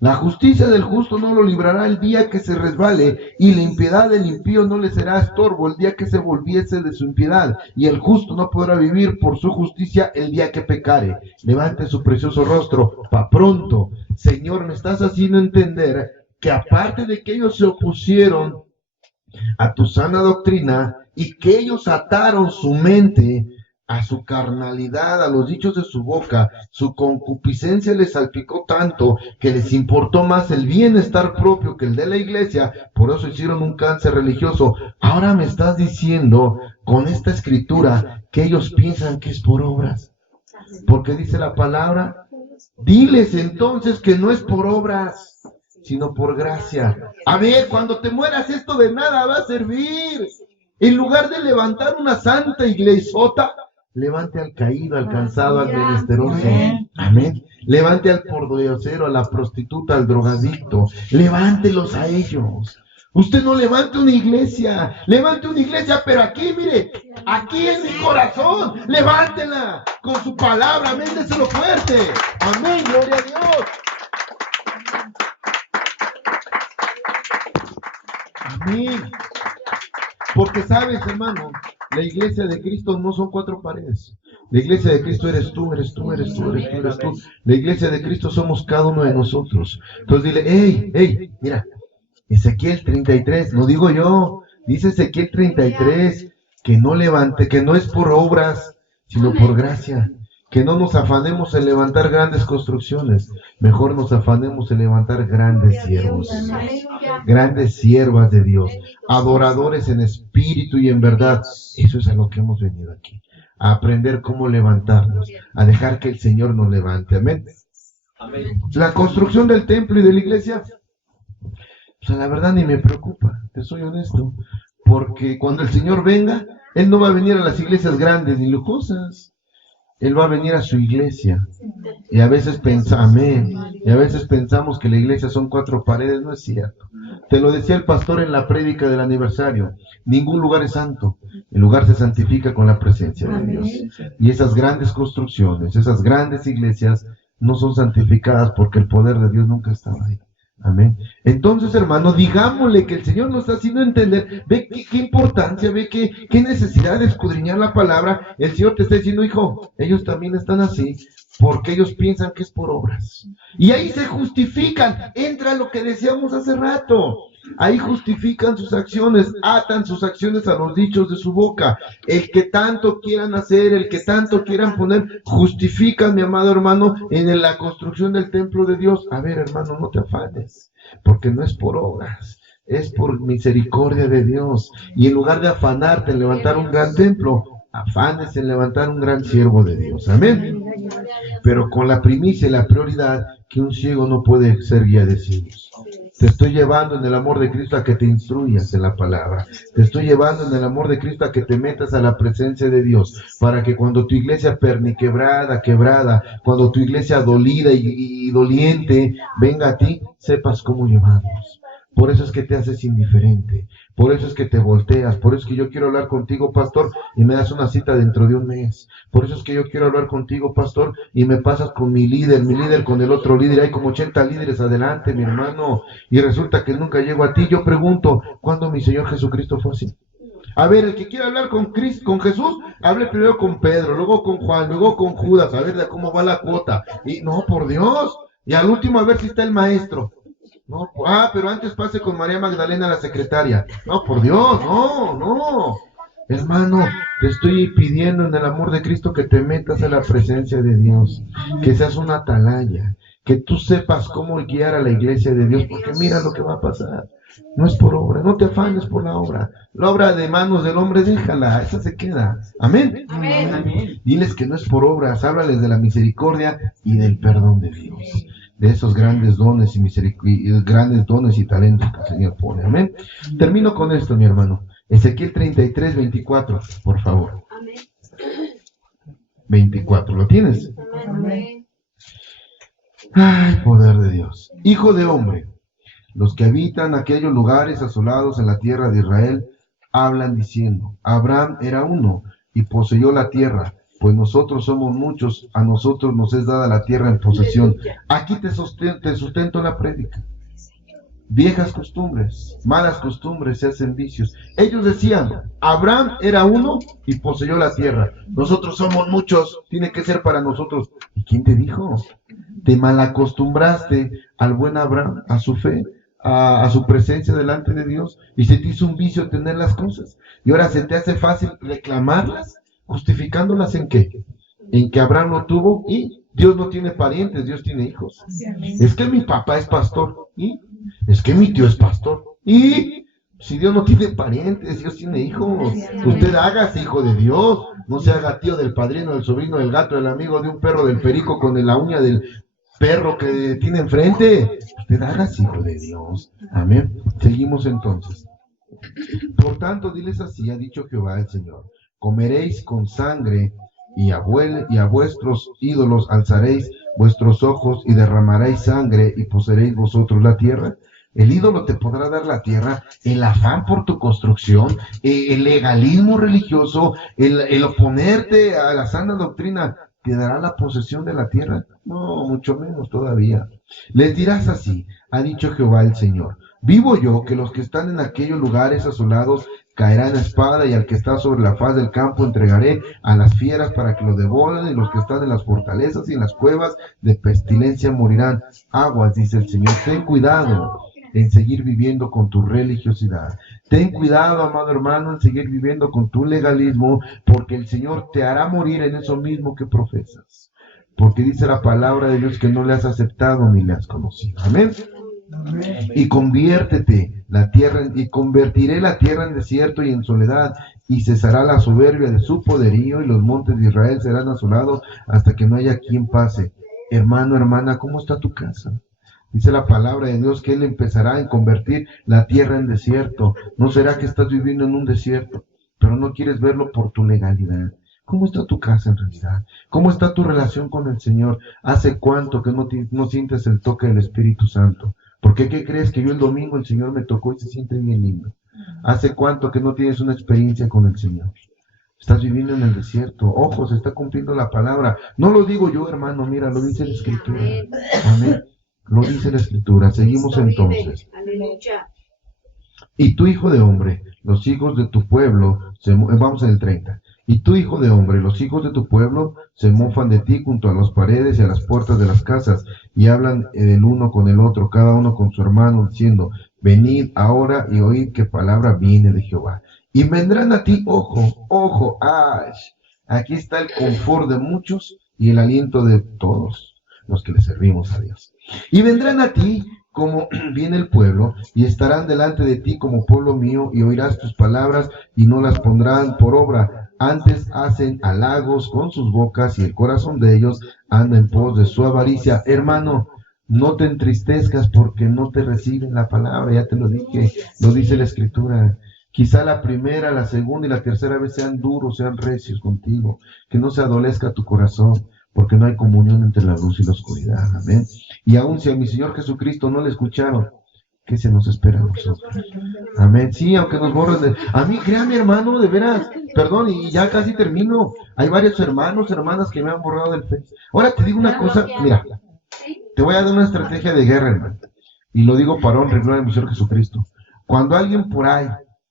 La justicia del justo no lo librará el día que se resbale, y la impiedad del impío no le será estorbo el día que se volviese de su impiedad, y el justo no podrá vivir por su justicia el día que pecare. Levante su precioso rostro, pa' pronto. Señor, me estás haciendo entender que aparte de que ellos se opusieron a tu sana doctrina, y que ellos ataron su mente a su carnalidad, a los dichos de su boca, su concupiscencia les salpicó tanto que les importó más el bienestar propio que el de la iglesia, por eso hicieron un cáncer religioso. Ahora me estás diciendo con esta escritura que ellos piensan que es por obras, porque dice la palabra, diles entonces que no es por obras, sino por gracia. A ver, cuando te mueras esto de nada va a servir. En lugar de levantar una santa iglesota, levante al caído, al cansado, al menesteroso. Amén. Levante al pordiosero, a la prostituta, al drogadicto. Levántelos a ellos. Usted no levante una iglesia, pero aquí, mire, aquí en mi corazón, levántela con su palabra. Amén, déselo fuerte. Amén, gloria a Dios. Amén. Porque sabes, hermano, la iglesia de Cristo no son 4 paredes. La iglesia de Cristo eres tú. La iglesia de Cristo somos cada uno de nosotros. Entonces dile, mira, Ezequiel 33, no digo yo, dice Ezequiel 33, que no levante, que no es por obras, sino por gracia. Que no nos afanemos en levantar grandes construcciones, mejor nos afanemos en levantar grandes siervos, grandes siervas de Dios, adoradores en espíritu y en verdad. Eso es a lo que hemos venido aquí, a aprender cómo levantarnos, a dejar que el Señor nos levante. Amén. La construcción del templo y de la iglesia, pues la verdad ni me preocupa, te soy honesto, porque cuando el Señor venga, Él no va a venir a las iglesias grandes ni lujosas. Él va a venir a su iglesia. Y a veces pensamos que la iglesia son 4 paredes. No es cierto. Te lo decía el pastor en la prédica del aniversario. Ningún lugar es santo. El lugar se santifica con la presencia de Dios. Y esas grandes construcciones, esas grandes iglesias no son santificadas porque el poder de Dios nunca estaba ahí. Amén. Entonces, hermano, digámosle que el Señor nos está haciendo entender, ve qué importancia, ve qué necesidad de escudriñar la palabra. El Señor te está diciendo, hijo, ellos también están así, porque ellos piensan que es por obras. Y ahí se justifican, entra lo que decíamos hace rato. Ahí justifican sus acciones, atan sus acciones a los dichos de su boca. El que tanto quieran hacer, el que tanto quieran poner, justifican, mi amado hermano, en la construcción del templo de Dios. A ver, hermano, no te afanes, porque no es por obras, es por misericordia de Dios. Y en lugar de afanarte en levantar un gran templo, afanes en levantar un gran siervo de Dios. Amén. Pero con la primicia y la prioridad que un ciego no puede ser guía de ciegos. Te estoy llevando en el amor de Cristo a que te instruyas en la palabra. Te estoy llevando en el amor de Cristo a que te metas a la presencia de Dios, para que cuando tu iglesia quebrada, cuando tu iglesia dolida y doliente venga a ti, sepas cómo llevarlos. Por eso es que te haces indiferente, por eso es que te volteas, por eso es que yo quiero hablar contigo, pastor, y me das una cita dentro de un mes. Por eso es que yo quiero hablar contigo, pastor, y me pasas con mi líder con el otro líder. Hay como 80 líderes adelante, mi hermano, y resulta que nunca llego a ti. Yo pregunto, ¿cuándo mi Señor Jesucristo fue así? A ver, el que quiera hablar con Jesús, hable primero con Pedro, luego con Juan, luego con Judas, a ver de cómo va la cuota. Y no, por Dios, y al último a ver si está el maestro. No, pero antes pase con María Magdalena, la secretaria. No, por Dios, no. Hermano, te estoy pidiendo en el amor de Cristo que te metas en la presencia de Dios, que seas una atalaya, que tú sepas cómo guiar a la iglesia de Dios, porque mira lo que va a pasar. No es por obra, no te afanes por la obra. La obra de manos del hombre, déjala, esa se queda. Amén. Amén. Diles que no es por obras, háblales de la misericordia y del perdón de Dios, de esos grandes dones y grandes dones y talentos que el Señor pone. Amén. Termino con esto, mi hermano. Ezequiel 33, 24, por favor. Amén. 24, ¿lo tienes? Amén. Ay, poder de Dios. Hijo de hombre, los que habitan aquellos lugares asolados en la tierra de Israel hablan diciendo: Abraham era uno y poseyó la tierra, pues nosotros somos muchos, a nosotros nos es dada la tierra en posesión. Aquí te sustento la prédica. Viejas costumbres, malas costumbres se hacen vicios. Ellos decían: Abraham era uno y poseyó la tierra. Nosotros somos muchos, tiene que ser para nosotros. ¿Y quién te dijo? Te malacostumbraste al buen Abraham, a su fe, a su presencia delante de Dios, y se te hizo un vicio tener las cosas. Y ahora se te hace fácil reclamarlas, justificándolas ¿en qué? En que Abraham no tuvo y Dios no tiene parientes, Dios tiene hijos. Es que mi papá es pastor y es que mi tío es pastor y si Dios no tiene parientes, Dios tiene hijos. Usted hágase hijo de Dios, no se haga tío del padrino, del sobrino, del gato, del amigo, de un perro, del perico con la uña del perro que tiene enfrente. Usted hágase hijo de Dios. Amén. Seguimos entonces. Por tanto, diles así, ha dicho Jehová el Señor: comeréis con sangre y a vuestros ídolos alzaréis vuestros ojos y derramaréis sangre y poseeréis vosotros la tierra. El ídolo te podrá dar la tierra, el afán por tu construcción, el legalismo religioso, el oponerte a la sana doctrina, ¿te dará la posesión de la tierra? No, mucho menos todavía. Les dirás así, ha dicho Jehová el Señor: vivo yo que los que están en aquellos lugares asolados caerán a espada, y al que está sobre la faz del campo entregaré a las fieras para que lo devoren, y los que están en las fortalezas y en las cuevas de pestilencia morirán. Aguas, dice el Señor, ten cuidado en seguir viviendo con tu religiosidad. Ten cuidado, amado hermano, en seguir viviendo con tu legalismo, porque el Señor te hará morir en eso mismo que profesas. Porque dice la palabra de Dios que no le has aceptado ni le has conocido. Amén. Y conviértete la tierra y convertiré la tierra en desierto y en soledad, y cesará la soberbia de su poderío, y los montes de Israel serán asolados hasta que no haya quien pase. Hermano, hermana, ¿cómo está tu casa? Dice la palabra de Dios que Él empezará a convertir la tierra en desierto. ¿No será que estás viviendo en un desierto, pero no quieres verlo por tu legalidad? ¿Cómo está tu casa en realidad? ¿Cómo está tu relación con el Señor? ¿Hace cuánto que no sientes el toque del Espíritu Santo? ¿Por qué? ¿Qué crees? Que yo el domingo el Señor me tocó y se siente bien lindo. ¿Hace cuánto que no tienes una experiencia con el Señor? Estás viviendo en el desierto. Ojo, se está cumpliendo la palabra. No lo digo yo, hermano, mira, lo dice la Escritura. Amén. Lo dice la Escritura. Seguimos entonces. Y tú, hijo de hombre, los hijos de tu pueblo, vamos en el 30. Y tú, hijo de hombre, los hijos de tu pueblo se mofan de ti junto a las paredes y a las puertas de las casas, y hablan el uno con el otro, cada uno con su hermano, diciendo: venid ahora y oíd qué palabra viene de Jehová. Y vendrán a ti, ojo, aquí está el confort de muchos y el aliento de todos los que le servimos a Dios. Y vendrán a ti como viene el pueblo, y estarán delante de ti como pueblo mío, y oirás tus palabras, y no las pondrán por obra. Antes hacen halagos con sus bocas, y el corazón de ellos anda en pos de su avaricia. Hermano, no te entristezcas porque no te reciben la palabra, ya te lo dije, lo dice la Escritura. Quizá la primera, la segunda y la tercera vez sean duros, sean recios contigo, que no se adolezca tu corazón, porque no hay comunión entre la luz y la oscuridad. Amén. Y aun si a mi Señor Jesucristo no le escucharon, ¿qué se nos espera a nosotros? Amén. Sí, aunque nos borren a mí, créame, hermano, de veras, perdón, y ya casi termino. Hay varios hermanos, hermanas que me han borrado del Face. Ahora te digo una cosa, mira, te voy a dar una estrategia de guerra, hermano. Y lo digo para honra y gloria de mi Señor Jesucristo. Cuando alguien por ahí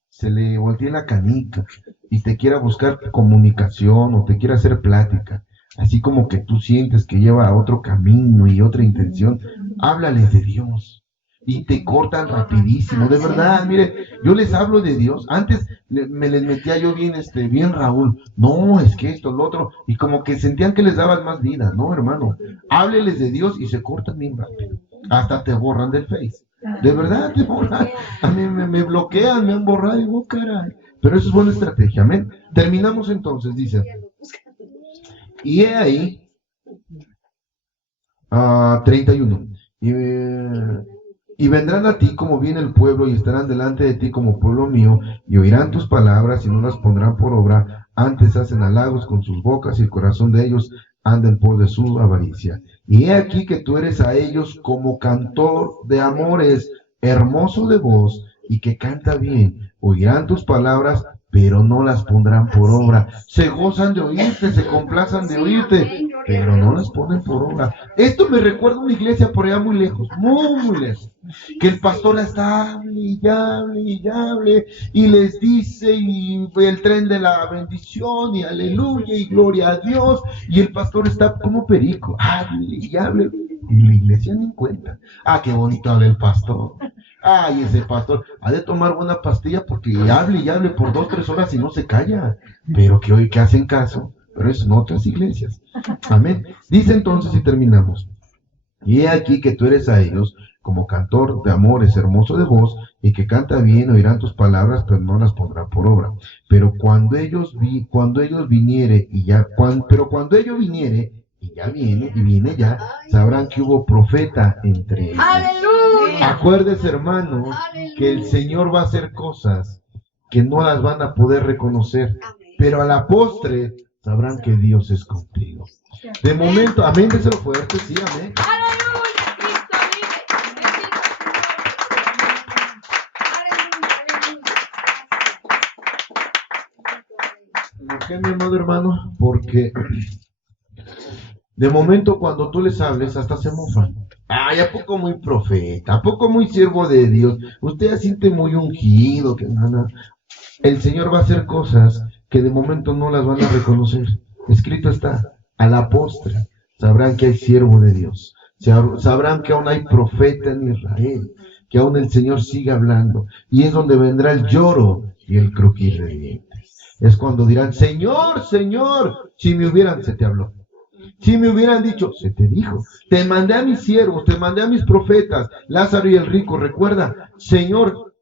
se le voltee la canica y te quiera buscar comunicación o te quiera hacer plática, así como que tú sientes que lleva a otro camino y otra intención, háblales de Dios. y te cortan rapidísimo, de verdad. Mire, yo les hablo de Dios, antes me les metía yo bien Raúl, no, es que esto, lo otro, y como que sentían que les dabas más vida. No, hermano, hábleles de Dios y se cortan bien rápido, hasta te borran del Face, de verdad te borran. A mí me bloquean, me han borrado, y digo, caray, pero eso es buena estrategia. Amén. Terminamos entonces, dice, y he ahí 31. Y vendrán a ti como viene el pueblo, y estarán delante de ti como pueblo mío, y oirán tus palabras y no las pondrán por obra. Antes hacen halagos con sus bocas, y el corazón de ellos anda en pos de su avaricia. Y he aquí que tú eres a ellos como cantor de amores, hermoso de voz, y que canta bien. Oirán tus palabras, pero no las pondrán por obra. Se gozan de oírte, se complazan de oírte, pero no las ponen por obra. Esto me recuerda a una iglesia por allá muy lejos, muy lejos, que el pastor está hable y hable y hable, y les dice, y el tren de la bendición, y aleluya, y gloria a Dios, y el pastor está como perico, hable y hable, y la iglesia ni cuenta. Ah, qué bonito habla el pastor. Ay, ese pastor ha de tomar buena pastilla, porque hable y hable por 2-3 horas y no se calla. Pero que hoy que hacen caso, pero es en otras iglesias. Amén. Dice entonces, y terminamos, y he aquí que tú eres a ellos como cantor de amores, hermoso de voz, y que canta bien, oirán tus palabras, pero no las pondrán por obra. Pero cuando ellos viniere, y ya viene ya, sabrán que hubo profeta entre ellos. ¡Aleluya! Acuérdese, hermano, que el Señor va a hacer cosas que no las van a poder reconocer, pero a la postre sabrán que Dios es contigo. De momento, amén, déselo fuerte, sí, amén. ¡Aleluya! Cristo vive. ¿Por qué, mi amado hermano? Porque de momento cuando tú les hables hasta se mofan. Ay, ¿a poco muy profeta? ¿A poco muy siervo de Dios? Usted se siente muy ungido, que nada. El Señor va a hacer cosas que de momento no las van a reconocer. Escrito está, a la postre sabrán que hay siervo de Dios. Sabrán que aún hay profeta en Israel, que aún el Señor sigue hablando. Y es donde vendrá el lloro y el crujir de dientes. Es cuando dirán, Señor, Señor, si me hubieran, se te habló. Si me hubieran dicho, se te dijo, te mandé a mis siervos, te mandé a mis profetas, Lázaro y el rico, recuerda, Señor,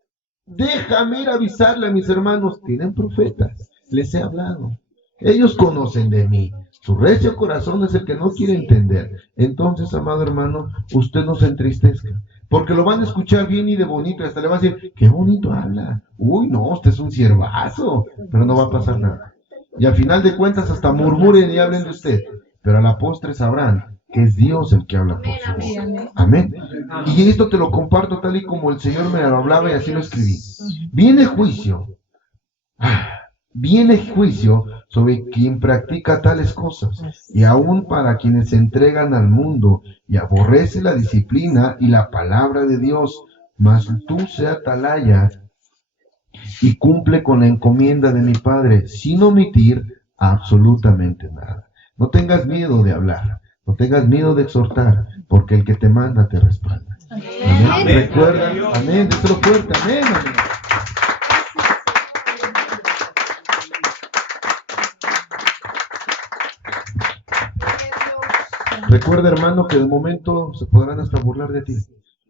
déjame ir a avisarle a mis hermanos, tienen profetas, les he hablado, ellos conocen de mí, su recio corazón es el que no quiere entender. Entonces, amado hermano, usted no se entristezca, porque lo van a escuchar bien y de bonito, y hasta le va a decir, qué bonito habla, uy, no, usted es un siervazo, pero no va a pasar nada. Y al final de cuentas hasta murmuren y hablen de usted, pero a la postre sabrán que es Dios el que habla por su boca. Amén. Y esto te lo comparto tal y como el Señor me lo hablaba y así lo escribí. Viene juicio sobre quien practica tales cosas, y aún para quienes se entregan al mundo y aborrece la disciplina y la palabra de Dios. Mas tú sea atalaya y cumple con la encomienda de mi Padre, sin omitir absolutamente nada. No tengas miedo de hablar, no tengas miedo de exhortar, porque el que te manda te respalda. Amén. Amén. Recuerda, amén, déselo fuerte, amén, amén. Recuerda, hermano, que de momento se podrán hasta burlar de ti,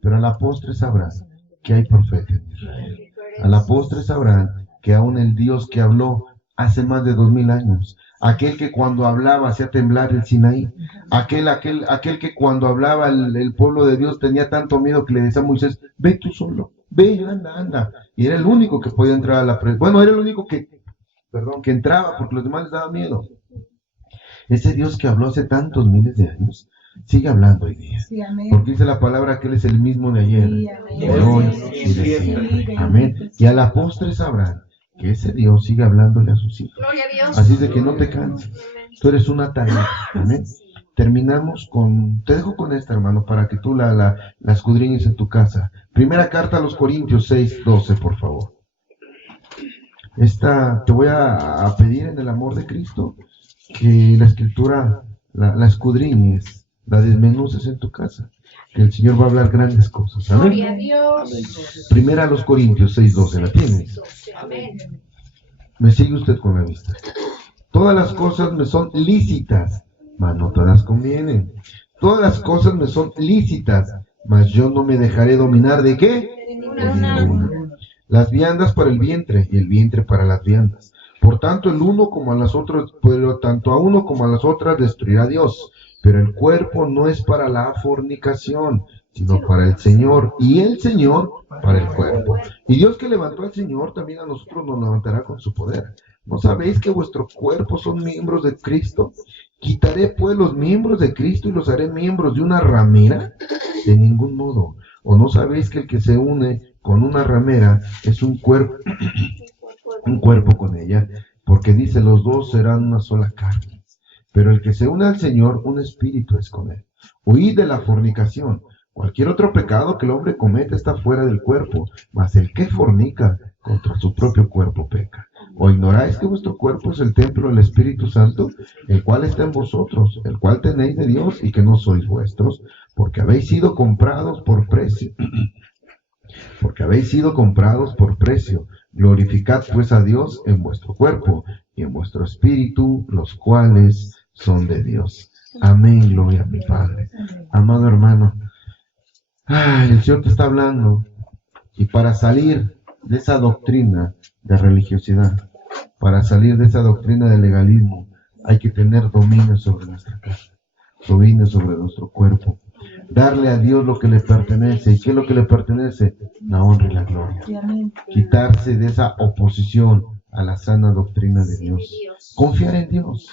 pero a la postre sabrás que hay profeta en Israel. A la postre sabrán que aún el Dios que habló hace más de 2000 años, aquel que cuando hablaba hacía temblar el Sinaí, aquel que cuando hablaba el pueblo de Dios tenía tanto miedo que le decía a Moisés, ve tú solo, ve, anda. Y era el único que podía entrar a la presencia. Bueno, era el único que entraba, porque los demás les daba miedo. Ese Dios que habló hace tantos miles de años, sigue hablando hoy día. Sí, porque dice la palabra que Él es el mismo de ayer, de hoy y de siempre. Amén. Y a la postre sabrán que ese Dios sigue hablándole a sus hijos. Gloria a Dios. Así de que no te canses. Tú eres una tarea. Amén. Terminamos te dejo con esta, hermano, para que tú la escudriñes en tu casa. Primera carta a los Corintios 6:12, por favor. Esta te voy a pedir en el amor de Cristo que la escritura la escudriñes, la desmenuces en tu casa. que el Señor va a hablar grandes cosas. Amén. Gloria a Dios. Primera a los Corintios 6:12, ¿la tienes? Amén. Me sigue usted con la vista. Todas las cosas me son lícitas, mas no todas convienen. Todas las cosas me son lícitas, mas yo no me dejaré dominar ¿de qué? De ninguna. Las viandas para el vientre y el vientre para las viandas. Por tanto, el uno como a las otras, pero tanto a uno como a las otras destruirá Dios. Pero el cuerpo no es para la fornicación, sino para el Señor, y el Señor para el cuerpo. Y Dios que levantó al Señor, también a nosotros nos levantará con su poder. ¿No sabéis que vuestros cuerpos son miembros de Cristo? ¿Quitaré pues los miembros de Cristo y los haré miembros de una ramera? De ningún modo. ¿O no sabéis que el que se une con una ramera es un cuerpo con ella? Porque dice, los dos serán una sola carne. Pero el que se une al Señor, un espíritu es con él. Huid de la fornicación. Cualquier otro pecado que el hombre comete está fuera del cuerpo, mas el que fornica contra su propio cuerpo peca. ¿O ignoráis que vuestro cuerpo es el templo del Espíritu Santo, el cual está en vosotros, el cual tenéis de Dios y que no sois vuestros? Porque habéis sido comprados por precio. Porque habéis sido comprados por precio. Glorificad pues a Dios en vuestro cuerpo y en vuestro espíritu, los cuales son de Dios. Amén, gloria a mi Padre. Amado hermano, el Señor te está hablando, y para salir de esa doctrina de religiosidad, para salir de esa doctrina de legalismo, hay que tener dominio sobre nuestra casa, dominio sobre nuestro cuerpo, darle a Dios lo que le pertenece. ¿Y qué es lo que le pertenece? La honra y la gloria. Quitarse de esa oposición a la sana doctrina de Dios. Confiar en Dios.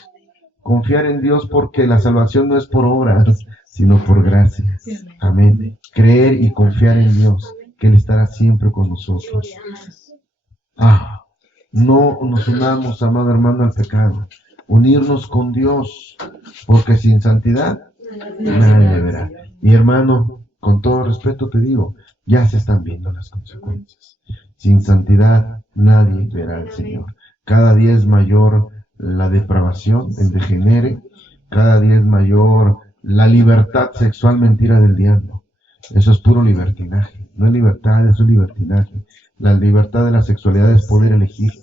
Confiar en Dios, porque la salvación no es por obras, sino por gracia. Amén. Creer y confiar en Dios, que Él estará siempre con nosotros. No nos unamos, amado hermano, al pecado. Unirnos con Dios, porque sin santidad nadie le verá. Y hermano, con todo respeto te digo, ya se están viendo las consecuencias. Sin santidad nadie verá al Señor. Cada día es mayor la depravación, el degenere. Cada día es mayor la libertad sexual mentira del diablo. Eso es puro libertinaje. No es libertad, eso es libertinaje. La libertad de la sexualidad es poder elegirla.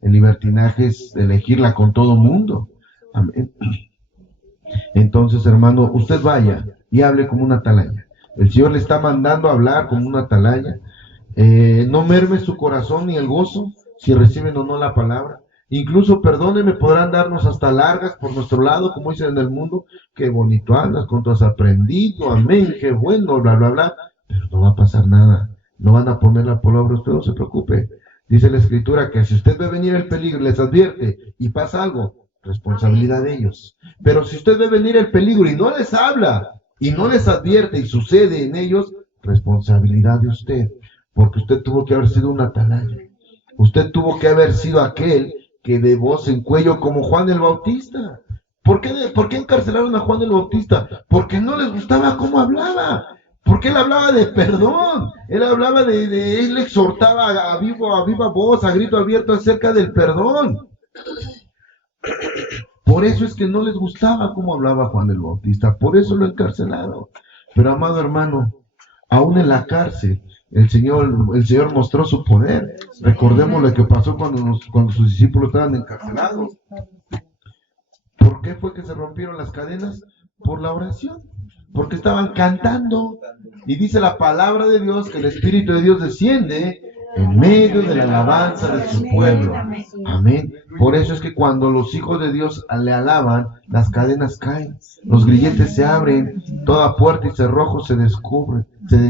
El libertinaje es elegirla con todo mundo. Amén. Entonces, hermano, usted vaya y hable como una atalaya. El Señor le está mandando a hablar como una atalaya. No merme su corazón ni el gozo si reciben o no la palabra. Incluso, perdónenme, podrán darnos hasta largas por nuestro lado, como dicen en el mundo. Qué bonito andas, cuánto has aprendido, amén, qué bueno, bla, bla, bla. Pero no va a pasar nada. No van a poner la palabra, usted no se preocupe. Dice la Escritura que si usted ve venir el peligro y les advierte y pasa algo, responsabilidad de ellos. Pero si usted ve venir el peligro y no les habla y no les advierte y sucede en ellos, responsabilidad de usted. Porque usted tuvo que haber sido un atalaya. Usted tuvo que haber sido aquel que de voz en cuello, como Juan el Bautista. ¿Por qué encarcelaron a Juan el Bautista? Porque no les gustaba cómo hablaba. Porque él hablaba de perdón. Él hablaba él exhortaba a viva voz, a grito abierto acerca del perdón. Por eso es que no les gustaba cómo hablaba Juan el Bautista. Por eso lo encarcelaron. Pero, amado hermano, aún en la cárcel, el Señor mostró su poder. Recordemos lo que pasó cuando sus discípulos estaban encarcelados. ¿Por qué fue que se rompieron las cadenas? Por la oración. Porque estaban cantando. Y dice la palabra de Dios que el Espíritu de Dios desciende en medio de la alabanza de su pueblo. Amén. Por eso es que cuando los hijos de Dios le alaban, las cadenas caen, los grilletes se abren, toda puerta y cerrojo se descubre,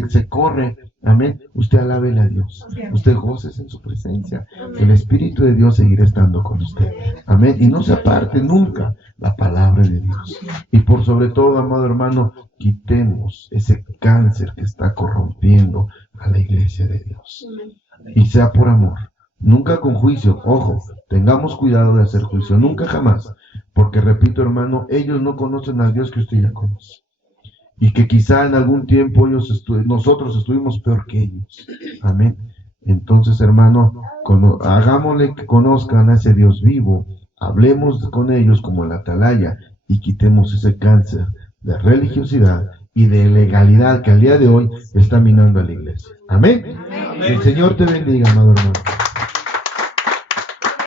se corre. Amén. Usted alábele a Dios. Usted goces en su presencia. El Espíritu de Dios seguirá estando con usted. Amén. Y no se aparte nunca la palabra de Dios. Y por sobre todo, amado hermano, quitemos ese cáncer que está corrompiendo a la iglesia de Dios. Y sea por amor. Nunca con juicio. Ojo, tengamos cuidado de hacer juicio. Nunca jamás. Porque repito, hermano, ellos no conocen al Dios que usted ya conoce. Y que quizá en algún tiempo nosotros estuvimos peor que ellos. Amén. Entonces, hermano, hagámosle que conozcan a ese Dios vivo. Hablemos con ellos como la atalaya y quitemos ese cáncer de religiosidad y de legalidad que al día de hoy está minando a la iglesia. Amén. Amén. Que el Señor te bendiga, amado hermano.